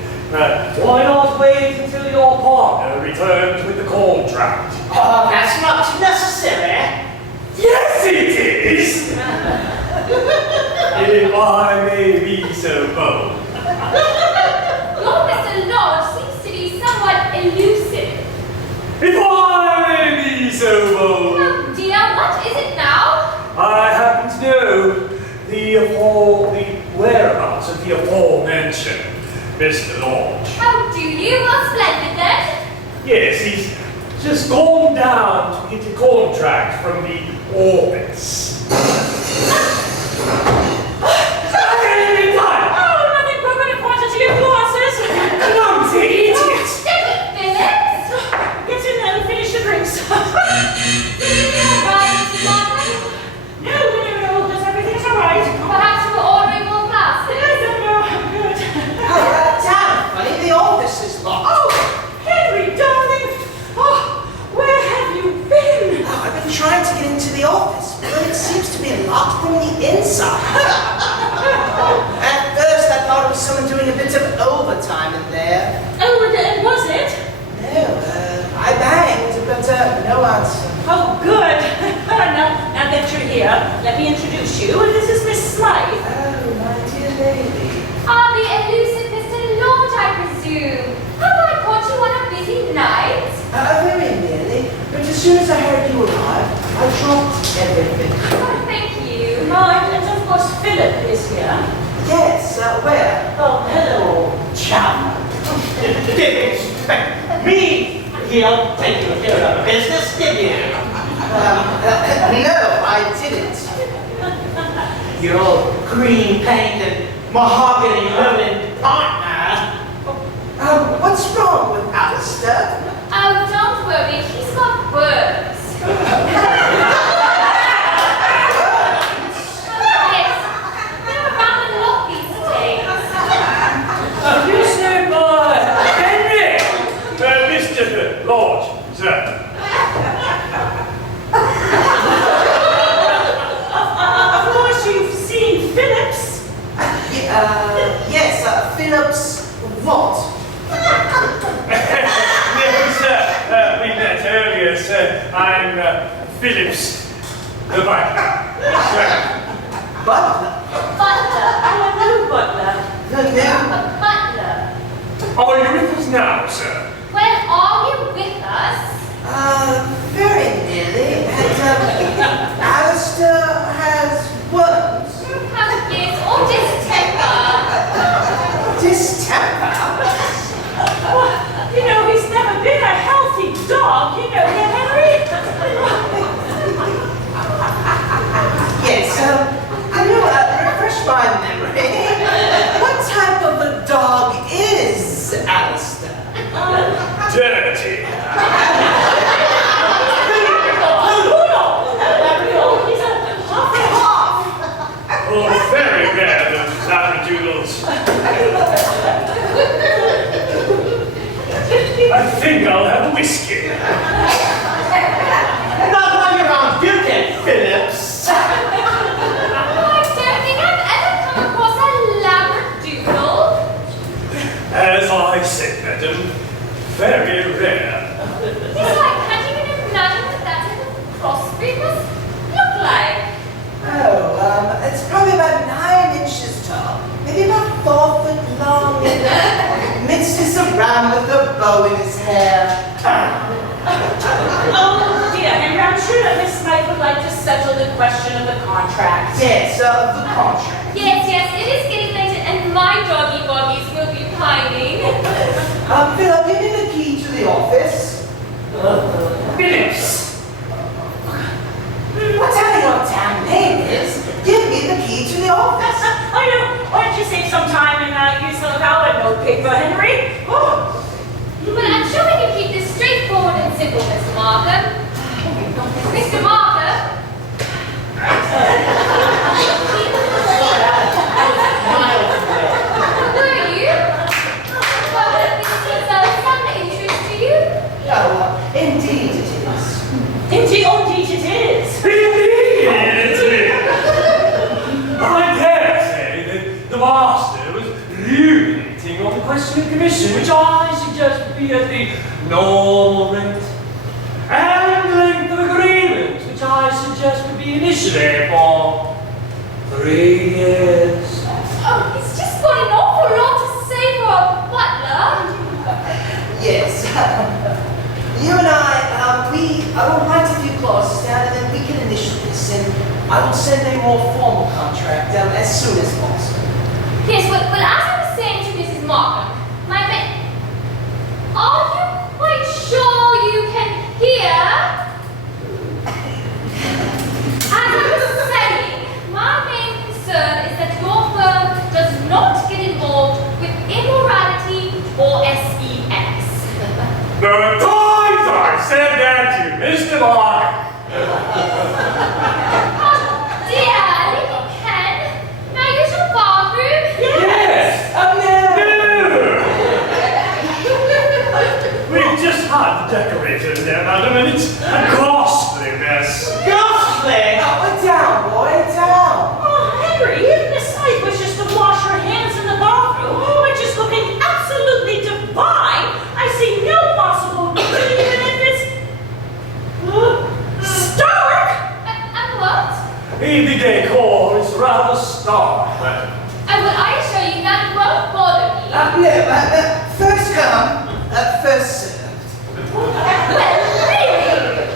why not wait until your partner returns with the contract? Oh, that's not necessary. Yes, it is! If I may be so bold. Your Mr. Lodge seems to be somewhat elusive. If I may be so bold. Oh dear, what is it now? I happen to know the whereabouts of the aforementioned Mr. Lodge. Oh, do you? Well, splendid then. Yes, he's just gone down to get a contract from the office. Oh, nothing broken a quantity of glasses. Clumsy idiot! Steady, Phillips. Get in there and Anything all right, Mr. Markham? No, because everything's all right. Perhaps you were ordering more glasses? No, I'm good. Damn, funny, the office is locked. Oh, Henry, darling. Oh, where have you been? I've been trying to get into the office, but it seems to be locked from the inside. At first, I thought it was someone doing a bit of overtime in there. Oh, and was it? No, I banged, but no answer. Oh, good. now that you're here, let me introduce you. This is Miss Smythe. Oh, my dear lady. Ah, the elusive Mr. Lord, I presume. Have I caught you on a busy night? Very nearly, but as soon as I heard you arrive, I dropped everything. Oh, thank you. Oh, and of course Philip is here. Yes, where? Oh, hello, chum. Didn't expect me here taking care of business, did you? No, I didn't. Your old green painted mahogany living partner. What's wrong with Alistair? Oh, don't worry, he's got words. Yes, they're around a lot these days. You say by Henry? Mr. Lord, sir. Of course you've seen Phillips. Yes, Phillips what? No, sir. We met earlier, sir. I'm Phillips, the butler. Sir. Butler? Butler. Oh, no, Butler. No. Butler. Are you with us now, sir? Well, are you with us? Very nearly. And, Alistair has worms. Oh, yes, or distemper. Distemper? Well, he's never been a healthy dog, Henry. Yes, can you refresh my memory? What type of a dog is Alistair? Dirty. Oh, very rare, those labradoodles. I think I'll have a whiskey. Not while you're on duty, Phillips. I don't think I've ever come across a labradoodle. As I said, madam, very rare. It's like, can't you even imagine what that type of crossbreed must look like? Oh, it's probably about 9 inches tall, maybe about 4 foot long, and mixes around with a bow in his hair. Oh, dear, Henry, I'm sure that Miss Smythe would like to settle the question of the contract. Yes, the contract. Yes, it is getting late and my doggy boggies will be pining. Philip, give me the key to the office. Phillips! Whatever your damn name is, give me the key to the office. I know. Why don't you save some time and use some of our notepaper, Henry? Oh. But I'm sure we can keep this straightforward and simple, Mr. Markham. Mr. Markham? Who are you? Well, this is some interest to you. Oh, indeed it is. Indeed it is. Indeed it is! I dare say that the master was ruminating on the question of commission, which I suggest would be at the normal rate, and length of agreement, which I suggest would be initially for 3 years. Oh, it's just got an awful lot to say for a butler. Yes. You and I will write a few clauses down and then we can initial this and I will send a more formal contract as soon as possible. Yes, well, as I was saying to Mrs. Markham, are you quite sure you can hear? As I was saying, my main concern is that your firm does not get involved with immorality or SEX. The times I said there at you, Mr. Markham. Dear, little Ken, may I use your bathroom? Yes! Up there! No! We've just had the decorator in there, madam, and it's a ghastly mess. Ghostly! Down, boy, down. Oh, Henry, even Miss Smythe wishes to wash her hands in the bathroom, which is looking absolutely divine. I see no possible reason, even if it's stark. And what? The decor is rather stark, madam. And will I assure you that it won't bother me? No, first come, first served. Well, really?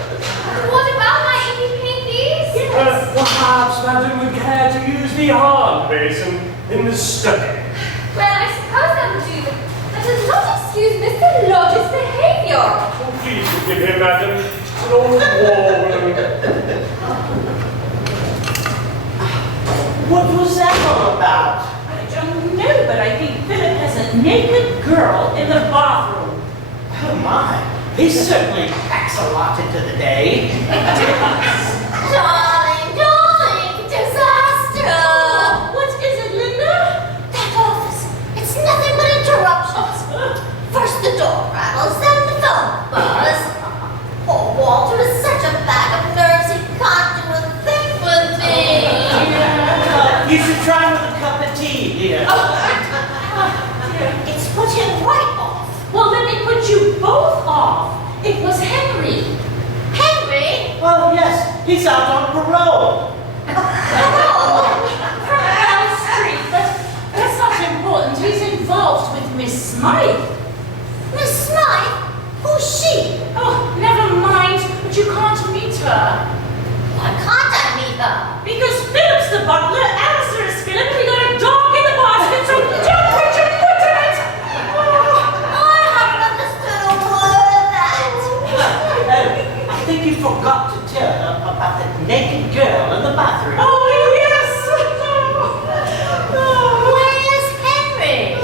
What about my EPPs? Perhaps, madam, would care to use the hand basin in the study. Well, I suppose that would do, but that does not excuse Mr. Lodge's behavior. Oh, please forgive him, madam. It's an old war woman. What was that all about? I don't know, but I think Philip has a naked girl in the bathroom. Oh my, he certainly packs a lot into the day. Darling, darling, disaster! What is it, Linda? That office, it's nothing but interruptions. First the door rattles, then the phone buzz. Poor Walter is such a bag of nerves, he can't do a thing with me. You should try with a cup of tea, dear. It's put him right off. Well, let me put you both off. It was Henry. Henry? Well, yes, he's out on parole. From Elm Street, but that's not important. He's involved with Miss Smythe. Miss Smythe? Who's she? Oh, never mind, but you can't meet her. Why can't I meet her? Because Philip's the butler, Alistair is Philip, and we got a dog in the basket, so don't put your foot in it! I haven't understood a word of that. I think you forgot to tell her about that naked girl in the bathroom. Oh, yes! Where's Henry?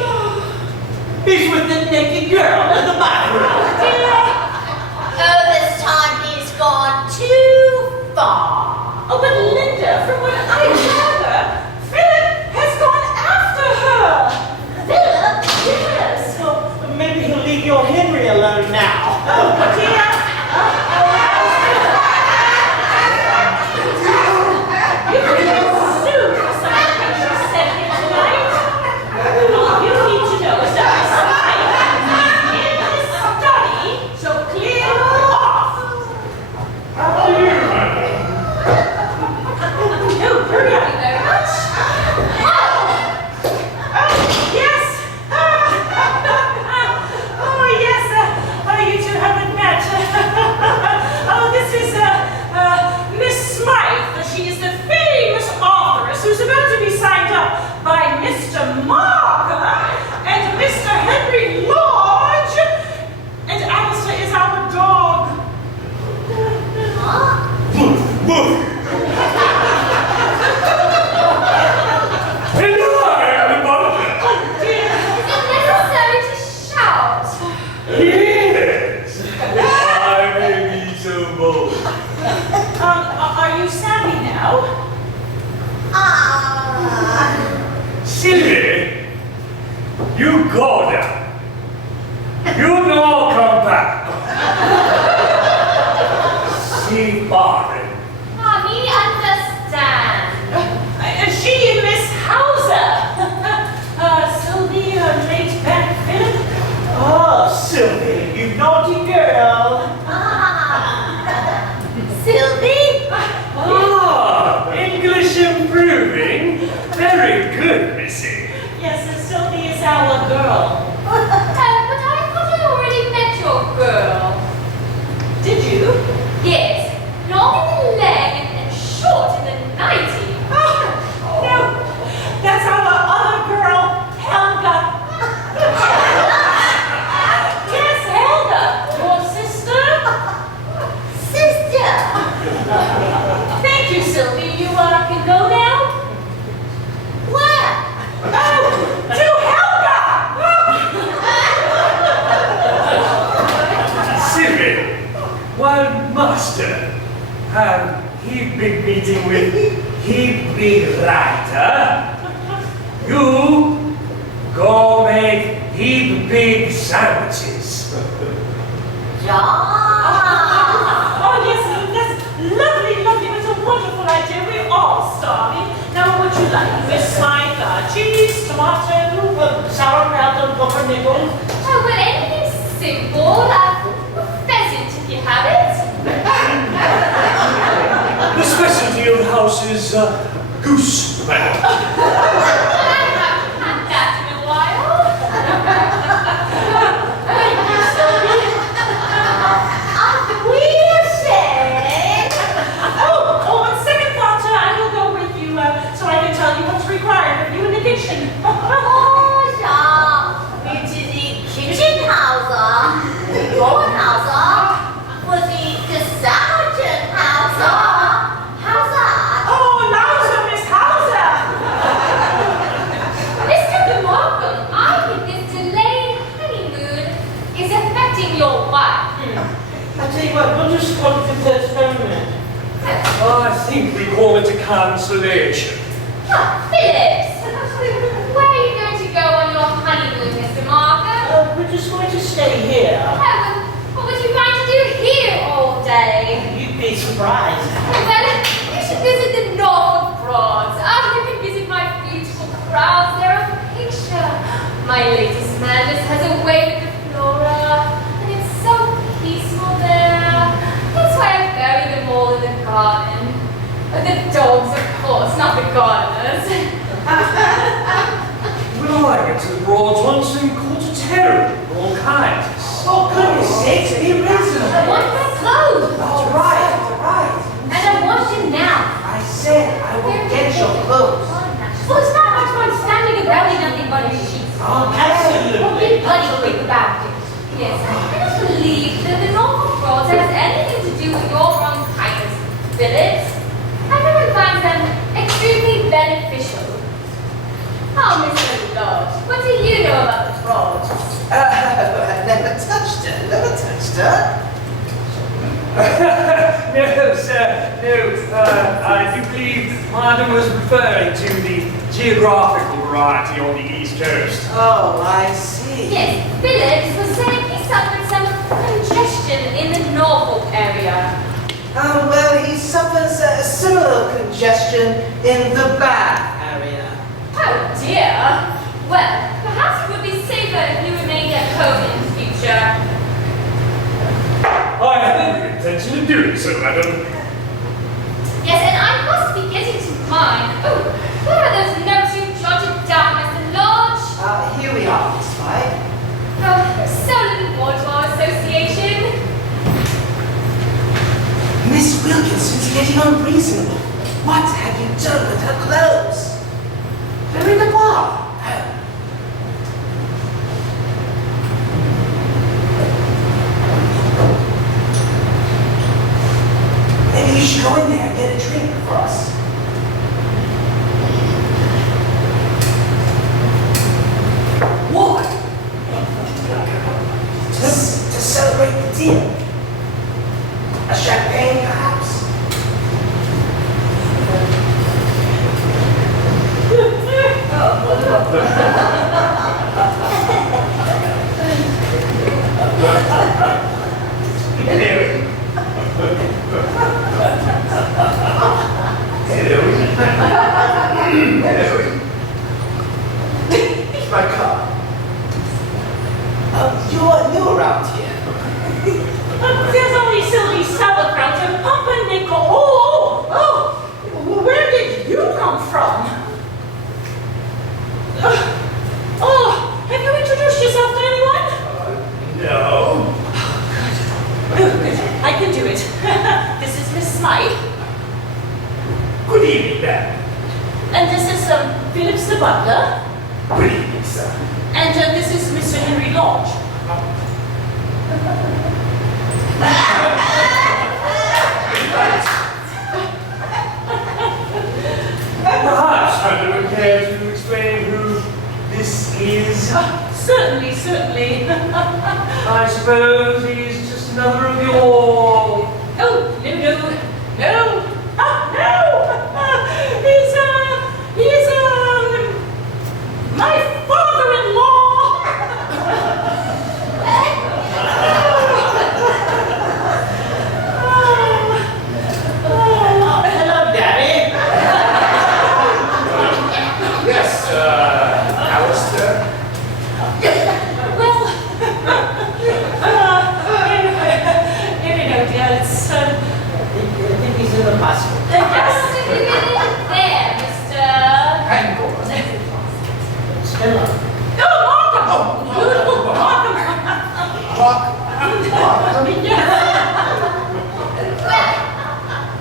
He's with the naked girl in the bathroom. Oh, this time he's gone too far. Oh, but Linda, from what I gather, Philip has gone after her! Philip? Yes! Well, maybe he'll leave your Henry alone now. Oh, dear! You can get sued for something you said here tonight. All you need to know is that Miss Smythe is in the study, so clear off! How are you, madam? No, hurry up. Thank you very much. Yes! Oh, yes, you two haven't met. Oh, this is Miss Smythe. She is the famous authoress who's about to be signed up by Mr. Markham and Mr. Henry Lodge. And Alistair is our dog. Hello, everybody. Oh, dear. Is it necessary to shout? Yes. I may be so bold. Are you savvy now? Sylvie, you go now. You can all come back. See Barney. Mommy, understand. She and Miss Hauser. Sylvia, late back Philip. Oh, Sylvie, you naughty girl. Sylvie? Ah, English improving. Very good, Missy. Yes, and Sylvia is our girl. But I thought I already met your girl. Did you? Yes, long in the leg and short in the nightie. No, that's our other girl, Helga. Yes, Helga, your sister. Sister? Thank you, Sylvia. You can go now. Where? Oh, to Helga. Sylvie, while Master, he big meeting with he big writer. You go make he big sandwiches. John! Oh, yes, that's lovely, lovely. It's a wonderful idea. We're all starving. Now, what would you like? Miss Smythe, cheese, tomato, sauerkraut, and pumpernickel. Oh, well, anything simple, pheasant if you have it. The specialty of the house is goose, madam. I haven't had that in a while. On second thought, I will go with you so I can tell you what's required of you in the kitchen. Oh, ja, willst du die Küchenhauser, die Wohnhauser, wo sie Gesandtenhauser, Hauser? Oh, Lauser, Miss Hauser! Mr. Markham, I think this delayed honeymoon is affecting your wife. I tell you what, we'll just call it the experiment. I think we call it a cancellation. Phillips, where are you going to go on your honeymoon, Mr. Markham? We're just going to stay here. What would you like to do here all day? You'd be surprised. Well, you should visit the Norfolk Broads. You can visit my beautiful crowds. They're a picture. My latest madness has a way with the flora, and it's so peaceful there. That's why I bury them all in the garden. The dogs, of course, not the gardeners. Well, I went to the Broads once and caught a terrible bronchitis. Oh, goodness sakes, be I reasonable. want my clothes. All right, all right. And I want you now. I said I will get your clothes. Well, it's not much fun standing around in nothing but a sheet. Oh, Well, be bloody quick about it. Yes, I cannot believe that the Norfolk Broads has anything to do with your bronchitis, Phillips. Everyone finds them extremely beneficial. Oh, Mr. Lodge, what do you know about the Broads? I never touched her, never touched her. No, sir, no. I do believe that Madam was referring to the geographical variety on the East Coast. Oh, I see. Yes, Phillips was saying he suffered some congestion in the Norfolk area. Well, he suffers a similar congestion in the Bath area. Oh dear. Well, perhaps it would be safer if you remained at home in the future. I have every intention of doing so, madam. Yes, and I must be getting to mine. Oh, where are those notes you jotted down, Mr. Lodge? Here we are, Miss White. Oh, so looking forward to our association. Miss Wilkinson's getting unreasonable. What have you done with her clothes? They're in the bar. Maybe you should go in there and get a drink for us. What? To celebrate the deal. A champagne, perhaps? It's my car. You're new around here. There's only silly sauerkraut and pumpernickel. Where did you come from? Have you introduced yourself to anyone? No. Good. I can do it. This is Miss Smythe. Good evening, ma'am. And this is Phillips the butler. Good evening, sir. And this is Mr. Henry Lodge. Perhaps, madam, would care to explain who this is? Certainly. I suppose he's just another of your the bicycle. Yes. There, Mr. Hang on. Stella. Oh, Markham! Markham! Well,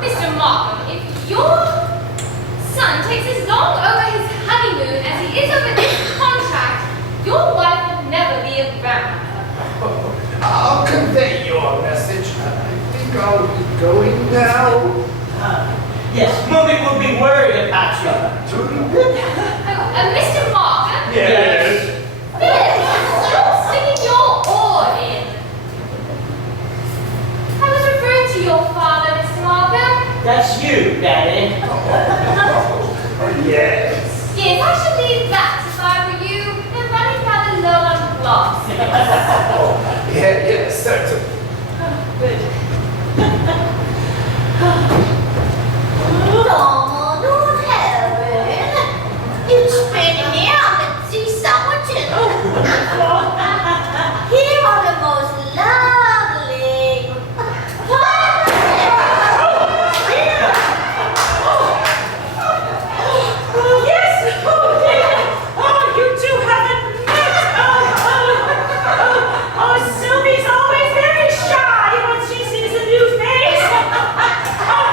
Mr. Markham, if your son takes as long over his honeymoon as he is over this contract, your wife will never be around. I'll convey your message. I think I'll be going now. Yes, Mommy will be worried about you. Mr. Markham? Yes. Stop sticking your oar in. I was referring to your father, Mr. Markham. That's you, Daddy. Yes. Yes, I should leave that if I were you. They're running rather low on glass. Yes, certainly. Oh, Lord Heaven. It's been here with sea sandwiches. Here are the most lovely. Yes! Oh, dear! Oh, you two haven't met! Oh, Sylvie's always very shy when she sees a new face. Oh,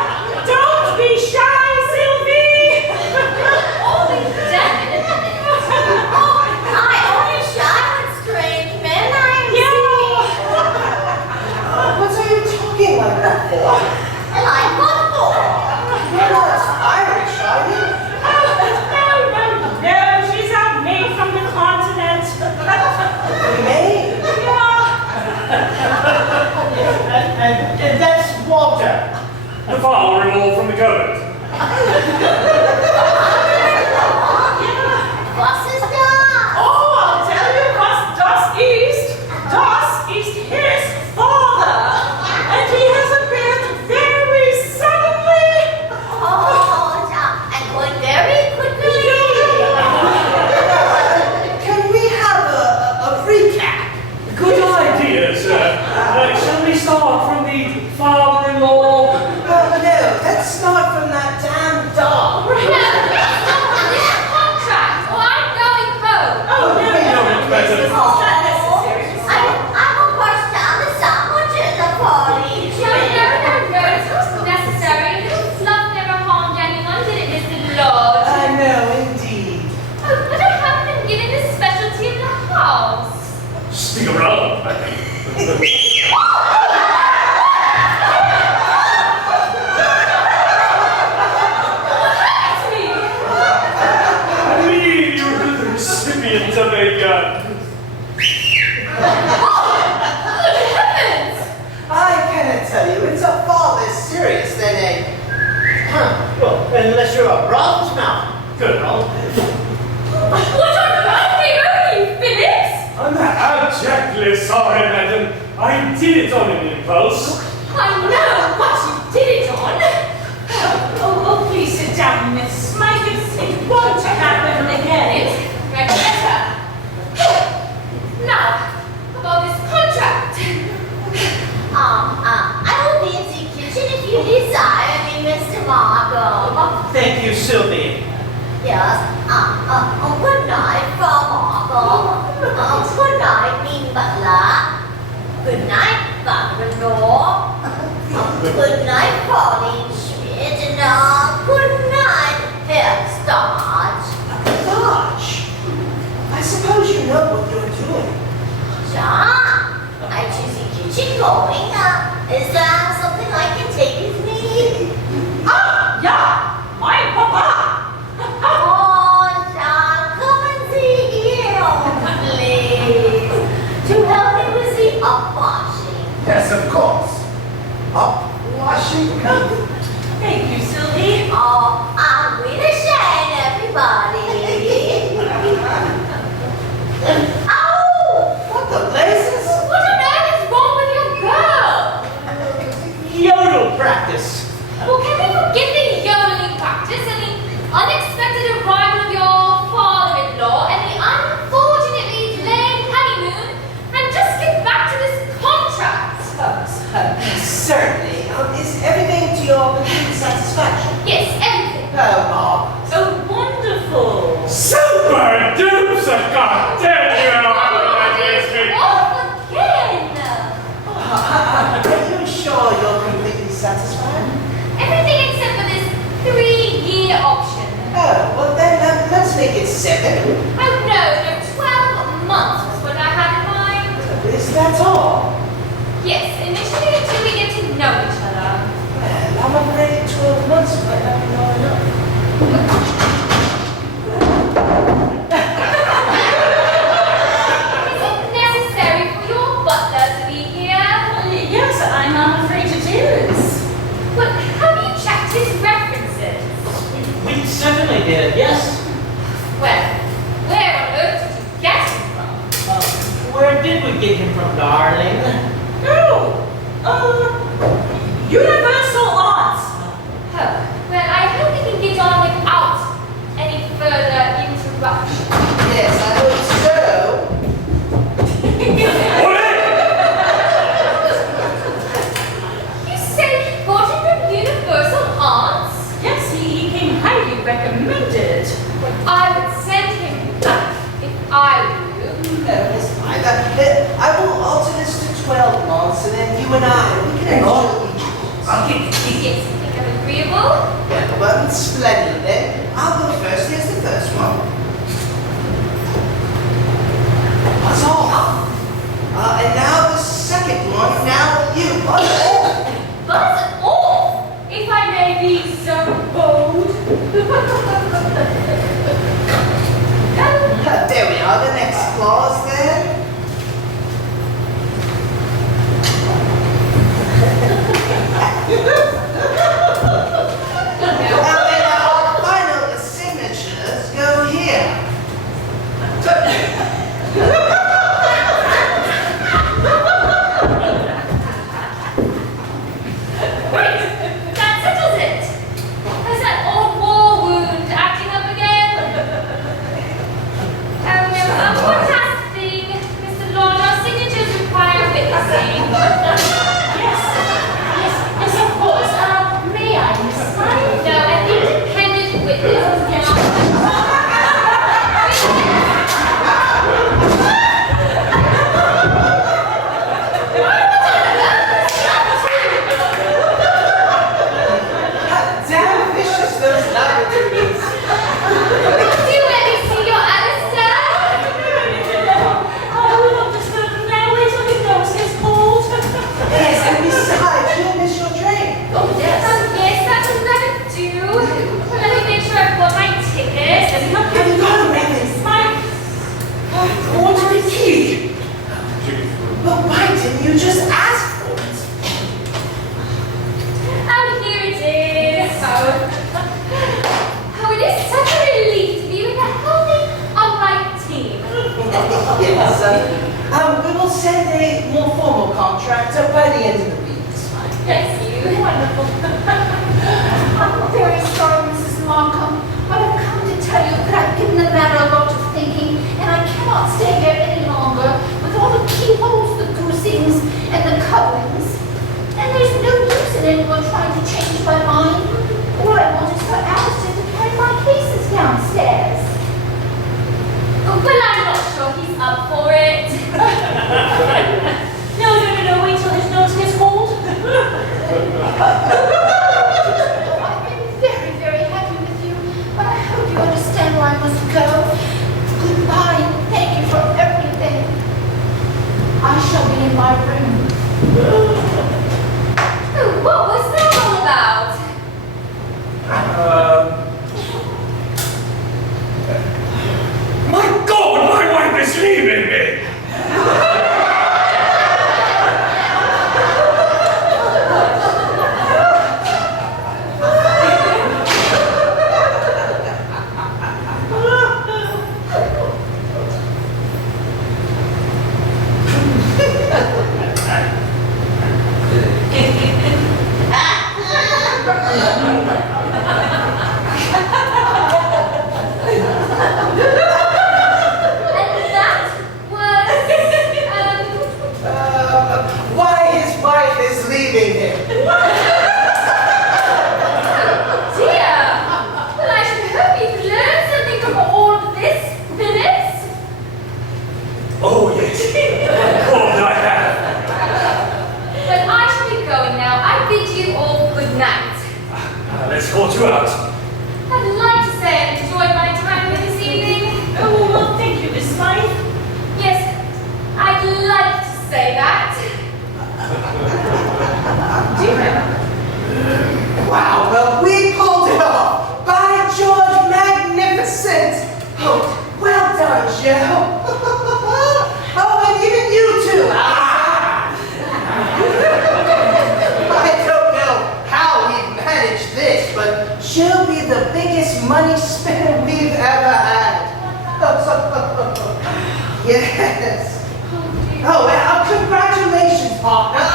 don't be shy, Sylvie! Only definitely. Oh, I only shy with strange men I am What are you talking like that for? seeing. Like what for? You're not Irish, are you? No, she's out May from the continent. May? And that's Walter. The father-in-law from the cupboard. What's his done? Oh, I'll tell you, was Das East. Das East, his father. And he has appeared very suddenly. Oh, and going very quickly. Can we have a recap? Good idea, sir. Shall we start from the father-in-law? No, let's start from that damn dog. This contract, or I'm going home. Oh, no, we know it's better. It's not necessary. I will push down the sandwiches for each. No, it's not necessary. A little fluff never harmed anyone, did it, Mr. Lord? No, indeed. Oh, but I haven't been given the specialty of the house. Stick around. That's me. I believe you're the recipient of a, Good heavens! I cannot tell you, it's a far less serious than a... Well, unless you're a bronze mouth, girl. What on earth came over you, Phillips? I'm abjectly sorry, madam. I did it on an impulse. I know what you did it on. Oh, please sit down, Miss Smythe. It won't happen again. Read the letter. Now, about this contract. I will be in the kitchen if you desire me, Mr. Markham. Thank you, Sylvie. Yes. Good night, Frau Markham. Good night, mean butler. Good night, father-in-law. Good night, Pauline Schmidt. And good night, Herr Starch. Gosh, I suppose you know what you're doing. Ja, I choose the kitchen going. Is there something I can take with me? Ah, yeah, my papa. Oh, John, come and see here, please. To help me with the upwashing. Yes, of course. Up washing. Thank you, Sylvie. Oh, I'm really Shane, everybody. Ow! What the blazes? What on earth is wrong with your girl? Yodel practice. Well, can we forget the yodeling practice and the unexpected arrival of your father-in-law and the unfortunately delayed honeymoon and just get back to this contract? Certainly. Is everything to to your complete satisfaction? Yes, everything. Oh, Mark. Oh, wonderful. Super duper, God damn you! Off again. Are you sure you're completely satisfied? Everything except for this 3-year option. Oh, well then, let's make it 7. Oh no, 12 months was what I had in mind. Is that all? Yes, initially until we get to know each other. Well, I'm afraid 12 months might not be long enough. Is it necessary for your butler to be here? Yes, I'm afraid it is. But have you checked his references? We certainly did, yes. Well, where on earth did you get him from? Where did we get him from, darling? Oh, universal arts. Oh, well, I hope we can get on without any further interruption. Yes, I hope so. You say he got it from Universal Arts? Yes, he came highly recommended. I would send him back if I were you. No, it's fine. I will alter this to 12 months, and then you and we can actually choose. I'll get the key. Yes, you think I'm agreeable? Well, splendid then. I'll go first. Here's the first one. Buzz off. And now the second one. Now you. Buzz off. Buzz off, if I may be so bold. There we are. The next clause then. And our final signatures go here. Great, that settles it. Has that old war wound acting up again? One last thing, Mr. Lord, our signatures require witnessing. Yes, of course. May I, Miss Smiley? No, an independent witness. Damn vicious those laboratories. Do let me see your Alistair. We're not disturbed now. Wait till he knows his cold. Yes, and besides, you'll miss your train. Oh, yes. Yes, that will never do. Let me make sure I've got my ticket. Have you got a reference? I wanted the key. But why didn't you just ask for it? And here it is. Oh, it is such a relief to be with a healthy, upright team. Yes, we will send a more formal contract by the end of the week. Thank you. Wonderful. I'm very sorry, Mrs. Markham, but I've come to tell you that I've given the matter a lot of thinking, and I cannot stay here any longer with all the keyholes, the goosings, and the coverings. And there's no use in anyone trying to change my mind. All I want is for Alistair to carry my cases downstairs. Well, I'm not sure he's up for it. No, wait till his nose gets cold. I've been very, very happy with you, but I hope you understand where I must go. Goodbye, and thank you for everything. I shall be in my room. Oh, what was that all about? My God, my wife is leaving me! And that was, Why his wife is leaving him. escort you out. I'd like to say I've enjoyed my time here this evening. Oh, well, thank you, Miss Smythe. Yes, I'd like to say that. Do you know? Wow, well, we pulled it off! By George, magnificent! Oh, well done, Joe! Oh, and even you too! I don't know how we managed this, but she'll be the biggest money spinner we've ever had. Yes. Oh, well, congratulations, partner.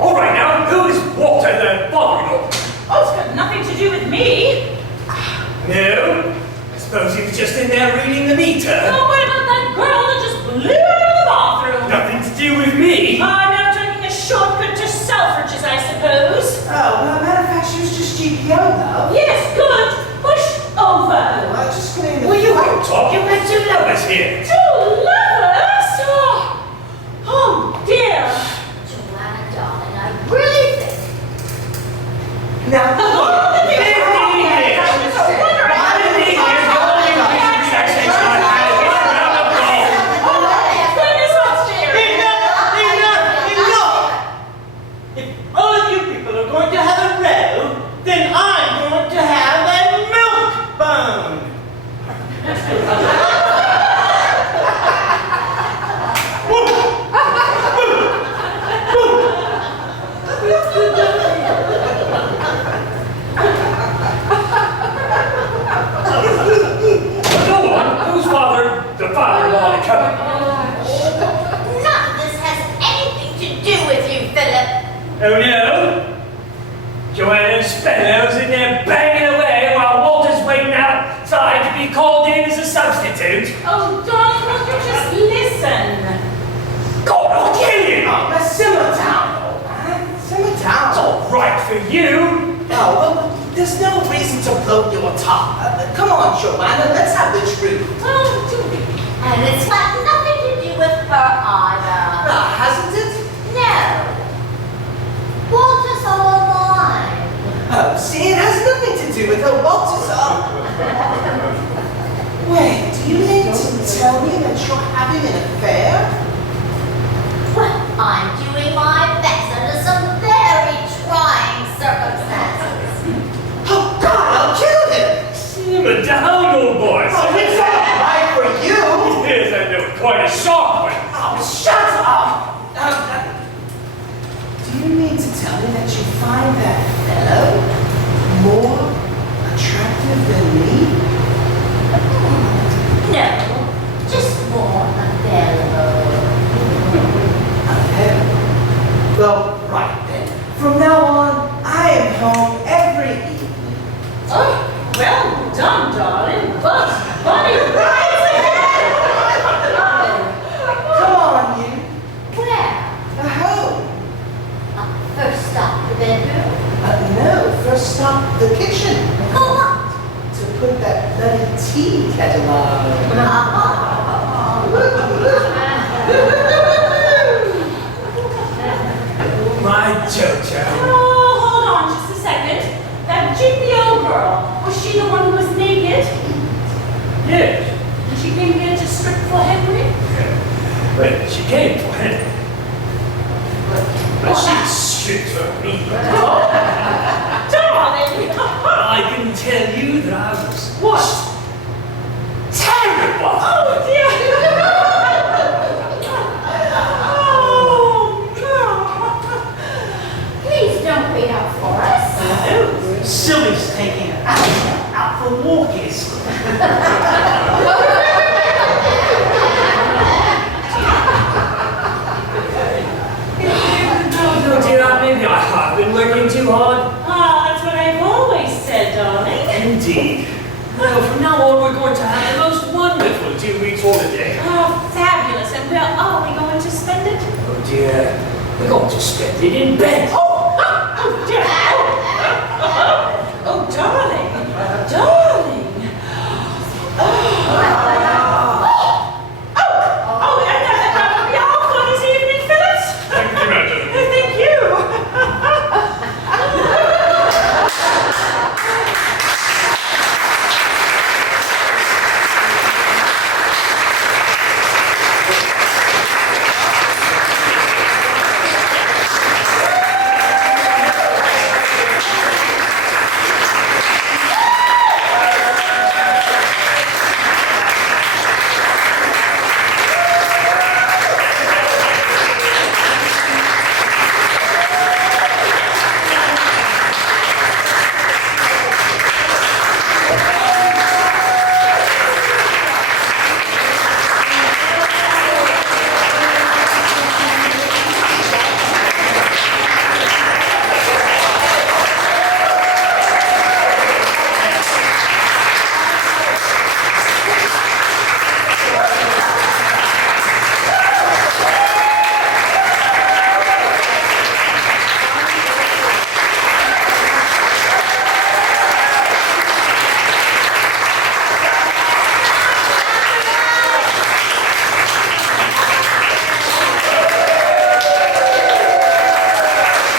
All right now, who is Walter the father-in-law? Oh, it's got nothing to do with me. No? I suppose he was just in there reading the meter. Oh, what about that girl that just blew out of the bathroom? Nothing to do with me. I'm now taking a shortcut to Selfridges, I suppose. Oh, well, matter of fact, she was just GPO, though. Yes, good. Push over. Well, I just cleaned the Were you out, Tom? You had two lovers here. Two lovers? Oh, dear. Joanna, darling, I really think. Now, If all of you people are going to have a row, then I'm going to have a milk bone. Go on, whose the father-in-law to come? None of this has anything to do with you, Philip. Oh no? Joanna's fellows in there banging away while Walter's waiting outside to be called in as a substitute. Oh, darling, won't you just listen? God, I'll kill you! oh, now simmer down, old man. Simmer down. It's all right for you. Oh, well, there's no reason to blow your top. Come on, Joanna, let's have the truth. Oh, do we? And it's got nothing to do with her either. Hasn't it? No. Walter's all mine. Oh, see, it has nothing to do with her. Walter's up. Wait, do you mean to tell me that you're having an affair? Well, I'm doing my best under some very trying circumstances. Oh, God, I'll kill him! Simmer down, old boy. Oh, it's all right for you! Yes, I know, quite a sharp one. Oh, shut up! Do you mean to tell me that you find that fellow more attractive than me? No, just more available. Well, right then. From now on, I am home every evening. Oh, well done, darling. But, bunny, right Come on, you. Where? Home. First stop, the bedroom. No, first stop, the kitchen. For what? To put that bloody tea kettle on. My Jojo. Oh, hold on just a second. That GPO girl, was she the one who was naked? Yes. And she came here to strip for Henry? Well, she came for him. But she's shit for me. Darling! I can tell you that I was what? Terrible! Oh, dear! Please don't wait out for us. Silly's taking her out for walkies. Oh dear, maybe I've been working too hard. Ah, that's what I've always said, darling. Indeed. Well, from now on we're going to have the most wonderful 2 weeks holiday. Oh, fabulous. And where are we going to spend it? Oh dear, we're going to spend it in bed. Oh,